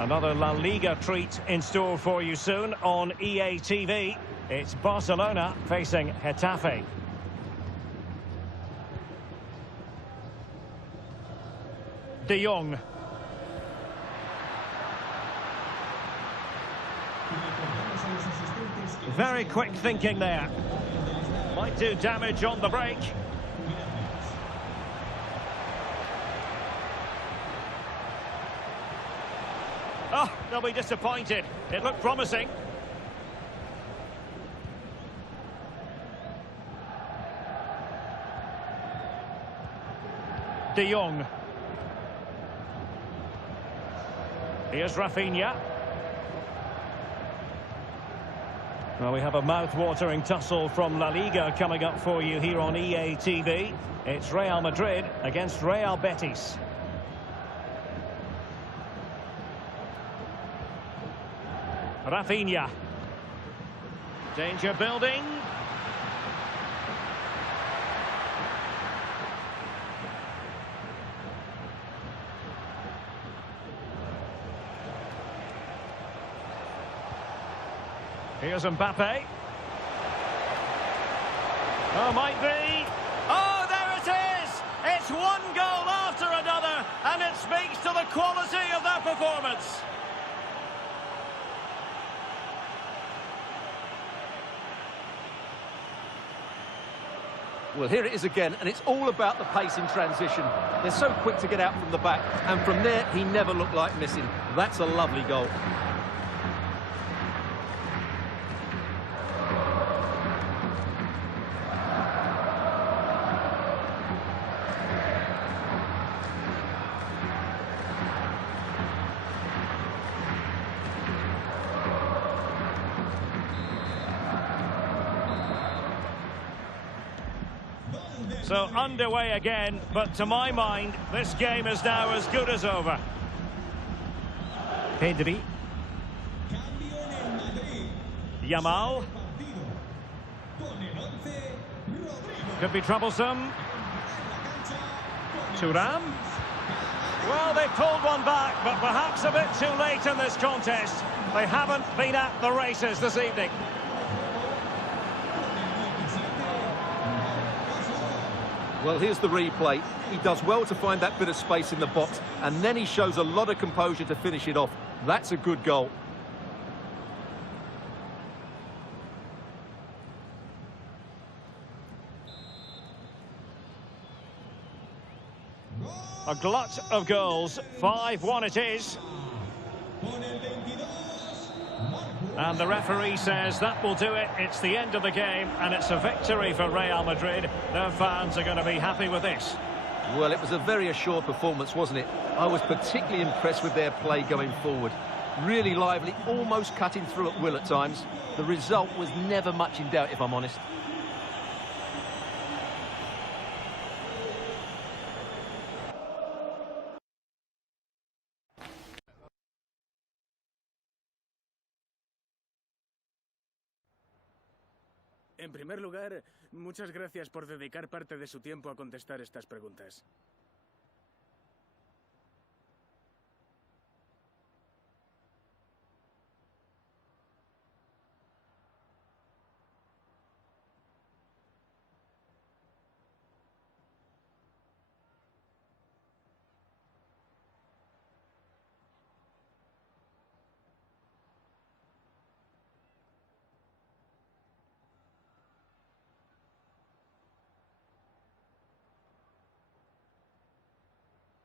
Another La Liga treat in store for you soon on EA TV. It's Barcelona facing Getafe. De Jong. Very quick thinking there. Might do damage on the break. Oh, they'll be disappointed. It looked promising. De Jong. Here's Rafinha. Well, we have a mouth-watering tussle from La Liga coming up for you here on EA TV. It's Real Madrid against Real Betis. Rafinha. Danger building. Here's Mbappe. Oh, might be. Oh, there it is! It's one goal after another, and it speaks to the quality of that performance. Well, here it is again, and it's all about the pace in transition. They're so quick to get out from the back, and from there, he never looked like missing. That's a lovely goal. So underway again, but to my mind, this game is now as good as over. Pedri. Yamal. Could be troublesome. Thuram. Well, they pulled one back, but perhaps a bit too late in this contest. They haven't been at the races this evening. Well, here's the replay. He does well to find that bit of space in the box, and then he shows a lot of composure to finish it off. That's a good goal. A glut of goals. 5-1 it is. And the referee says that will do it. It's the end of the game, and it's a victory for Real Madrid. Their fans are going to be happy with this. Well, it was a very assured performance, wasn't it? I was particularly impressed with their play going forward. Really lively, almost cutting through at will at times. The result was never much in doubt, if I'm honest. En primer lugar, muchas gracias por dedicar parte de su tiempo a contestar estas preguntas.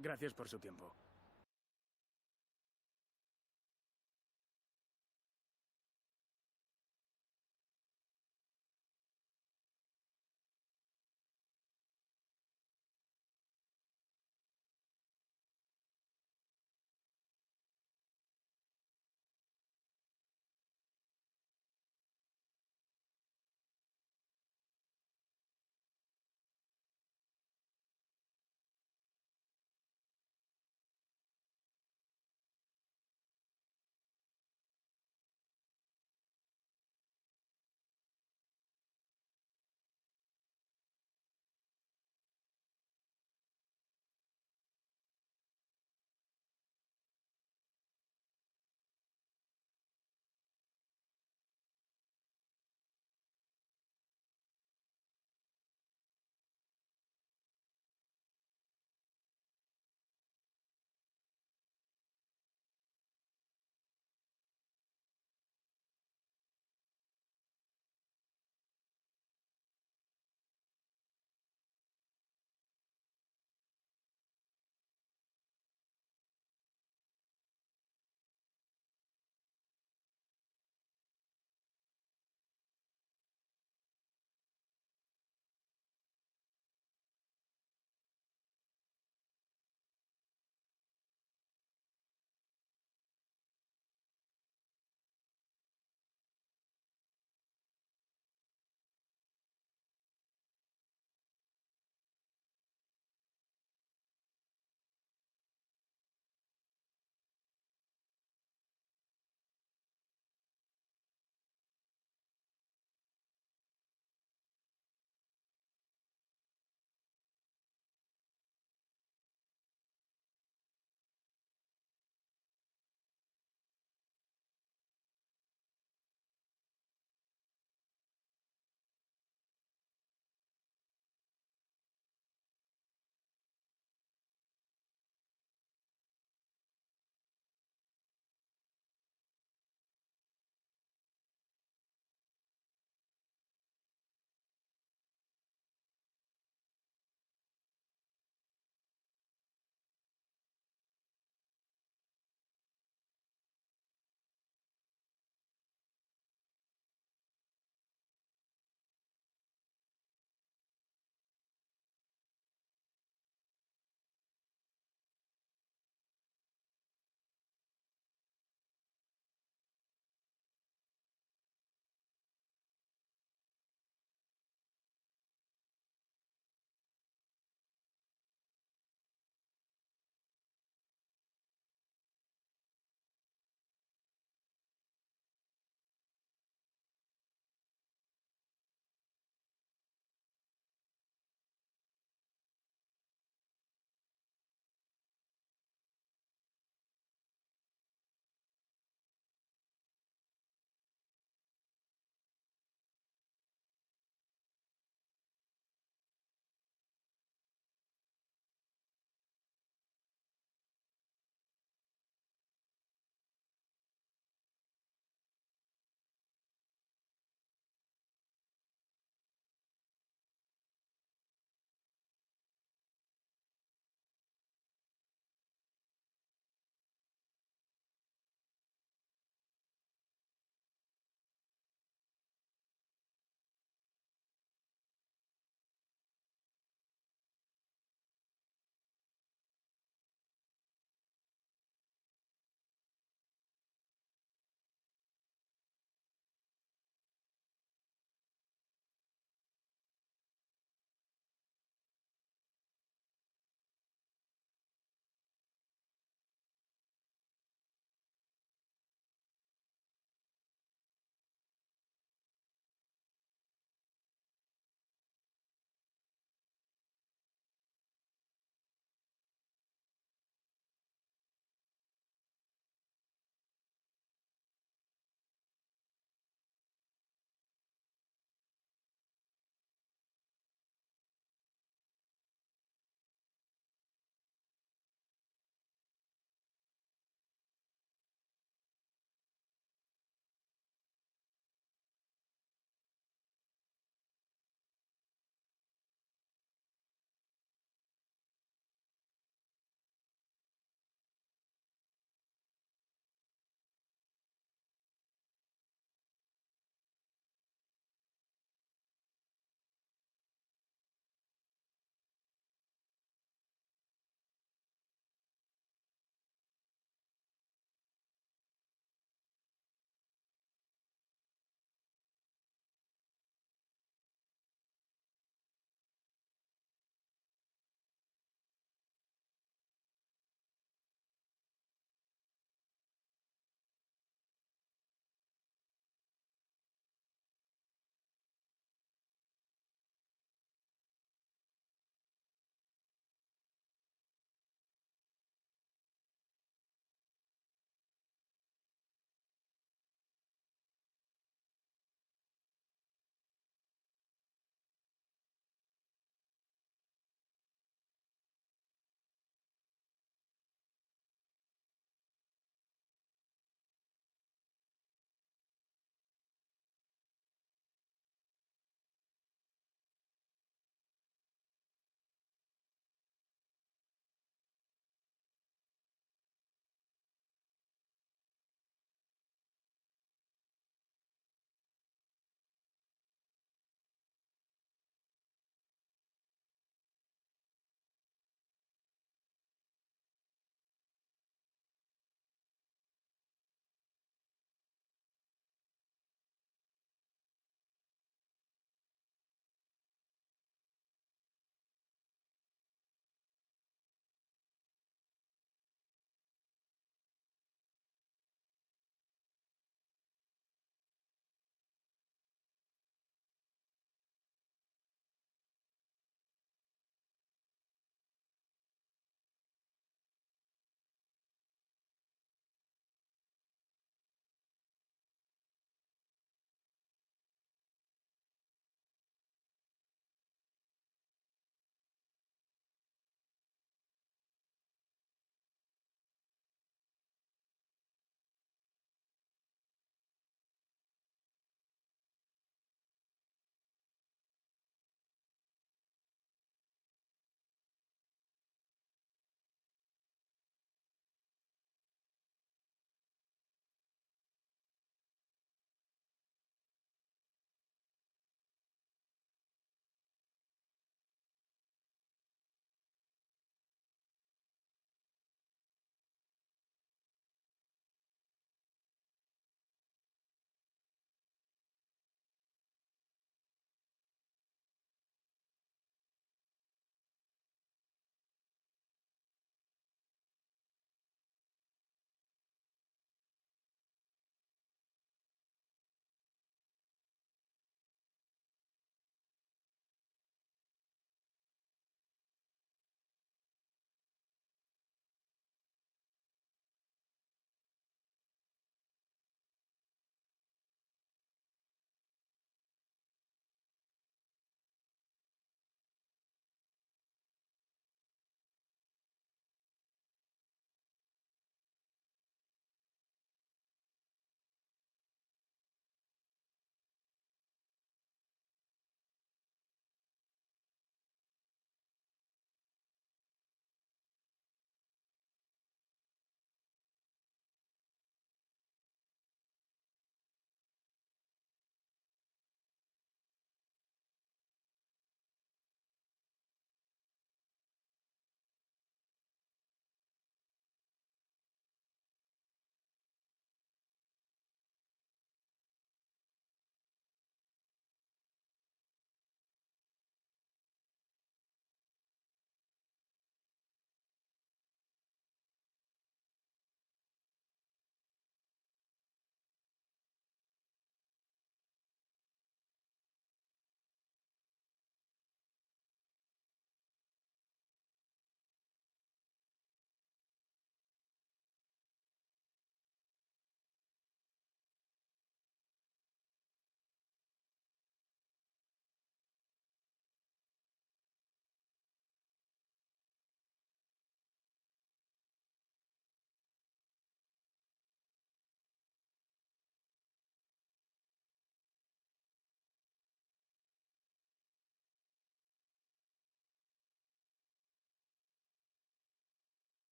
Gracias por su tiempo.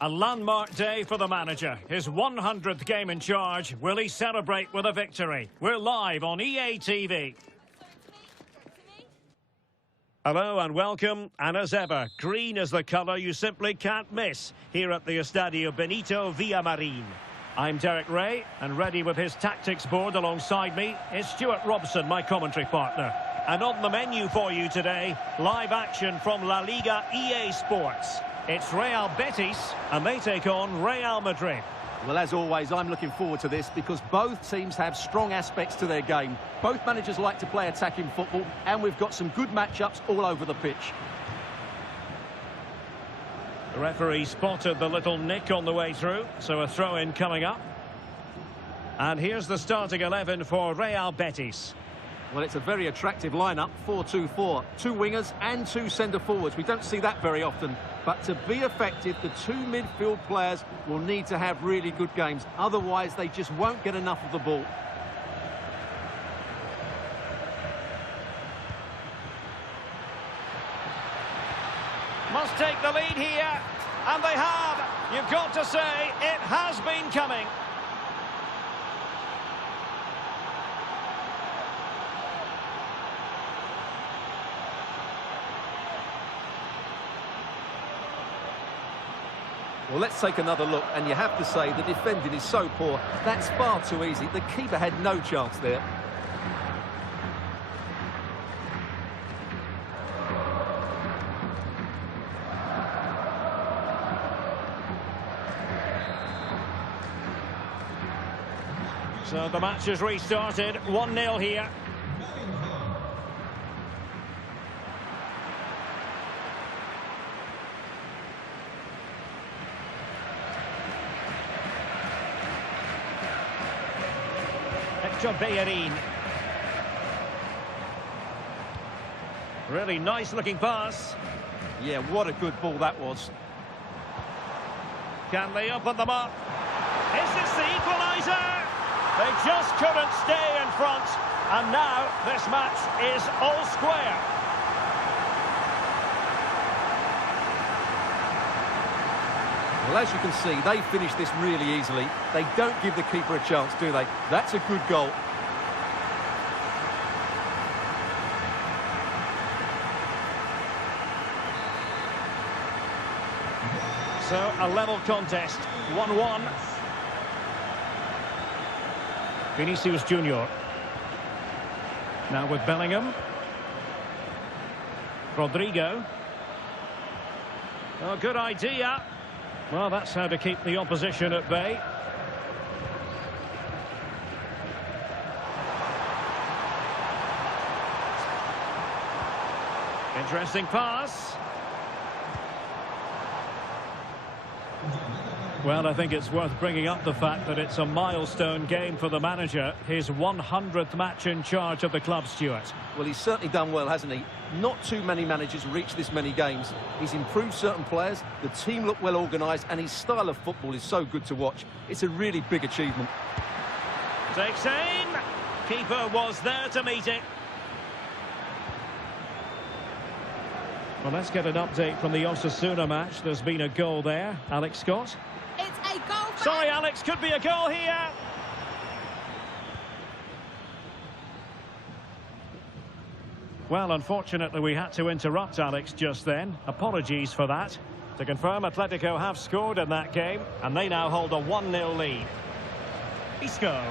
A landmark day for the manager. His 100th game in charge. Will he celebrate with a victory? We're live on EA TV. Hello and welcome. And as ever, green is the colour you simply can't miss here at the Estadio Benito Villamarín. I'm Derek Ray, and ready with his tactics board alongside me is Stuart Robson, my commentary partner. And on the menu for you today, live action from La Liga EA Sports. It's Real Betis, and they take on Real Madrid. Well, as always, I'm looking forward to this because both teams have strong aspects to their game. Both managers like to play attacking football, and we've got some good matchups all over the pitch. The referee spotted the little nick on the way through, so a throw-in coming up. And here's the starting 11 for Real Betis. Well, it's a very attractive lineup, 4-2-4. Two wingers and two centre-forwards. We don't see that very often. But to be effective, the two midfield players will need to have really good games. Otherwise, they just won't get enough of the ball. Must take the lead here, and they have. You've got to say, it has been coming. Well, let's take another look, and you have to say the defending is so poor. That's far too easy. The keeper had no chance there. So the match has restarted, 1-0 here. Bellerin. Really nice looking pass. Yeah, what a good ball that was. Can they open them up? Is this the equaliser? They just couldn't stay in front, and now this match is all square. Well, as you can see, they finish this really easily. They don't give the keeper a chance, do they? That's a good goal. So, a level contest, 1-1. Vinicius Junior. Now with Bellingham. Rodrigo. Oh, good idea. Well, that's how to keep the opposition at bay. Interesting pass. Well, I think it's worth bringing up the fact that it's a milestone game for the manager. His 100th match in charge of the club, Stuart. Well, he's certainly done well, hasn't he? Not too many managers reach this many games. He's improved certain players, the team look well organised, and his style of football is so good to watch. It's a really big achievement. Takes aim. Keeper was there to meet it. Well, let's get an update from the Osasuna match. There's been a goal there. Alex Scott. It's a goal for... Sorry, Alex, could be a goal here. Well, unfortunately, we had to interrupt Alex just then. Apologies for that. To confirm, Atletico have scored in that game, and they now hold a 1-0 lead. Isco.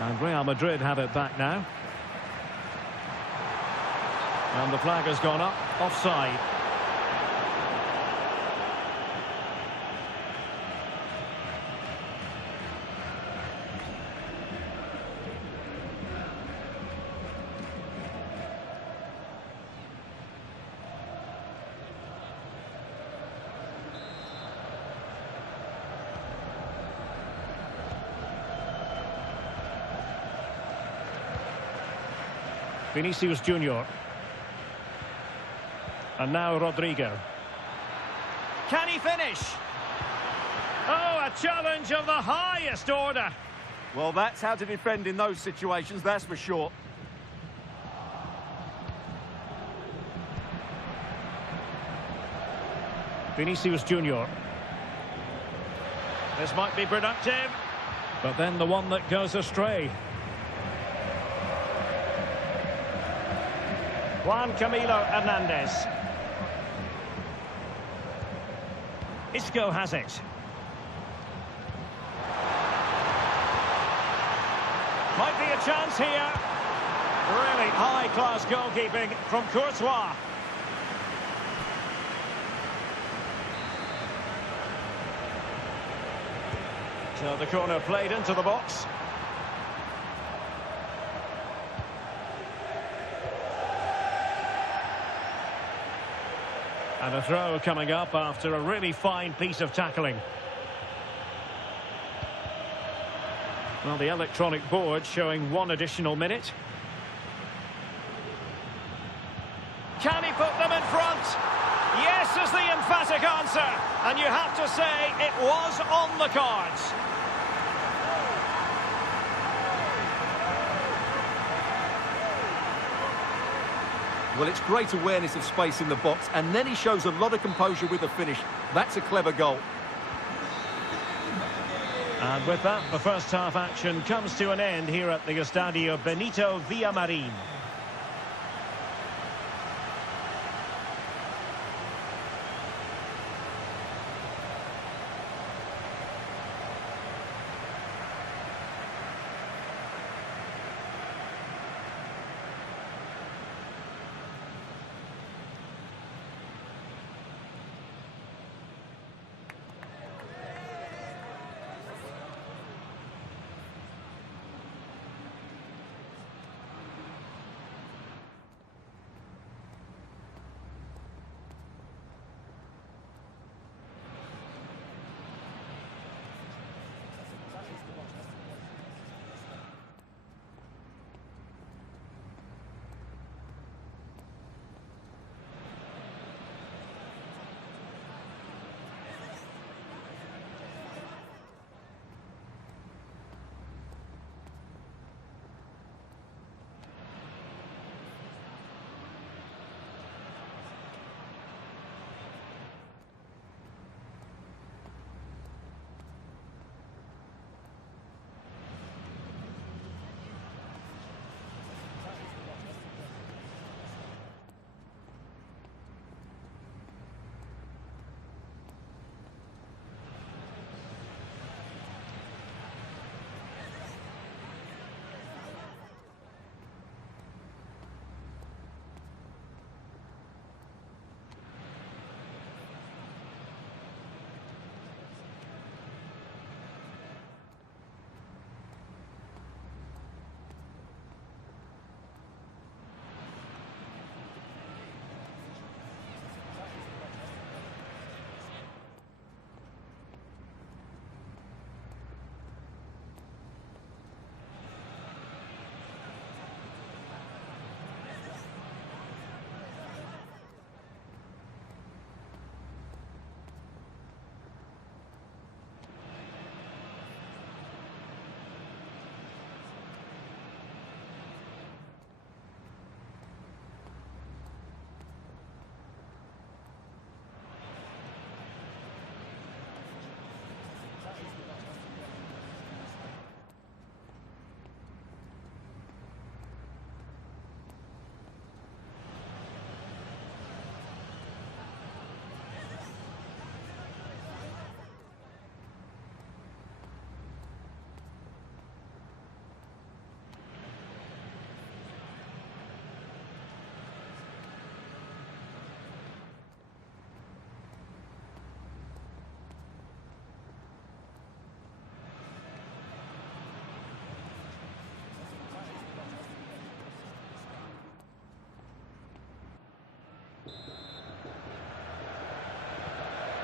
And Real Madrid have it back now. And the flag has gone up, offside. Vinicius Junior. And now Rodrigo. Can he finish? Oh, a challenge of the highest order. Well, that's how to defend in those situations, that's for sure. Vinicius Junior. This might be productive. But then the one that goes astray. Juan Camilo Hernandez. Isco has it. Might be a chance here. Really high-class goalkeeping from Courtois. So the corner played into the box. And a throw coming up after a really fine piece of tackling. Well, the electronic board showing 1 additional minute. Can he put them in front? Yes is the emphatic answer. And you have to say it was on the cards. Well, it's great awareness of space in the box, and then he shows a lot of composure with the finish. That's a clever goal. And with that, the first half action comes to an end here at the Estadio Benito Villamarín.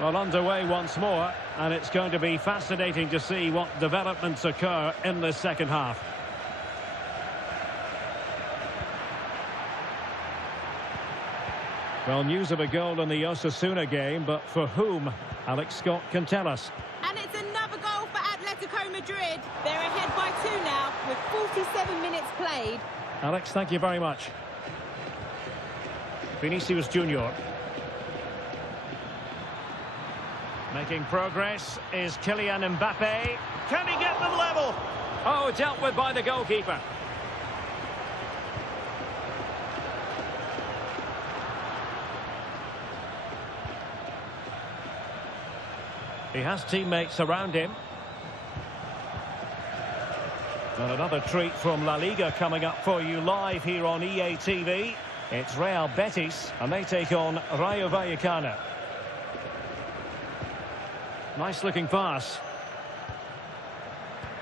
Well, underway once more, and it's going to be fascinating to see what developments occur in the second half. Well, news of a goal in the Osasuna game, but for whom? Alex Scott can tell us. And it's another goal for Atletico Madrid. They're ahead by 2 now, with 47 minutes played. Alex, thank you very much. Vinicius Junior. Making progress is Kylian Mbappe. Can he get them level? Oh, dealt with by the goalkeeper. He has teammates around him. And another treat from La Liga coming up for you live here on EA TV. It's Real Betis, and they take on Rayo Vallecano. Nice looking pass.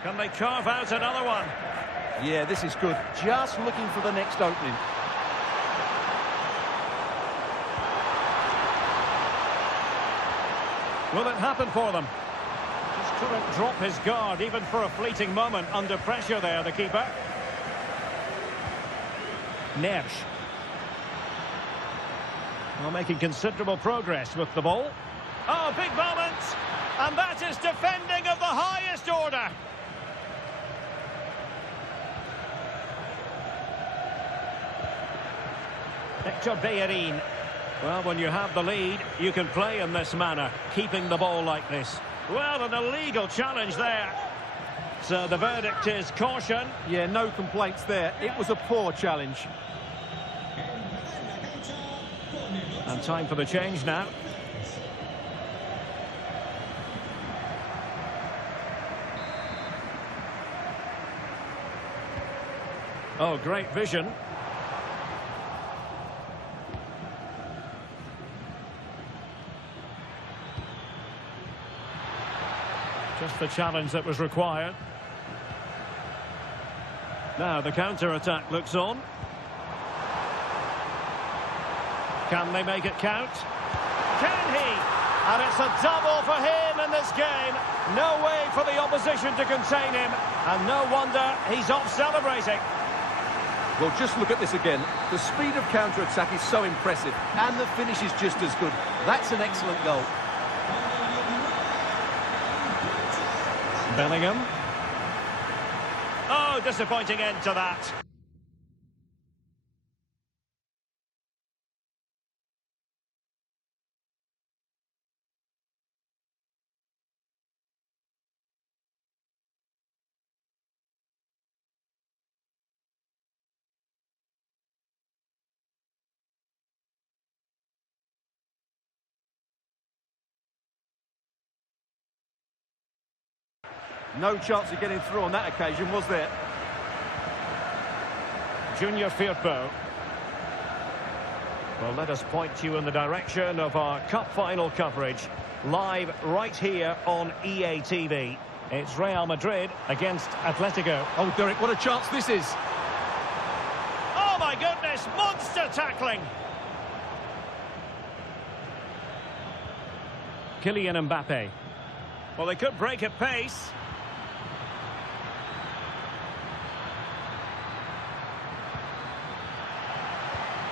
Can they carve out another one? Yeah, this is good. Just looking for the next opening. Will it happen for them? Just couldn't drop his guard even for a fleeting moment. Under pressure there, the keeper. Neves. Well, making considerable progress with the ball. Oh, big moment! And that is defending of the highest order. Hector Bellerin. Well, when you have the lead, you can play in this manner, keeping the ball like this. Well, an illegal challenge there. So the verdict is caution. Yeah, no complaints there. It was a poor challenge. And time for the change now. Oh, great vision. Just the challenge that was required. Now the counter-attack looks on. Can they make it count? Can he? And it's a double for him in this game. No way for the opposition to contain him. And no wonder he's off celebrating. Well, just look at this again. The speed of counter-attack is so impressive, and the finish is just as good. That's an excellent goal. Bellingham. Oh, disappointing end to that. No chance of getting through on that occasion, was there? Junior Firpo. Well, let us point you in the direction of our cup final coverage, live right here on EA TV. It's Real Madrid against Atletico. Oh, Derek, what a chance this is. Oh, my goodness, monster tackling. Kylian Mbappe. Well, they could break at pace.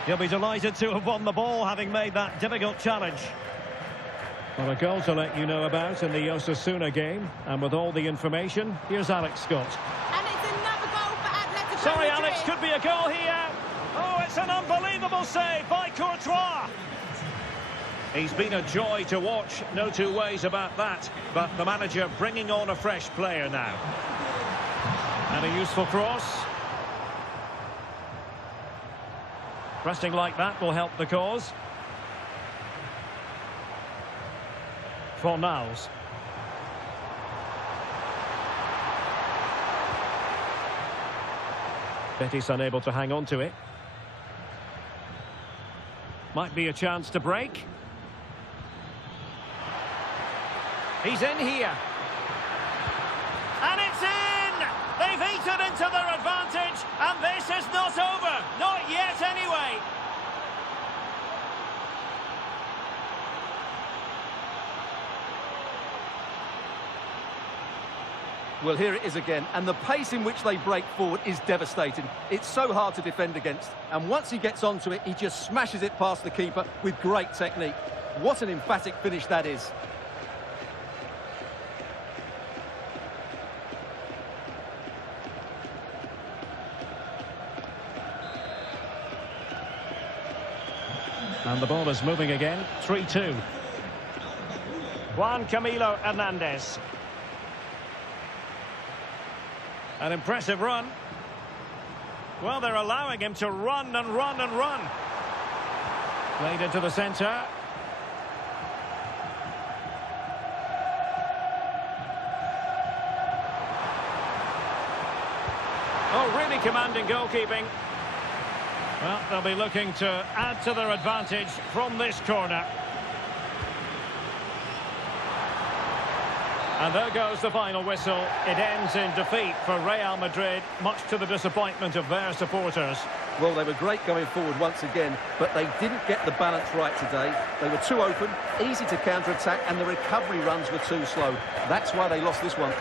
He'll be delighted to have won the ball, having made that difficult challenge. Well, a goal to let you know about in the Osasuna game. And with all the information, here's Alex Scott. And it's another goal for Atletico Sorry, Madrid. Alex, could be a goal here. Oh, it's an unbelievable save by Courtois. He's been a joy to watch, no two ways about that. But the manager bringing on a fresh player now. And a useful cross. Pressing like that will help the cause. Fornals. Betis unable to hang on to it. Might be a chance to break. He's in here. And it's in! They've eaten into their advantage, and this is not over. Not yet, anyway. Well, here it is again, and the pace in which they break forward is devastating. It's so hard to defend against, and once he gets onto it, he just smashes it past the keeper with great technique. What an emphatic finish that is. And the ball is moving again, 3-2. Juan Camilo Hernandez. An impressive run. Well, they're allowing him to run and run and run. Played into the centre. Oh, really commanding goalkeeping. Well, they'll be looking to add to their advantage from this corner. And there goes the final whistle. It ends in defeat for Real Madrid, much to the disappointment of their supporters. Well, they were great going forward once again, but they didn't get the balance right today. They were too open, easy to counter-attack, and the recovery runs were too slow. That's why they lost this one.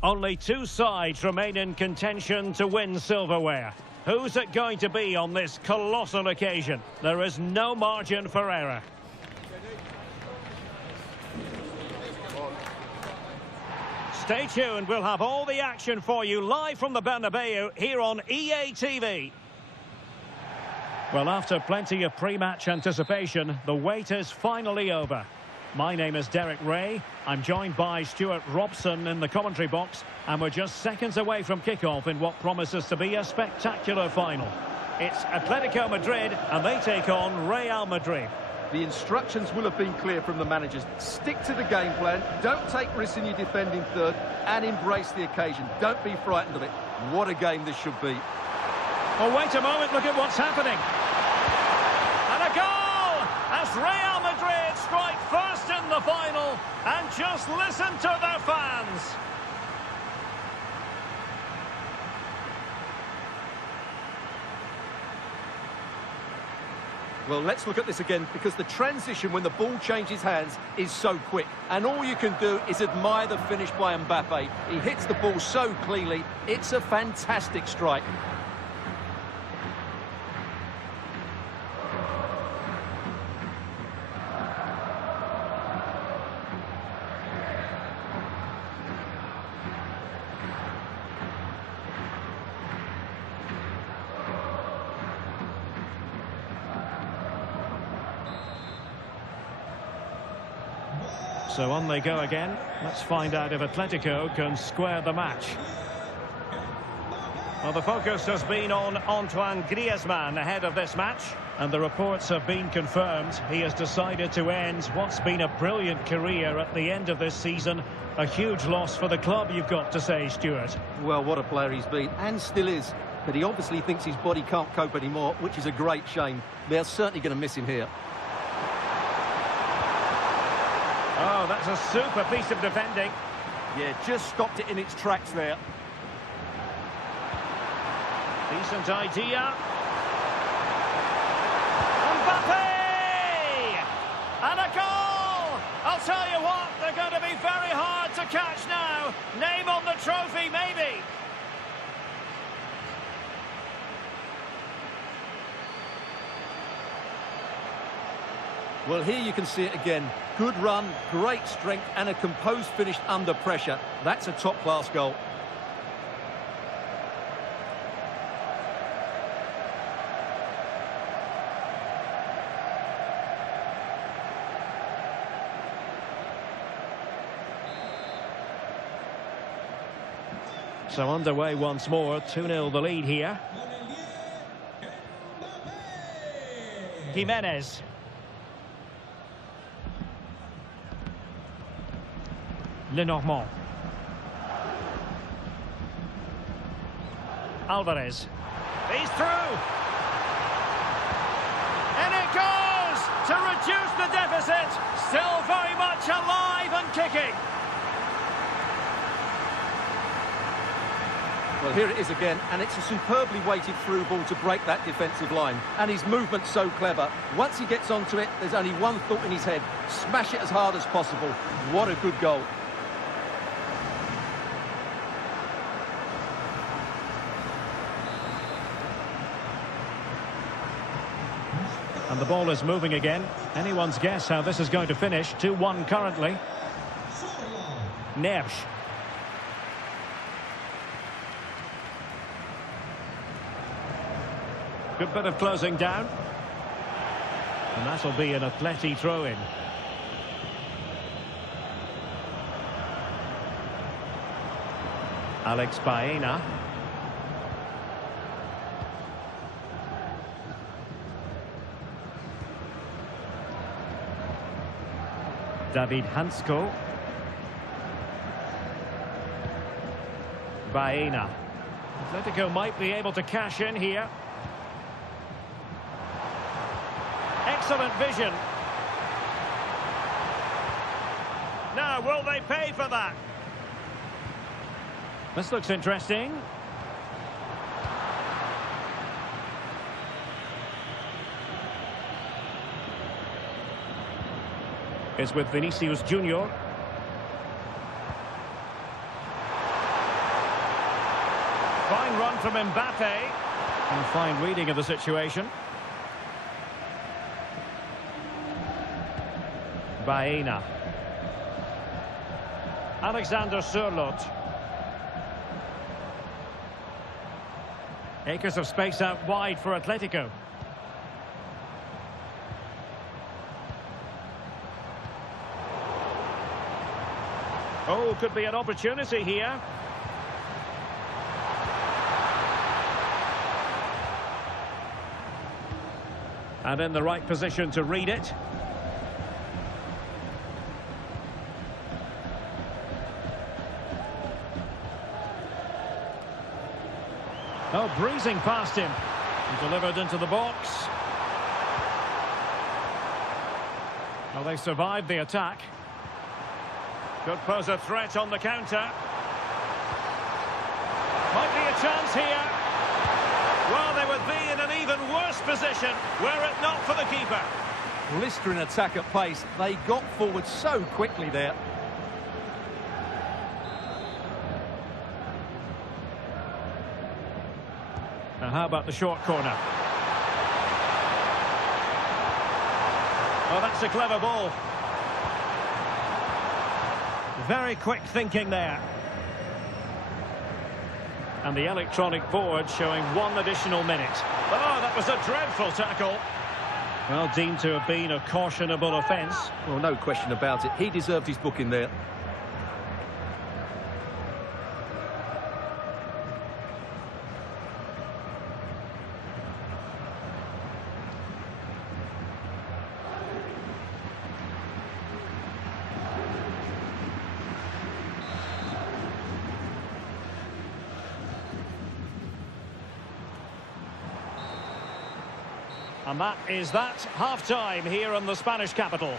Only two sides remain in contention to win silverware. Who's it going to be on this colossal occasion? There is no margin for error. Stay tuned, we'll have all the action for you live from the Bernabeu here on EA TV. Well, after plenty of pre-match anticipation, the wait is finally over. My name is Derek Ray. I'm joined by Stuart Robson in the commentary box, and we're just seconds away from kickoff in what promises to be a spectacular final. It's Atletico Madrid, and they take on Real Madrid. The instructions will have been clear from the managers. Stick to the game plan, don't take risks in your defending third, and embrace the occasion. Don't be frightened of it. What a game this should be. Oh, wait a moment, look at what's happening. And a goal! As Real Madrid strike first in the final, and just listen to their fans. Well, let's look at this again, because the transition when the ball changes hands is so quick. And all you can do is admire the finish by Mbappe. He hits the ball so cleanly. It's a fantastic strike. So on they go again. Let's find out if Atletico can square the match. Well, the focus has been on Antoine Griezmann ahead of this match. And the reports have been confirmed. He has decided to end what's been a brilliant career at the end of this season. A huge loss for the club, you've got to say, Stuart. Well, what a player he's been, and still is. But he obviously thinks his body can't cope anymore, which is a great shame. They're certainly going to miss him here. Oh, that's a super piece of defending. Yeah, just stopped it in its tracks there. Decent idea. Mbappe! And a goal! I'll tell you what, they're going to be very hard to catch now. Name on the trophy, maybe. Well, here you can see it again. Good run, great strength, and a composed finish under pressure. That's a top-class goal. So underway once more, 2-0 the lead here. Jimenez. Lenormand. Alvarez. He's through. And it goes to reduce the deficit. Still very much alive and kicking. Well, here it is again, and it's a superbly weighted through ball to break that defensive line. And his movement's so clever. Once he gets onto it, there's only one thought in his head. Smash it as hard as possible. What a good goal. And the ball is moving again. Anyone's guess how this is going to finish. 2-1 currently. Nersch. Good bit of closing down. And that'll be an Atleti throw-in. Alex Baena. David Hansko. Baena. Atletico might be able to cash in here. Excellent vision. Now, will they pay for that? This looks interesting. It's with Vinicius Junior. Fine run from Mbappe. And fine reading of the situation. Baena. Alexander Sørloth. Acres of space out wide for Atletico. Oh, could be an opportunity here. And in the right position to read it. Oh, breezing past him. He delivered into the box. Well, they survived the attack. Could pose a threat on the counter. Might be a chance here. Well, they would be in an even worse position were it not for the keeper. Blistering attack at pace. They got forward so quickly there. Now, how about the short corner? Oh, that's a clever ball. Very quick thinking there. And the electronic board showing 1 additional minute. Oh, that was a dreadful tackle. Well, deemed to have been a cautionable offence. Well, no question about it. He deserved his booking there. And that is that. Half-time here in the Spanish capital.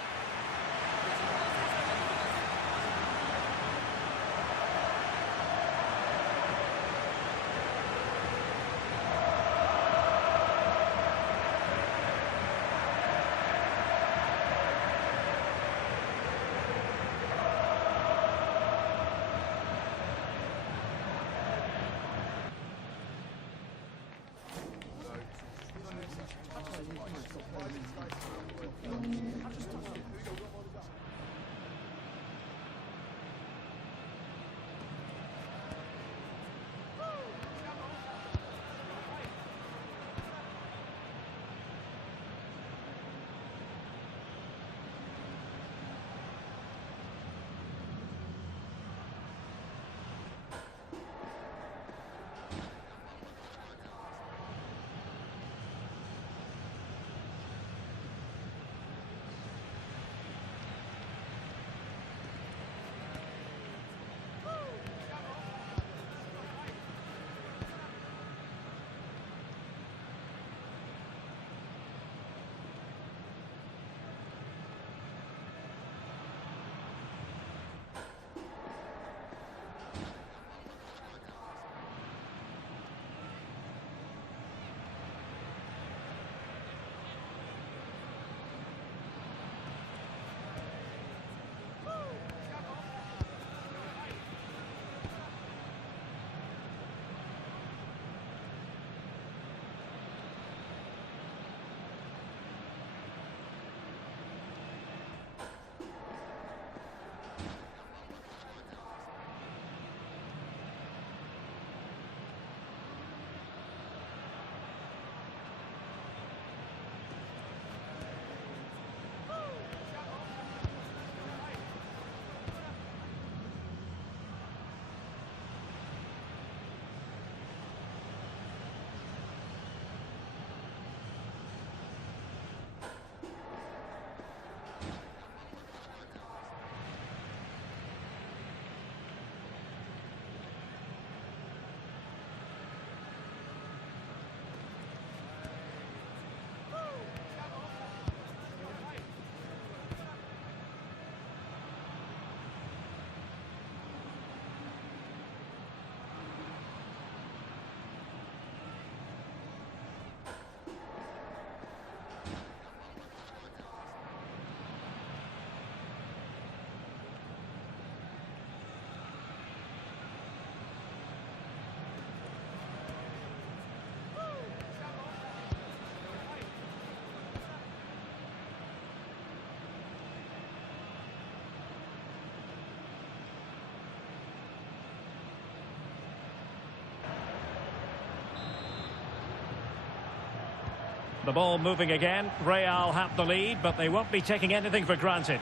The ball moving again. Real have the lead, but they won't be taking anything for granted.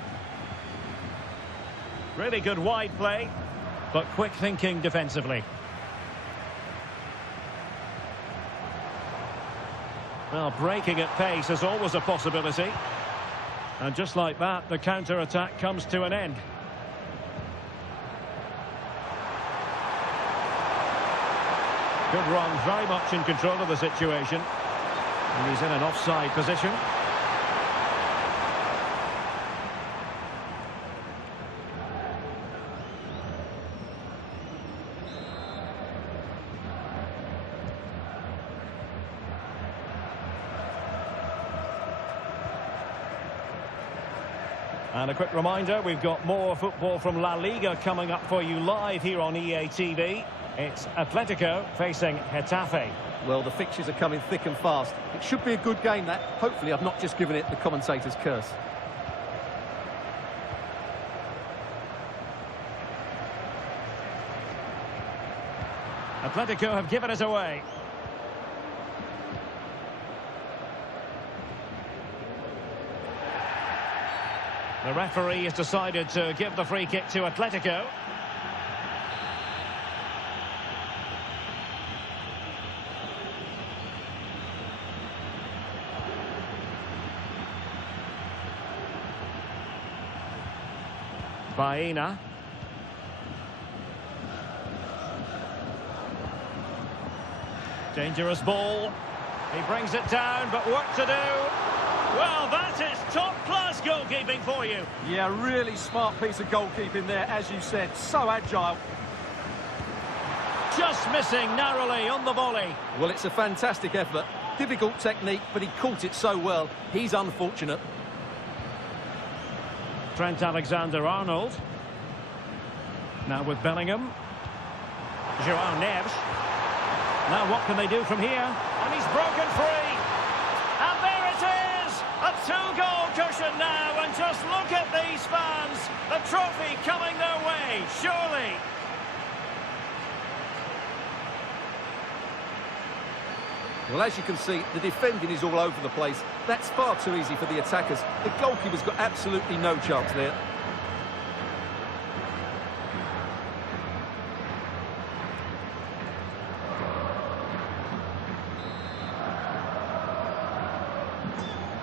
Really good wide play, but quick thinking defensively. Well, breaking at pace is always a possibility. And just like that, the counter-attack comes to an end. Good run, very much in control of the situation. And he's in an offside position. And a quick reminder, we've got more football from La Liga coming up for you live here on EA TV. It's Atletico facing Getafe. Well, the fixtures are coming thick and fast. It should be a good game, that. Hopefully I've not just given it the commentator's curse. Atletico have given it away. The referee has decided to give the free kick to Atletico. Baena. Dangerous ball. He brings it down, but work to do. Well, that is top-class goalkeeping for you. Yeah, really smart piece of goalkeeping there, as you said. So agile. Just missing narrowly on the volley. Well, it's a fantastic effort. Difficult technique, but he caught it so well. He's unfortunate. Trent Alexander-Arnold. Now with Bellingham. Joao Neves. Now what can they do from here? And he's broken free. And there it is! A two-goal cushion now, and just look at these fans. The trophy coming their way, surely. Well, as you can see, the defending is all over the place. That's far too easy for the attackers. The goalkeeper's got absolutely no chance there.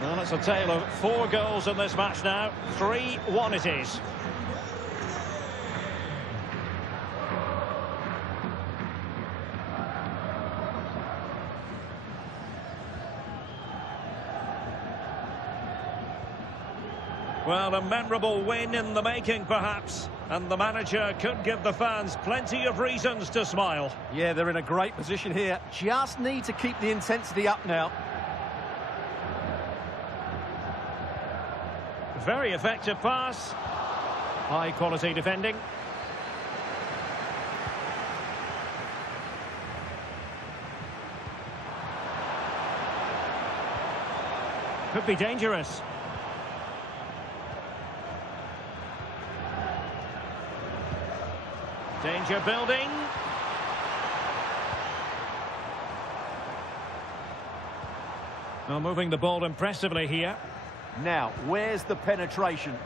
Well, it's a tale of 4 goals in this match now. 3-1 it is. Well, a memorable win in the making, perhaps. And the manager could give the fans plenty of reasons to smile. Yeah, they're in a great position here. Just need to keep the intensity up now. Very effective pass. High quality defending. Could be dangerous. Danger building. Well, moving the ball impressively here. Now, where's the penetration?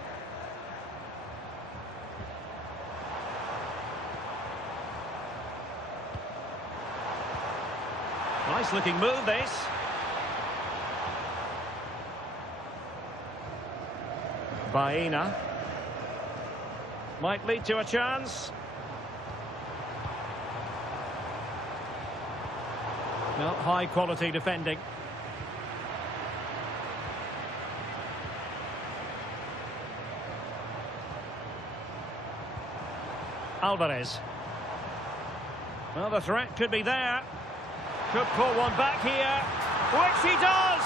Nice looking move, this. Baena. Might lead to a chance. Well, high quality defending. Alvarez. Well, the threat could be there. Could pull one back here, which he does.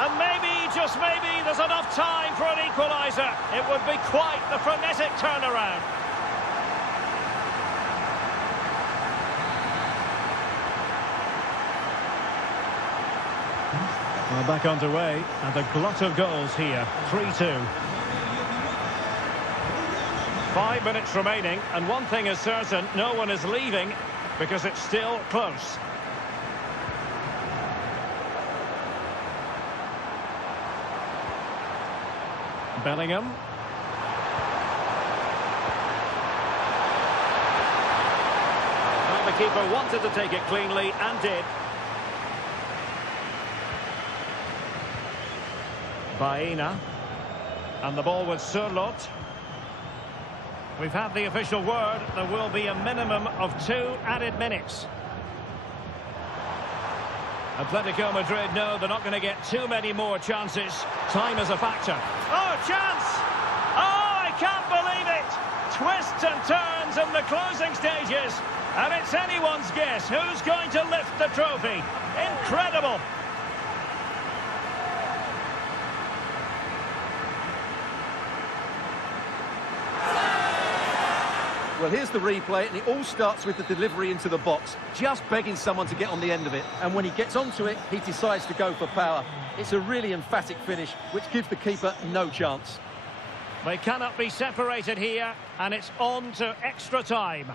And maybe, just maybe, there's enough time for an equaliser. It would be quite the frenetic turnaround. Well, back underway, and a glut of goals here. 3-2. 5 minutes remaining, and one thing is certain, no one is leaving because it's still close. Bellingham. Well, the keeper wanted to take it cleanly and did. Baena. And the ball with Sørloth. We've had the official word. There will be a minimum of 2 added minutes. Atletico Madrid know they're not going to get too many more chances. Time is a factor. Oh, chance! Oh, I can't believe it! Twists and turns in the closing stages. And it's anyone's guess who's going to lift the trophy. Incredible! Well, here's the replay, and it all starts with the delivery into the box. Just begging someone to get on the end of it. And when he gets onto it, he decides to go for power. It's a really emphatic finish, which gives the keeper no chance. They cannot be separated here, and it's on to extra time.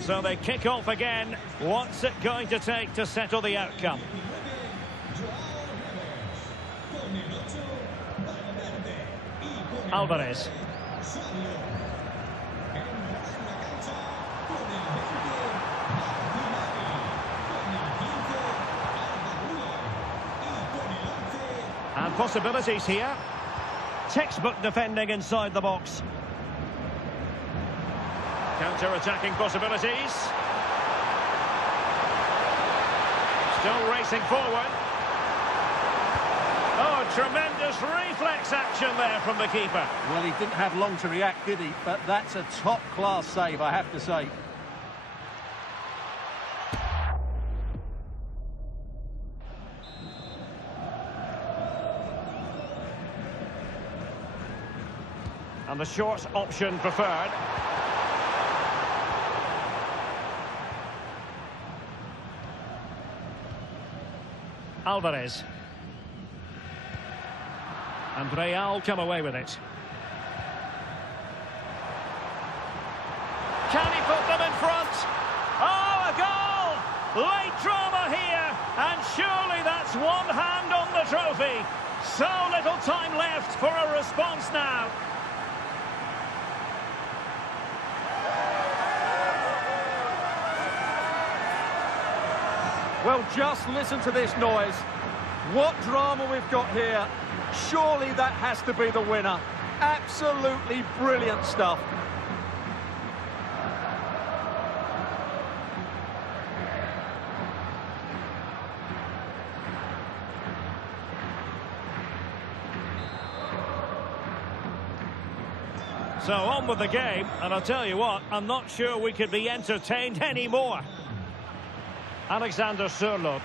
So they kick off again. What's it going to take to settle the outcome? Alvarez. And possibilities here. Textbook defending inside the box. Counter-attacking possibilities. Still racing forward. Oh, tremendous reflex action there from the keeper. Well, he didn't have long to react, did he? But that's a top-class save, I have to say. And the short option preferred. Alvarez. And Real come away with it. Can he put them in front? Oh, a goal! Late drama here, and surely that's one hand on the trophy. So little time left for a response now. Well, just listen to this noise. What drama we've got here. Surely that has to be the winner. Absolutely brilliant stuff. So on with the game, and I'll tell you what, I'm not sure we could be entertained anymore. Alexander Sørloth.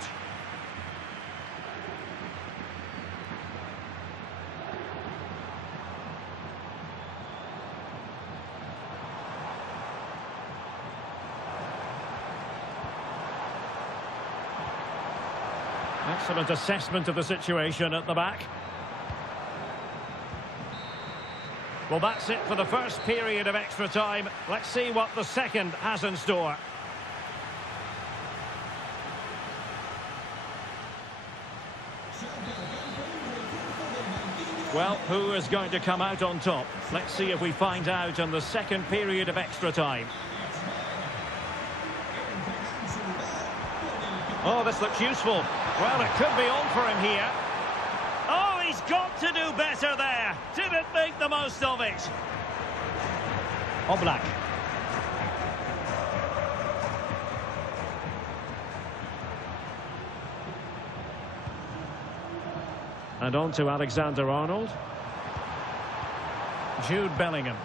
Excellent assessment of the situation at the back. Well, that's it for the first period of extra time. Let's see what the second has in store. Well, who is going to come out on top? Let's see if we find out in the second period of extra time. Oh, this looks useful. Well, it could be on for him here. Oh, he's got to do better there. Didn't make the most of it. Oblak. And on to Alexander-Arnold. Jude Bellingham.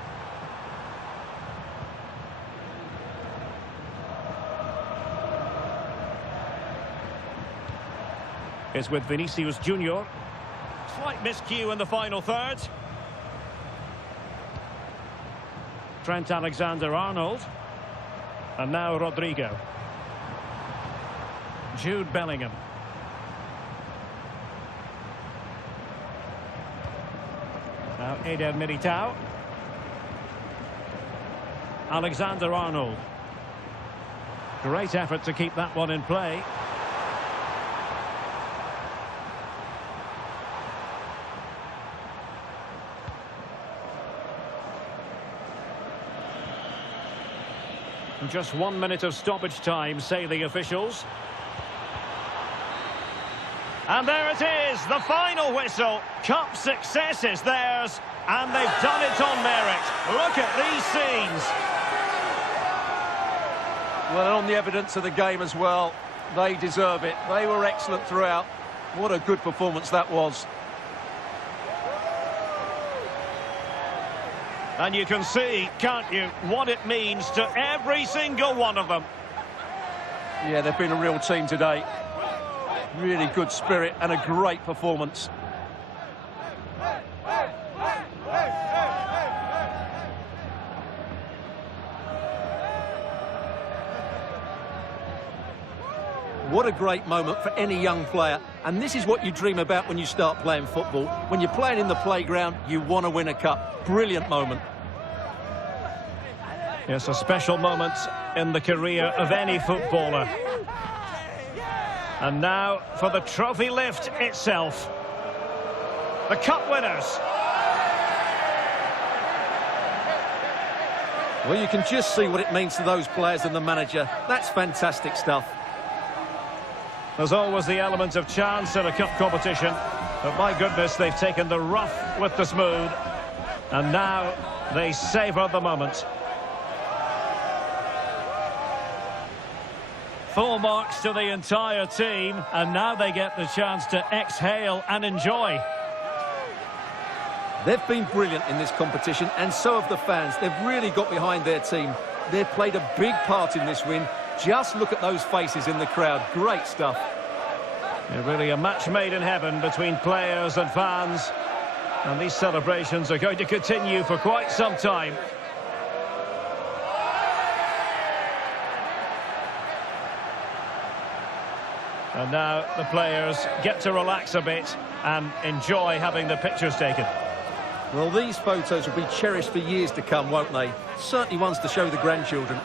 It's with Vinicius Junior. Slight miscue in the final third. Trent Alexander-Arnold. And now Rodrigo. Jude Bellingham. Now Eder Militao. Alexander-Arnold. Great effort to keep that one in play. Just 1 minute of stoppage time, say the officials. And there it is, the final whistle. Cup success is theirs, and they've done it on merit. Look at these scenes. Well, on the evidence of the game as well, they deserve it. They were excellent throughout. What a good performance that was. And you can see, can't you, what it means to every single one of them. Yeah, they've been a real team today. Really good spirit and a great performance. What a great moment for any young player. And this is what you dream about when you start playing football. When you're playing in the playground, you want to win a cup. Brilliant moment. Yes, a special moment in the career of any footballer. And now for the trophy lift itself. The cup winners. Well, you can just see what it means to those players and the manager. That's fantastic stuff. There's always the element of chance in a cup competition. But my goodness, they've taken the rough with the smooth. And now they savour the moment. Full marks to the entire team, and now they get the chance to exhale and enjoy. They've been brilliant in this competition, and so have the fans. They've really got behind their team. They've played a big part in this win. Just look at those faces in the crowd. Great stuff. Yeah, really a match made in heaven between players and fans. And these celebrations are going to continue for quite some time. And now the players get to relax a bit and enjoy having the pictures taken. Well, these photos will be cherished for years to come, won't they? Certainly ones to show the grandchildren.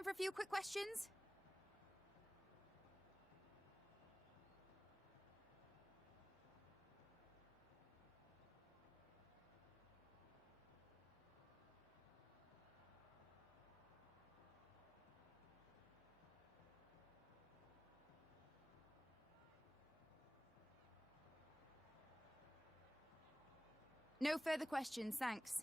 Time for a few quick questions. No further questions, thanks.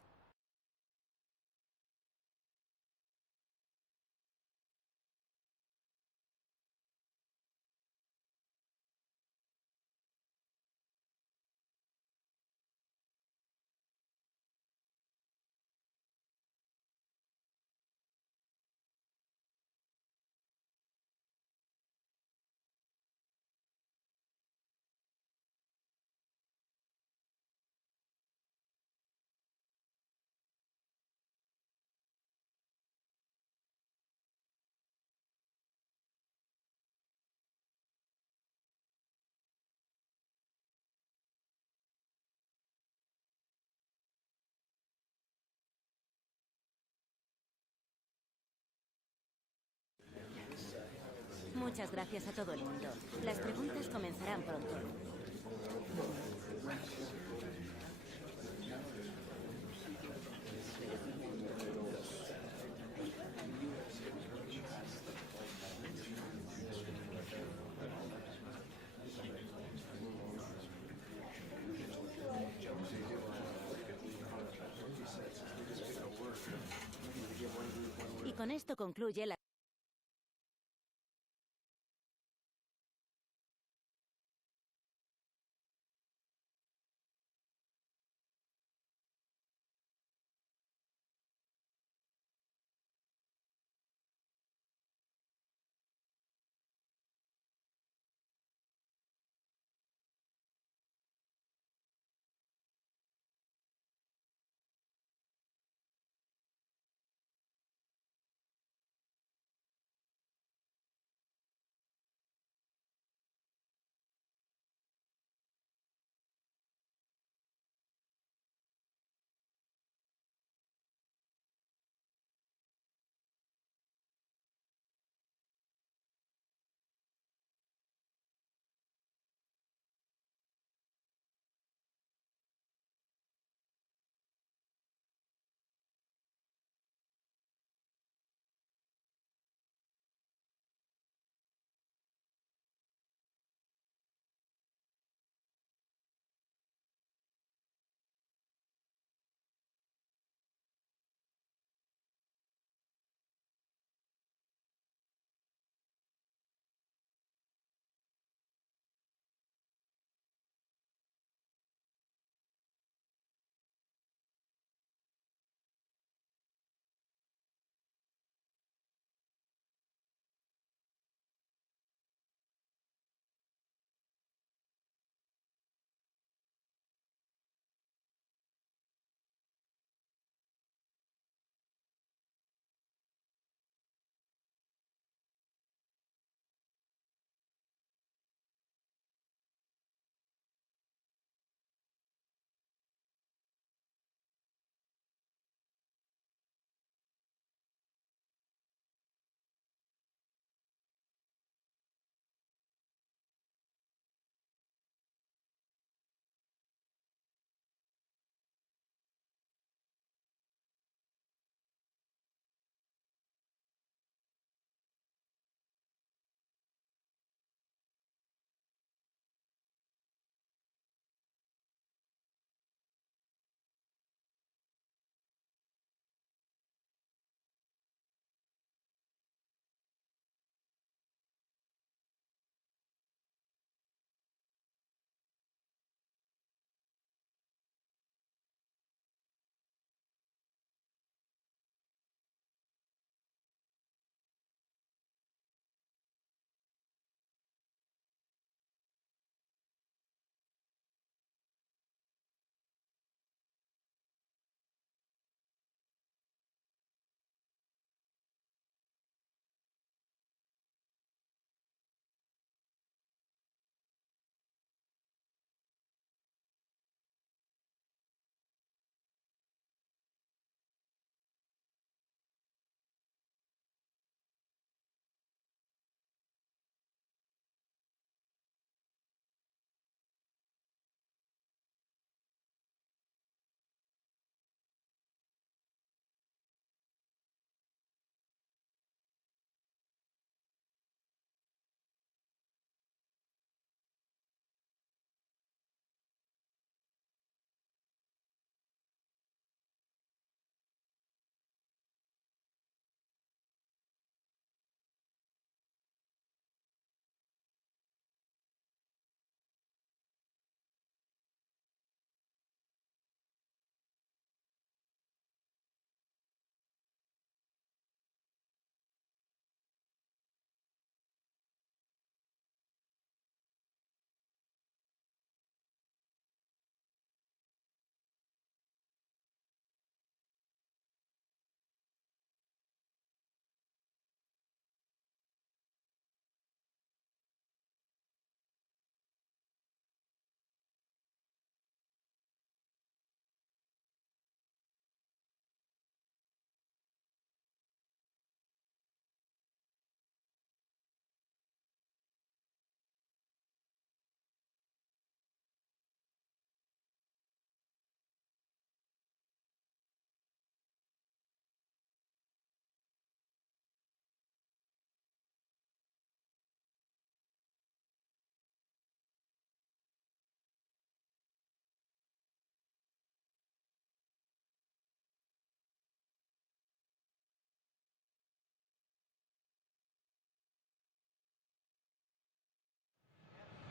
Muchas gracias a todo el mundo. Las preguntas comenzarán pronto. Y con esto concluye la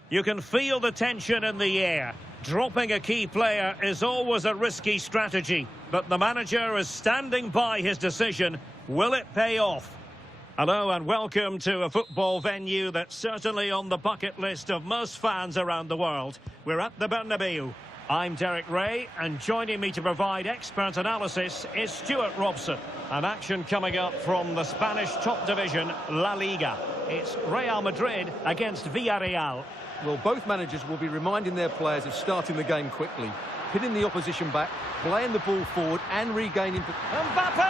You can feel the tension in the air. Dropping a key player is always a risky strategy, but the manager is standing by his decision. Will it pay off? Hello and welcome to a football venue that's certainly on the bucket list of most fans around the world. We're at the Bernabeu. I'm Derek Ray, and joining me to provide expert analysis is Stuart Robson. An action coming up from the Spanish top division, La-Liga. It's Real Madrid against Villarreal. Well, both managers will be reminding their players of starting the game quickly, hitting the opposition back, playing the ball forward and regaining... Mbappe!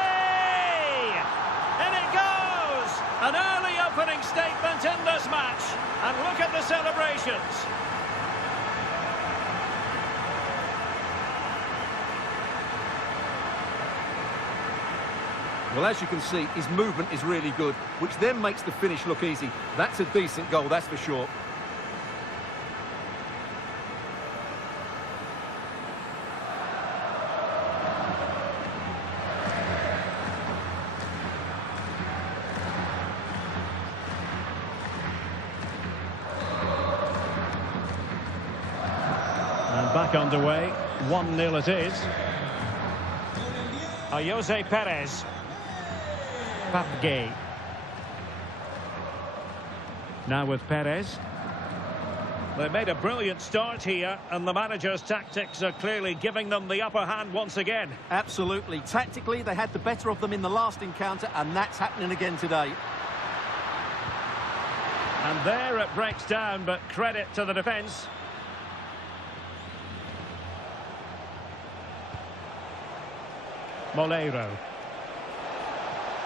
In it goes! An early opening statement in this match. And look at the celebrations. Well, as you can see, his movement is really good, which then makes the finish look easy. That's a decent goal, that's for sure. And back underway, 1-0 it is. Jose Perez. Gay. Now with Perez. They made a brilliant start here, and the manager's tactics are clearly giving them the upper hand once again. Absolutely. Tactically, they had the better of them in the last encounter, and that's happening again today. And there it breaks down, but credit to the defence. Moleiro.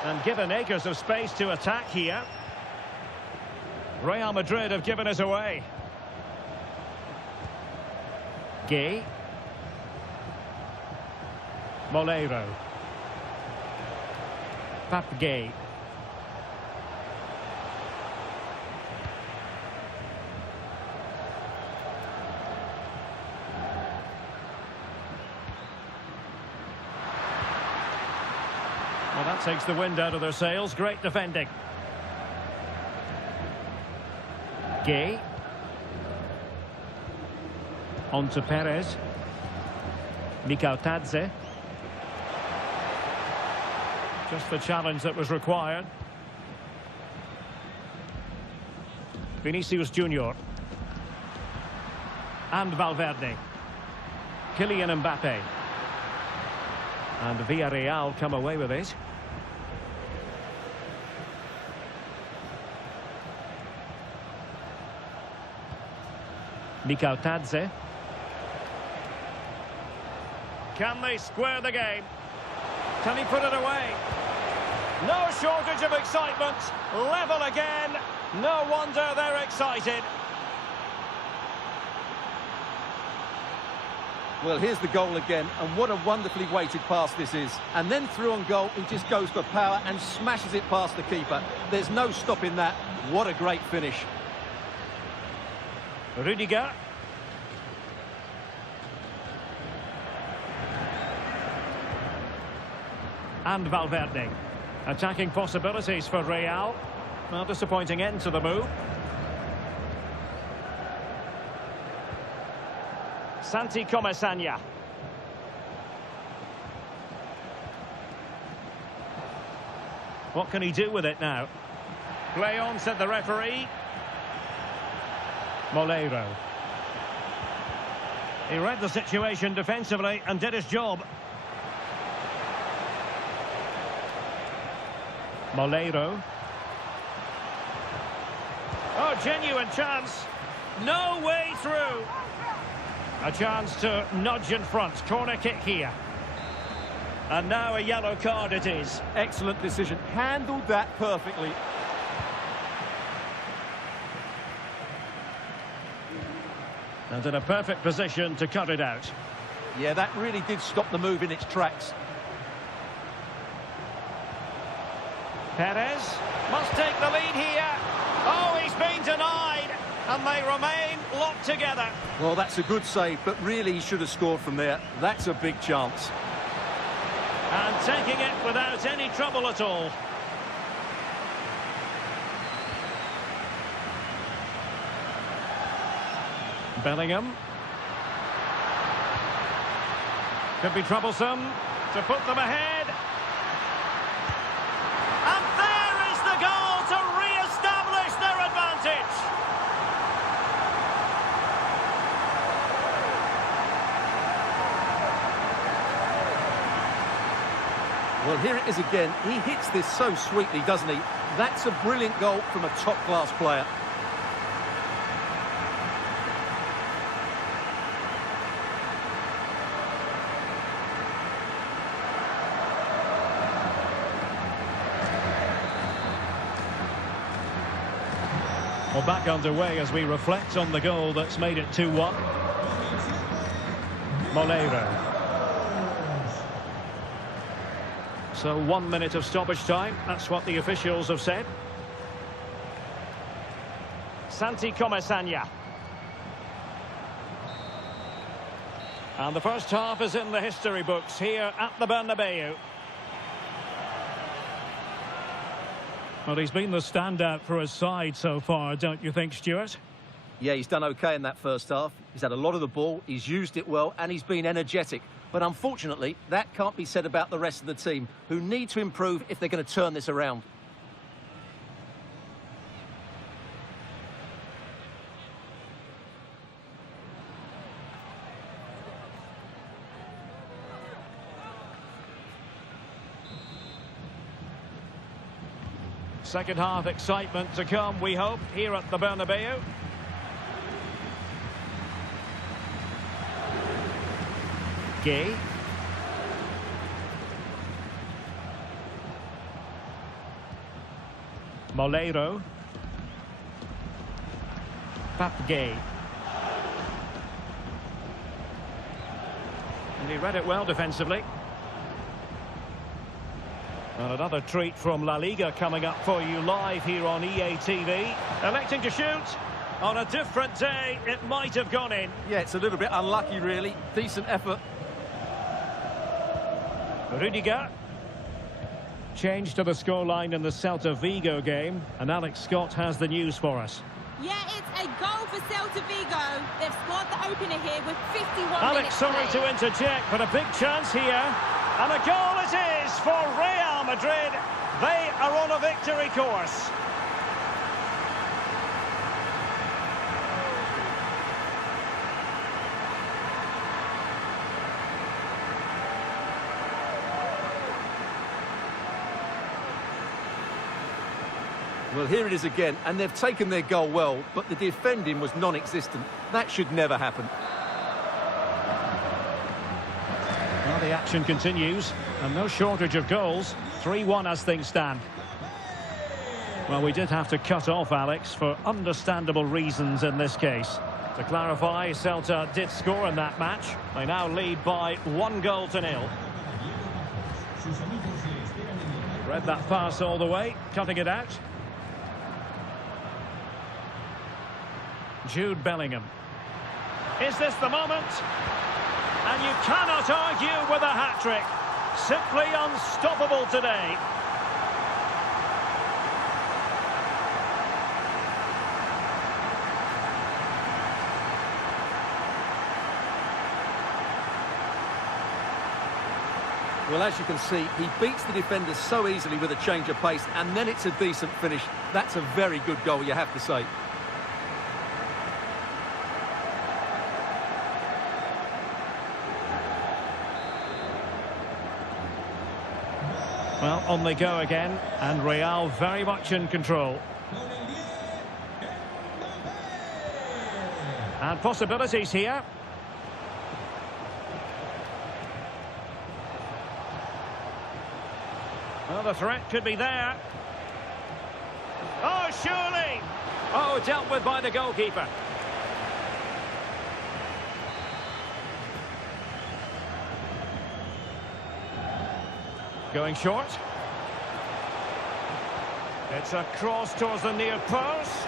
And given acres of space to attack here. Real Madrid have given us away. Gay. Moleiro. Gay. Well, that takes the wind out of their sails. Great defending. Gay. On to Perez. Mikautadze. Just the challenge that was required. Vinicius Junior. And Valverde. Kylian Mbappe. And Villarreal come away with it. Mikautadze. Can they square the game? Can he put it away? No shortage of excitement. Level again. No wonder they're excited. Well, here's the goal again, and what a wonderfully weighted pass this is. And then through on goal, he just goes for power and smashes it past the keeper. There's no stopping that. What a great finish. Rudiger. And Valverde. Attacking possibilities for Real. Well, disappointing end to the move. Santi Comesaña. What can he do with it now? Play on, said the referee. Moleiro. He read the situation defensively and did his job. Moleiro. Oh, genuine chance. No way through. A chance to nudge in front. Corner kick here. And now a yellow card it is. Excellent decision. Handled that perfectly. And in a perfect position to cut it out. Yeah, that really did stop the move in its tracks. Perez must take the lead here. Oh, he's been denied. And they remain locked together. Well, that's a good save, but really he should have scored from there. That's a big chance. And taking it without any trouble at all. Bellingham. Could be troublesome to put them ahead. And there is the goal to re-establish their advantage. Well, here it is again. He hits this so sweetly, doesn't he? That's a brilliant goal from a top-class player. Well, back underway as we reflect on the goal that's made it 2-1. Molero. So 1 minute of stoppage time. That's what the officials have said. Santi Comesaña. And the first half is in the history books here at the Bernabeu. Well, he's been the standout for his side so far, don't you think, Stuart? Yeah, he's done okay in that first half. He's had a lot of the ball, he's used it well, and he's been energetic. But unfortunately, that can't be said about the rest of the team, who need to improve if they're going to turn this around. Second half excitement to come, we hope, here at the Bernabeu. Gay. Molero. Gay. And he read it well defensively. And another treat from La Liga coming up for you live here on EA TV. Electing to shoot. On a different day, it might have gone in. Yeah, it's a little bit unlucky, really. Decent effort. Rudiger. Change to the scoreline in the Celta Vigo game. And Alex Scott has the news for us. Yeah, it's a goal for Celta Vigo. They've scored the opener here with 51 Alex, minutes sorry played. to interject, but a big chance here. And a goal it is for Real Madrid. They are on a victory course. Well, here it is again, and they've taken their goal well, but the defending was non-existent. That should never happen. Well, the action continues, and no shortage of goals. 3-1 as things stand. Well, we did have to cut off Alex for understandable reasons in this case. To clarify, Celta did score in that match. They now lead by 1-0. Read that pass all the way, cutting it out. Jude Bellingham. Is this the moment? And you cannot argue with a hat-trick. Simply unstoppable today. Well, as you can see, he beats the defenders so easily with a change of pace, and then it's a decent finish. That's a very good goal, you have to say. Well, on they go again, and Real very much in control. And possibilities here. Well, the threat could be there. Oh, surely! Oh, dealt with by the goalkeeper. Going short. It's a cross towards the near post.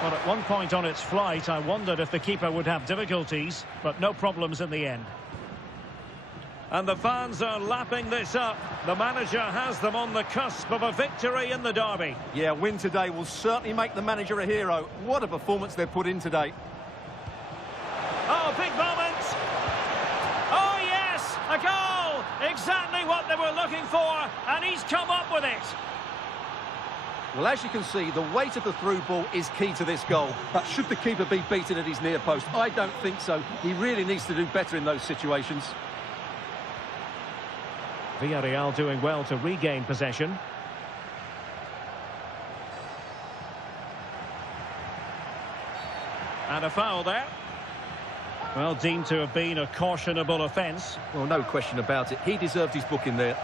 Well, at one point on its flight, I wondered if the keeper would have difficulties, but no problems in the end. And the fans are lapping this up. The manager has them on the cusp of a victory in the derby. Yeah, win today will certainly make the manager a hero. What a performance they've put in today. were looking for, and he's come up with it. Well, as you can see, the weight of the through ball is key to this goal. But should the keeper be beaten at his near post? I don't think so. He really needs to do better in those situations. Villarreal doing well to regain possession. And a foul there. Well, deemed to have been a cautionable offence. Well, no question about it. He deserved his booking there.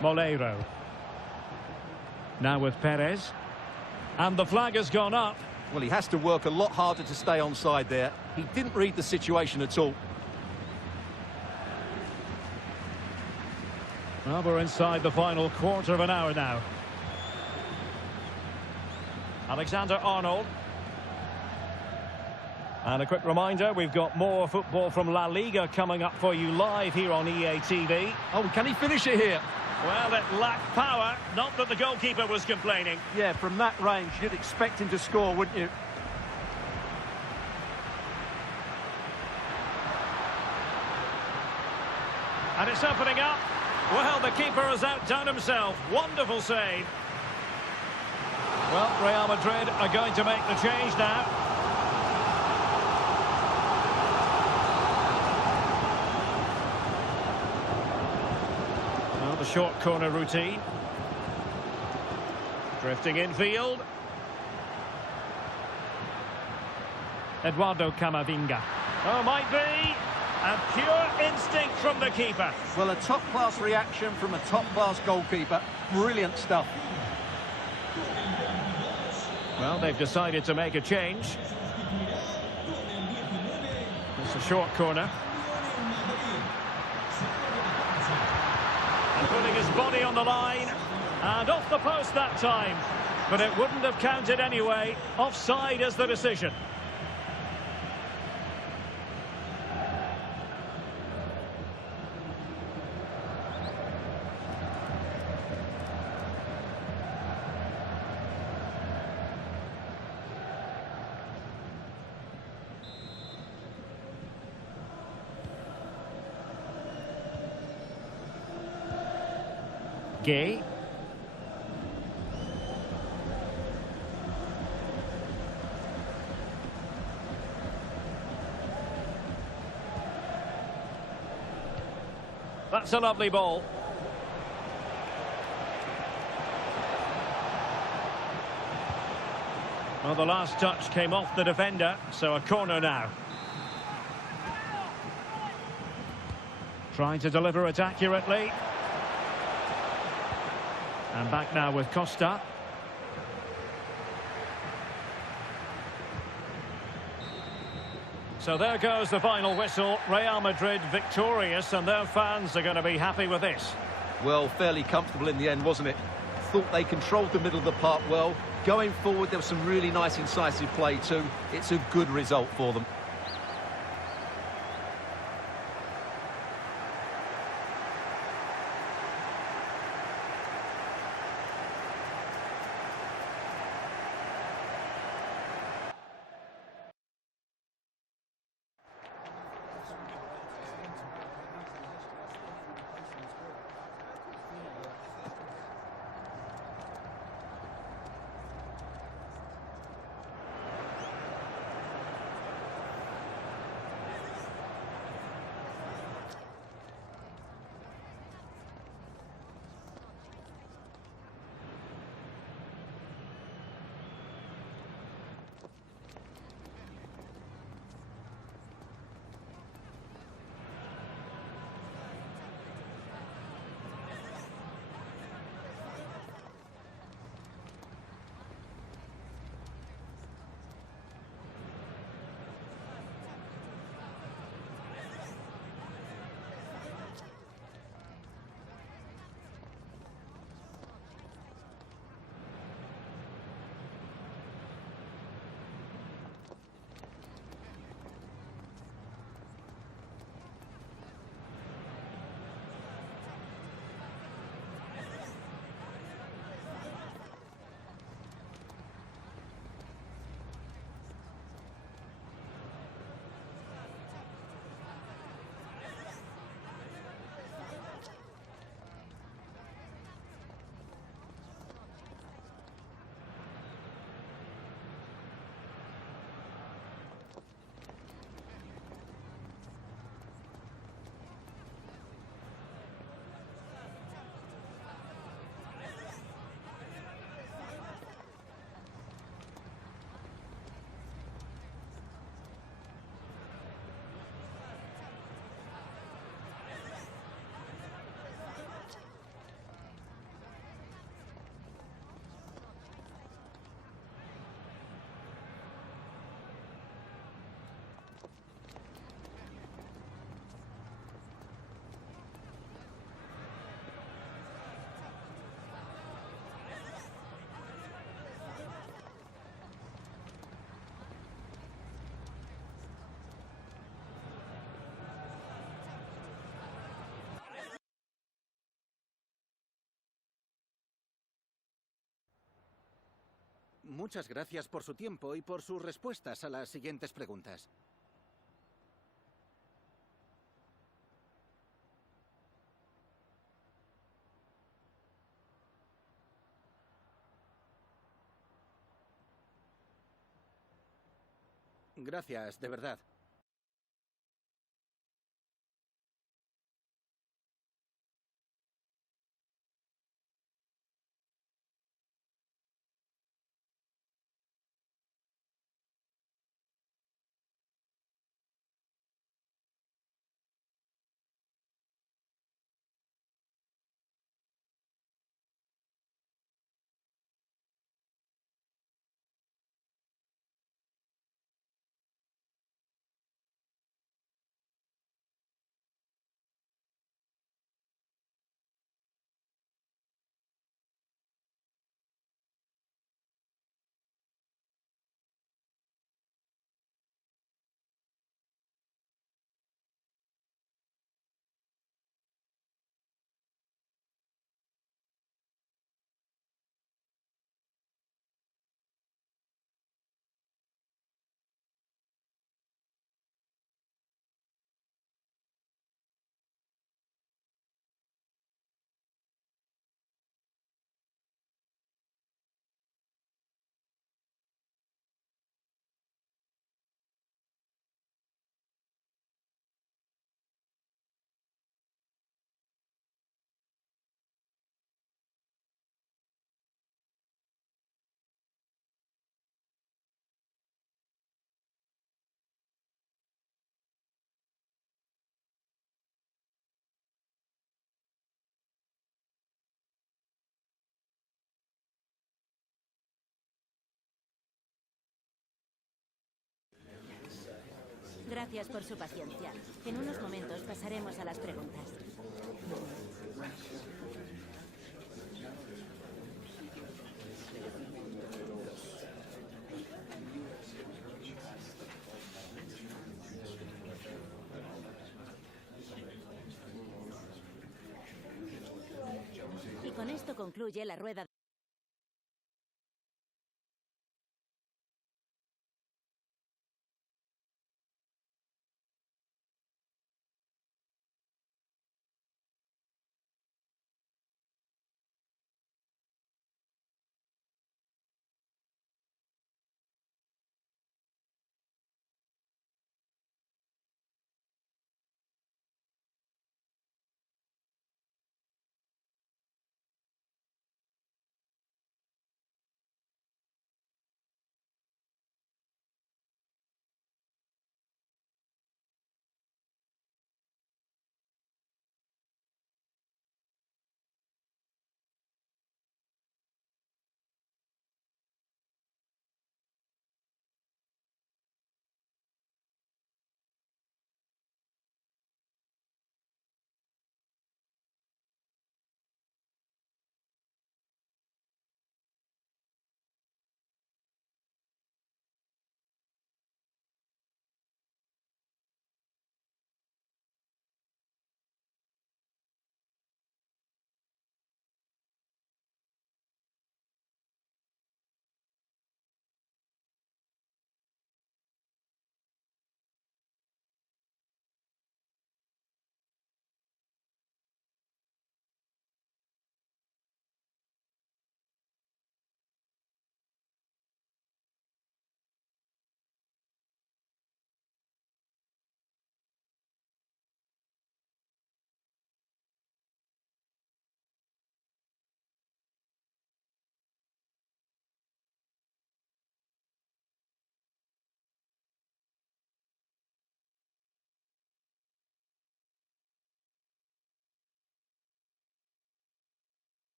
Molero. Now with Perez. And the flag has gone up. Well, he has to work a lot harder to stay onside there. He didn't read the situation at all. Well, we're inside the final quarter of an hour now. Alexander-Arnold. And a quick reminder, we've got more football from La Liga coming up for you live here on EA TV. Oh, can he finish it here? Well, it lacked power, not that the goalkeeper was complaining. Yeah, from that range, you'd expect him to score, wouldn't you? And it's opening up. Well, the keeper has outdone himself. Wonderful save. Well, Real Madrid are going to make the change now. The short corner routine. Drifting infield. Eduardo Camavinga. Oh, might be. And pure instinct from the keeper. Well, a top-class reaction from a top-class goalkeeper. Brilliant stuff. Well, they've decided to make a change. It's a short corner. And putting his body on the line. And off the post that time. But it wouldn't have counted anyway. Offside is the decision. Gay. That's a lovely ball. Well, the last touch came off the defender, so a corner now. Trying to deliver it accurately. And back now with Costa. So there goes the final whistle. Real Madrid victorious, and their fans are going to be happy with this. Well, fairly comfortable in the end, wasn't it? Thought they controlled the middle of the park well. Going forward, there was some really nice incisive play too. It's a good result for them. muchas gracias por su tiempo y por sus respuestas a las siguientes preguntas. Gracias, de verdad. Gracias por su paciencia. En unos momentos pasaremos a las preguntas. Y con esto concluye la rueda.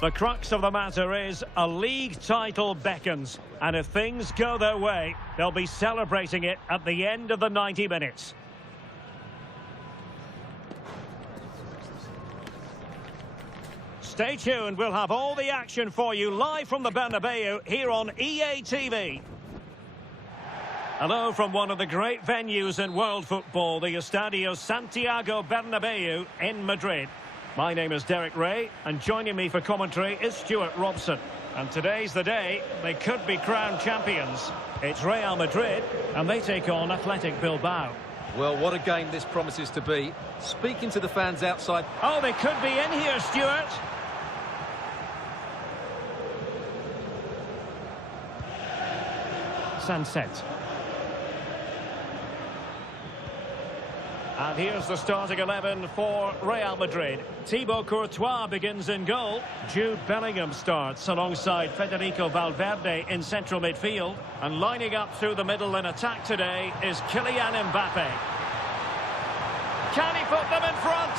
The crux of the matter is a league title beckons, and if things go their way, they'll be celebrating it at the end of the 90 minutes. Stay tuned, we'll have all the action for you live from the Bernabeu here on EA TV. Hello from one of the great venues in world football, the Estadio Santiago Bernabeu in Madrid. My name is Derek Ray, and joining me for commentary is Stuart Robson. And today's the day they could be crowned champions. It's Real Madrid, and they take on Athletic Bilbao. Well, what a game this promises to be. Speaking to the fans outside... Oh, they could be in here, Stuart. Sunset. And here's the starting 11 for Real Madrid. Thibaut Courtois begins in goal. Jude Bellingham starts alongside Federico Valverde in central midfield. And lining up through the middle in attack today is Kylian Mbappe. Can he put them in front?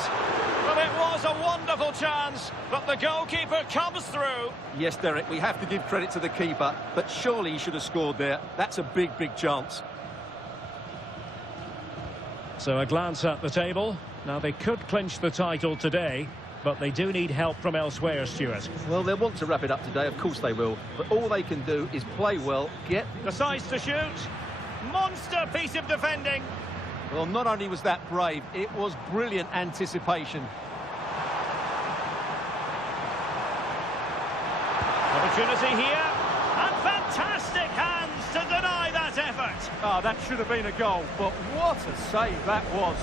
Well, it was a wonderful chance, but the goalkeeper comes through. Yes, Derek, we have to give credit to the keeper, but surely he should have scored there. That's a big, big chance. So a glance at the table. Now they could clinch the title today, but they do need help from elsewhere, Stuart. Well, they'll want to wrap it up today, of course they will. But all they can do is play well, Decides to shoot. Monster piece of defending. Well, not only was that brave, it was brilliant anticipation. Opportunity here. And fantastic hands to deny that effort. Oh, that should have been a goal, but what a save that was.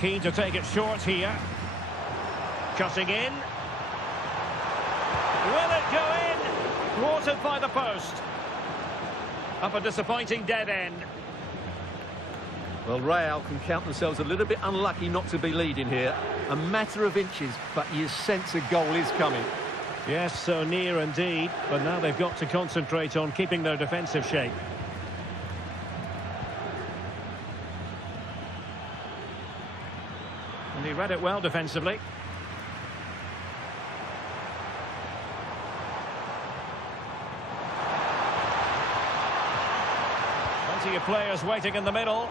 Keen to take it short here. Cutting in. Will it go in? Thwarted by the post. Up a disappointing dead end. Well, Real can count themselves a little bit unlucky not to be leading here. A matter of inches, but you sense a goal is coming. Yes, so near indeed. But now they've got to concentrate on keeping their defensive shape. And he read it well defensively. Plenty of players waiting in the middle.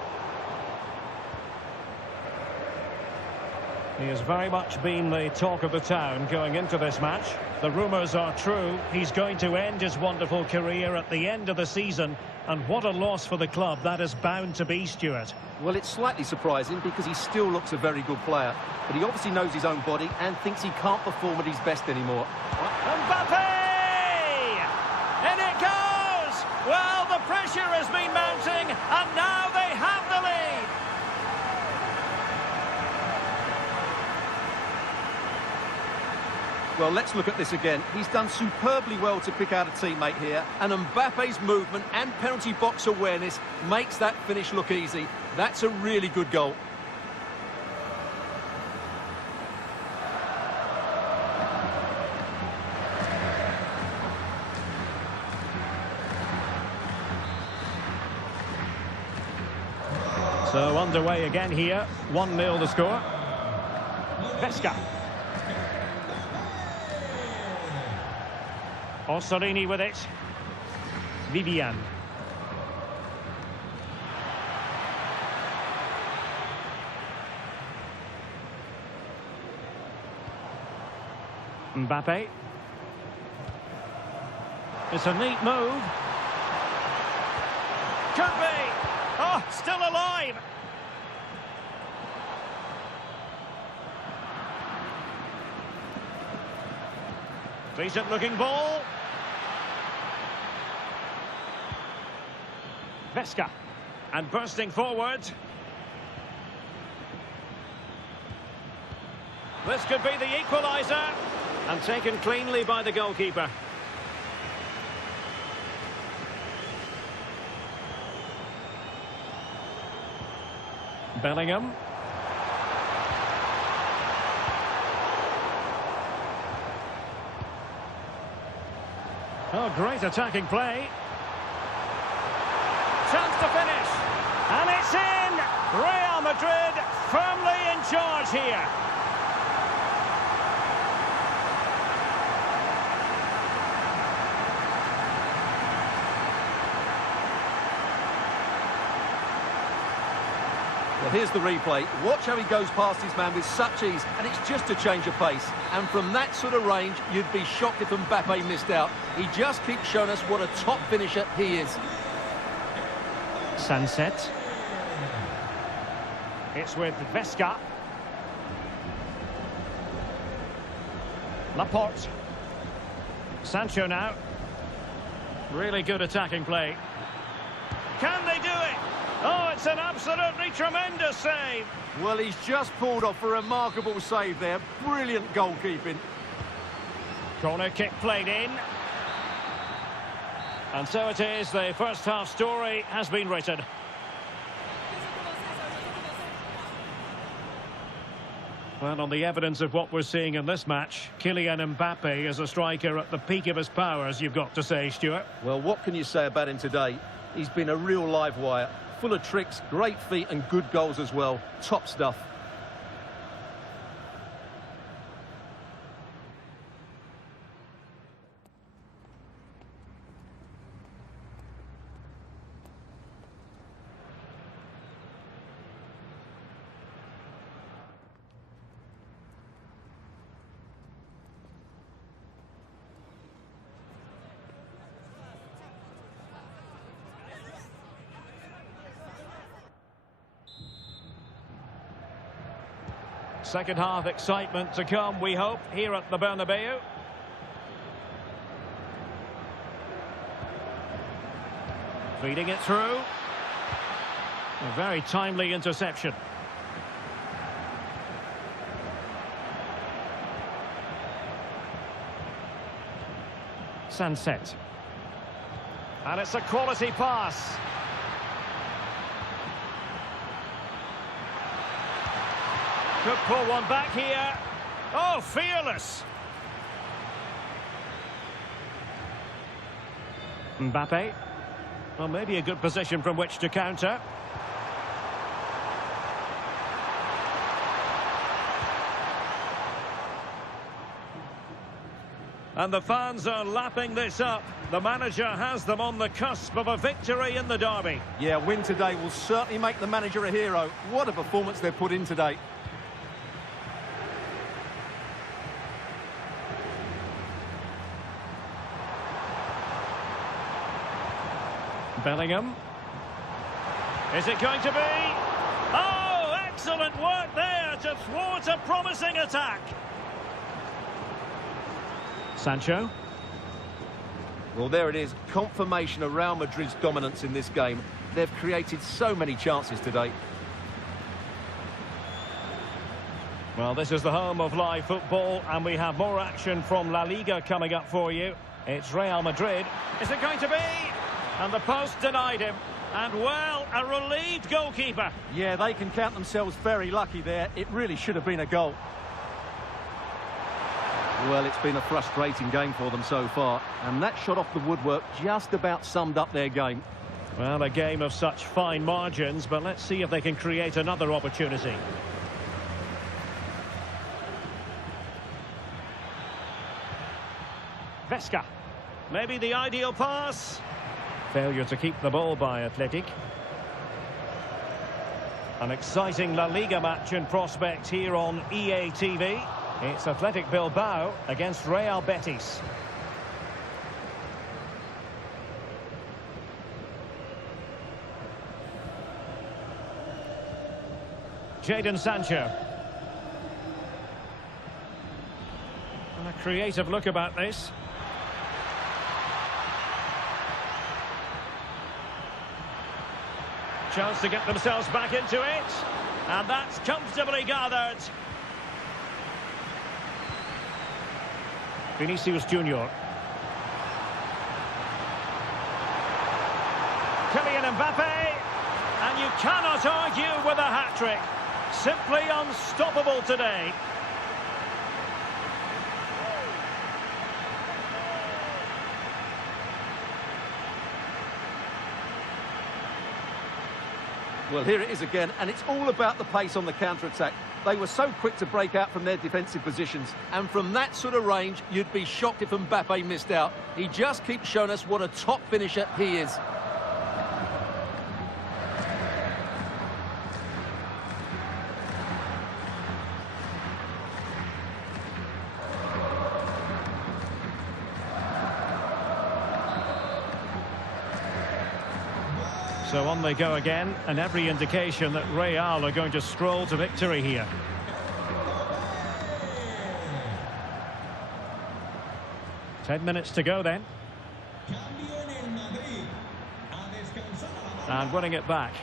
He has very much been the talk of the town going into this match. The rumours are true. He's going to end his wonderful career at the end of the season. And what a loss for the club that is bound to be, Stuart. Well, it's slightly surprising because he still looks a very good player. But he obviously knows his own body and thinks he can't perform at his best anymore. Mbappe! In it goes! Well, the pressure has been mounting, and now they have the lead. Well, let's look at this again. He's done superbly well to pick out a teammate here, and Mbappe's movement and penalty box awareness makes that finish look easy. That's a really good goal. So underway again here. 1-0 the score. Vesca. Orsolini with it. Vivian. Mbappe. It's a neat move. Could be. Oh, still alive. Decent looking ball. Vesca. And bursting forward. This could be the equaliser. And taken cleanly by the goalkeeper. Bellingham. Oh, great attacking play. Chance to finish. And it's in! Real Madrid firmly in charge here. Well, here's the replay. Watch how he goes past his man with such ease, and it's just a change of pace. And from that sort of range, you'd be shocked if Mbappe missed out. He just keeps showing us what a top finisher he is. Sunset. It's with Vesca. Laporte. Sancho now. Really good attacking play. Can they do it? Oh, it's an absolutely tremendous save. Well, he's just pulled off a remarkable save there. Brilliant goalkeeping. Corner kick played in. And so it is, the first half story has been written. Well, on the evidence of what we're seeing in this match, Kylian Mbappe is a striker at the peak of his powers, you've got to say, Stuart. Well, what can you say about him today? He's been a real live wire, full of tricks, great feet and good goals as well. Top stuff. Second half excitement to come, we hope, here at the Bernabeu. Feeding it through. A very timely interception. Sunset. And it's a quality pass. Could pull one back here. Oh, fearless. Mbappe. Well, maybe a good position from which to counter. And the fans are lapping this up. The manager has them on the cusp of a victory in the derby. Yeah, win today will certainly make the manager a hero. What a performance they've put in today. Bellingham. Is it going to be? Oh, excellent work there to thwart a promising attack. Sancho. Well, there it is. Confirmation of Real Madrid's dominance in this game. They've created so many chances today. Well, this is the home of live football, and we have more action from La Liga coming up for you. It's Real Madrid. Is it going to be? And the post denied him. And, well, a relieved goalkeeper. Yeah, they can count themselves very lucky there. It really should have been a goal. Well, it's been a frustrating game for them so far. And that shot off the woodwork just about summed up their game. Well, a game of such fine margins, but let's see if they can create another opportunity. Vesca. Maybe the ideal pass. Failure to keep the ball by Athletic. An exciting La Liga match in prospect here on EA TV. It's Athletic Bilbao against Real Betis. Jadon Sancho. And a creative look about this. Chance to get themselves back into it. And that's comfortably gathered. Vinicius Junior. Kylian Mbappe. And you cannot argue with a hat-trick. Simply unstoppable today. Well, here it is again, and it's all about the pace on the counter-attack. They were so quick to break out from their defensive positions, and from that sort of range, you'd be shocked if Mbappe missed out. He just keeps showing us what a top finisher he is. So on they go again, and every indication that Real are going to stroll to victory here. Ten minutes to go then. And winning it back.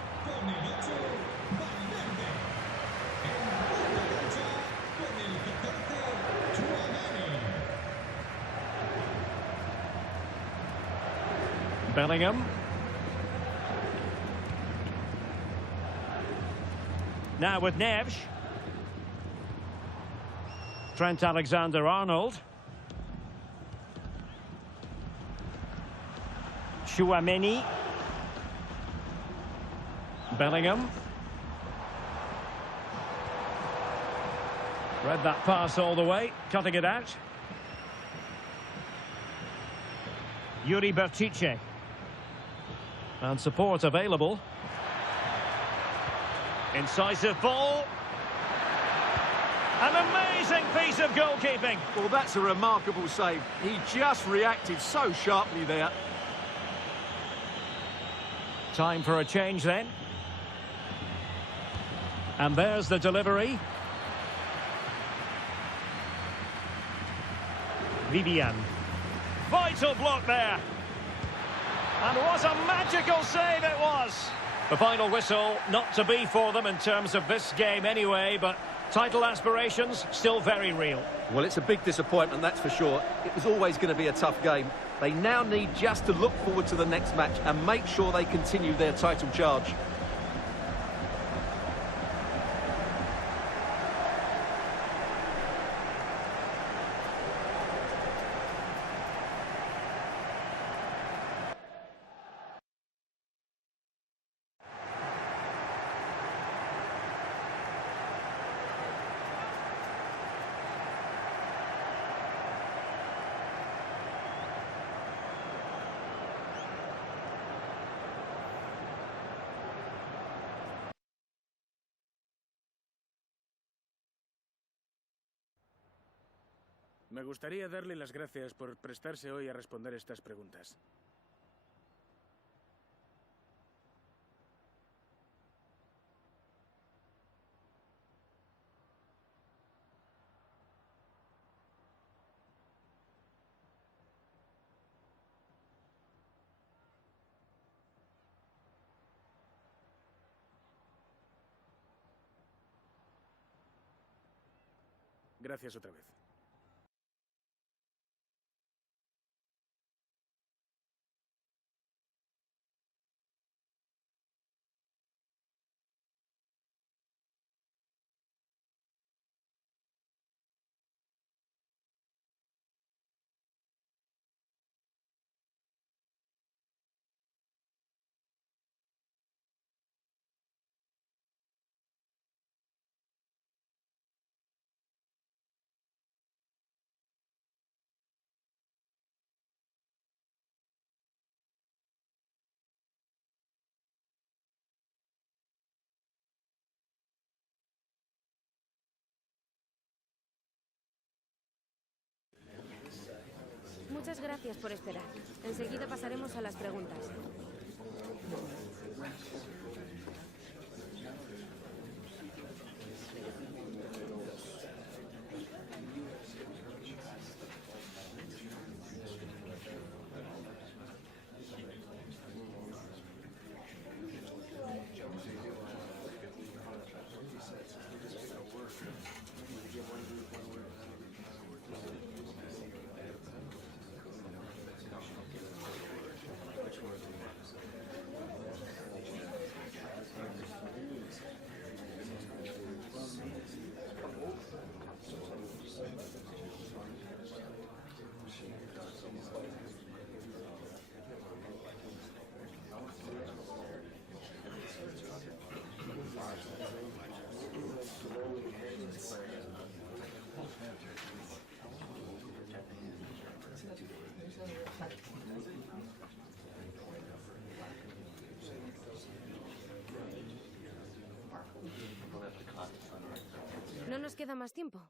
Bellingham. Now with Neves. Trent Alexander-Arnold. Chouameni. Bellingham. Read that pass all the way, cutting it out. YBTV. And support available. Incisive ball. An amazing piece of goalkeeping. Well, that's a remarkable save. He just reacted so sharply there. Time for a change then. And there's the delivery. Vivian. Vital block there. And what a magical save it was. The final whistle, not to be for them in terms of this game anyway, but title aspirations still very real. Well, it's a big disappointment, that's for sure. It was always going to be a tough game. They now need just to look forward to the next match and make sure they continue their title charge. Me gustaría darle las gracias por prestarse hoy a responder estas preguntas. Gracias otra vez. Muchas gracias por esperar. Enseguida pasaremos a las preguntas. No nos queda más tiempo.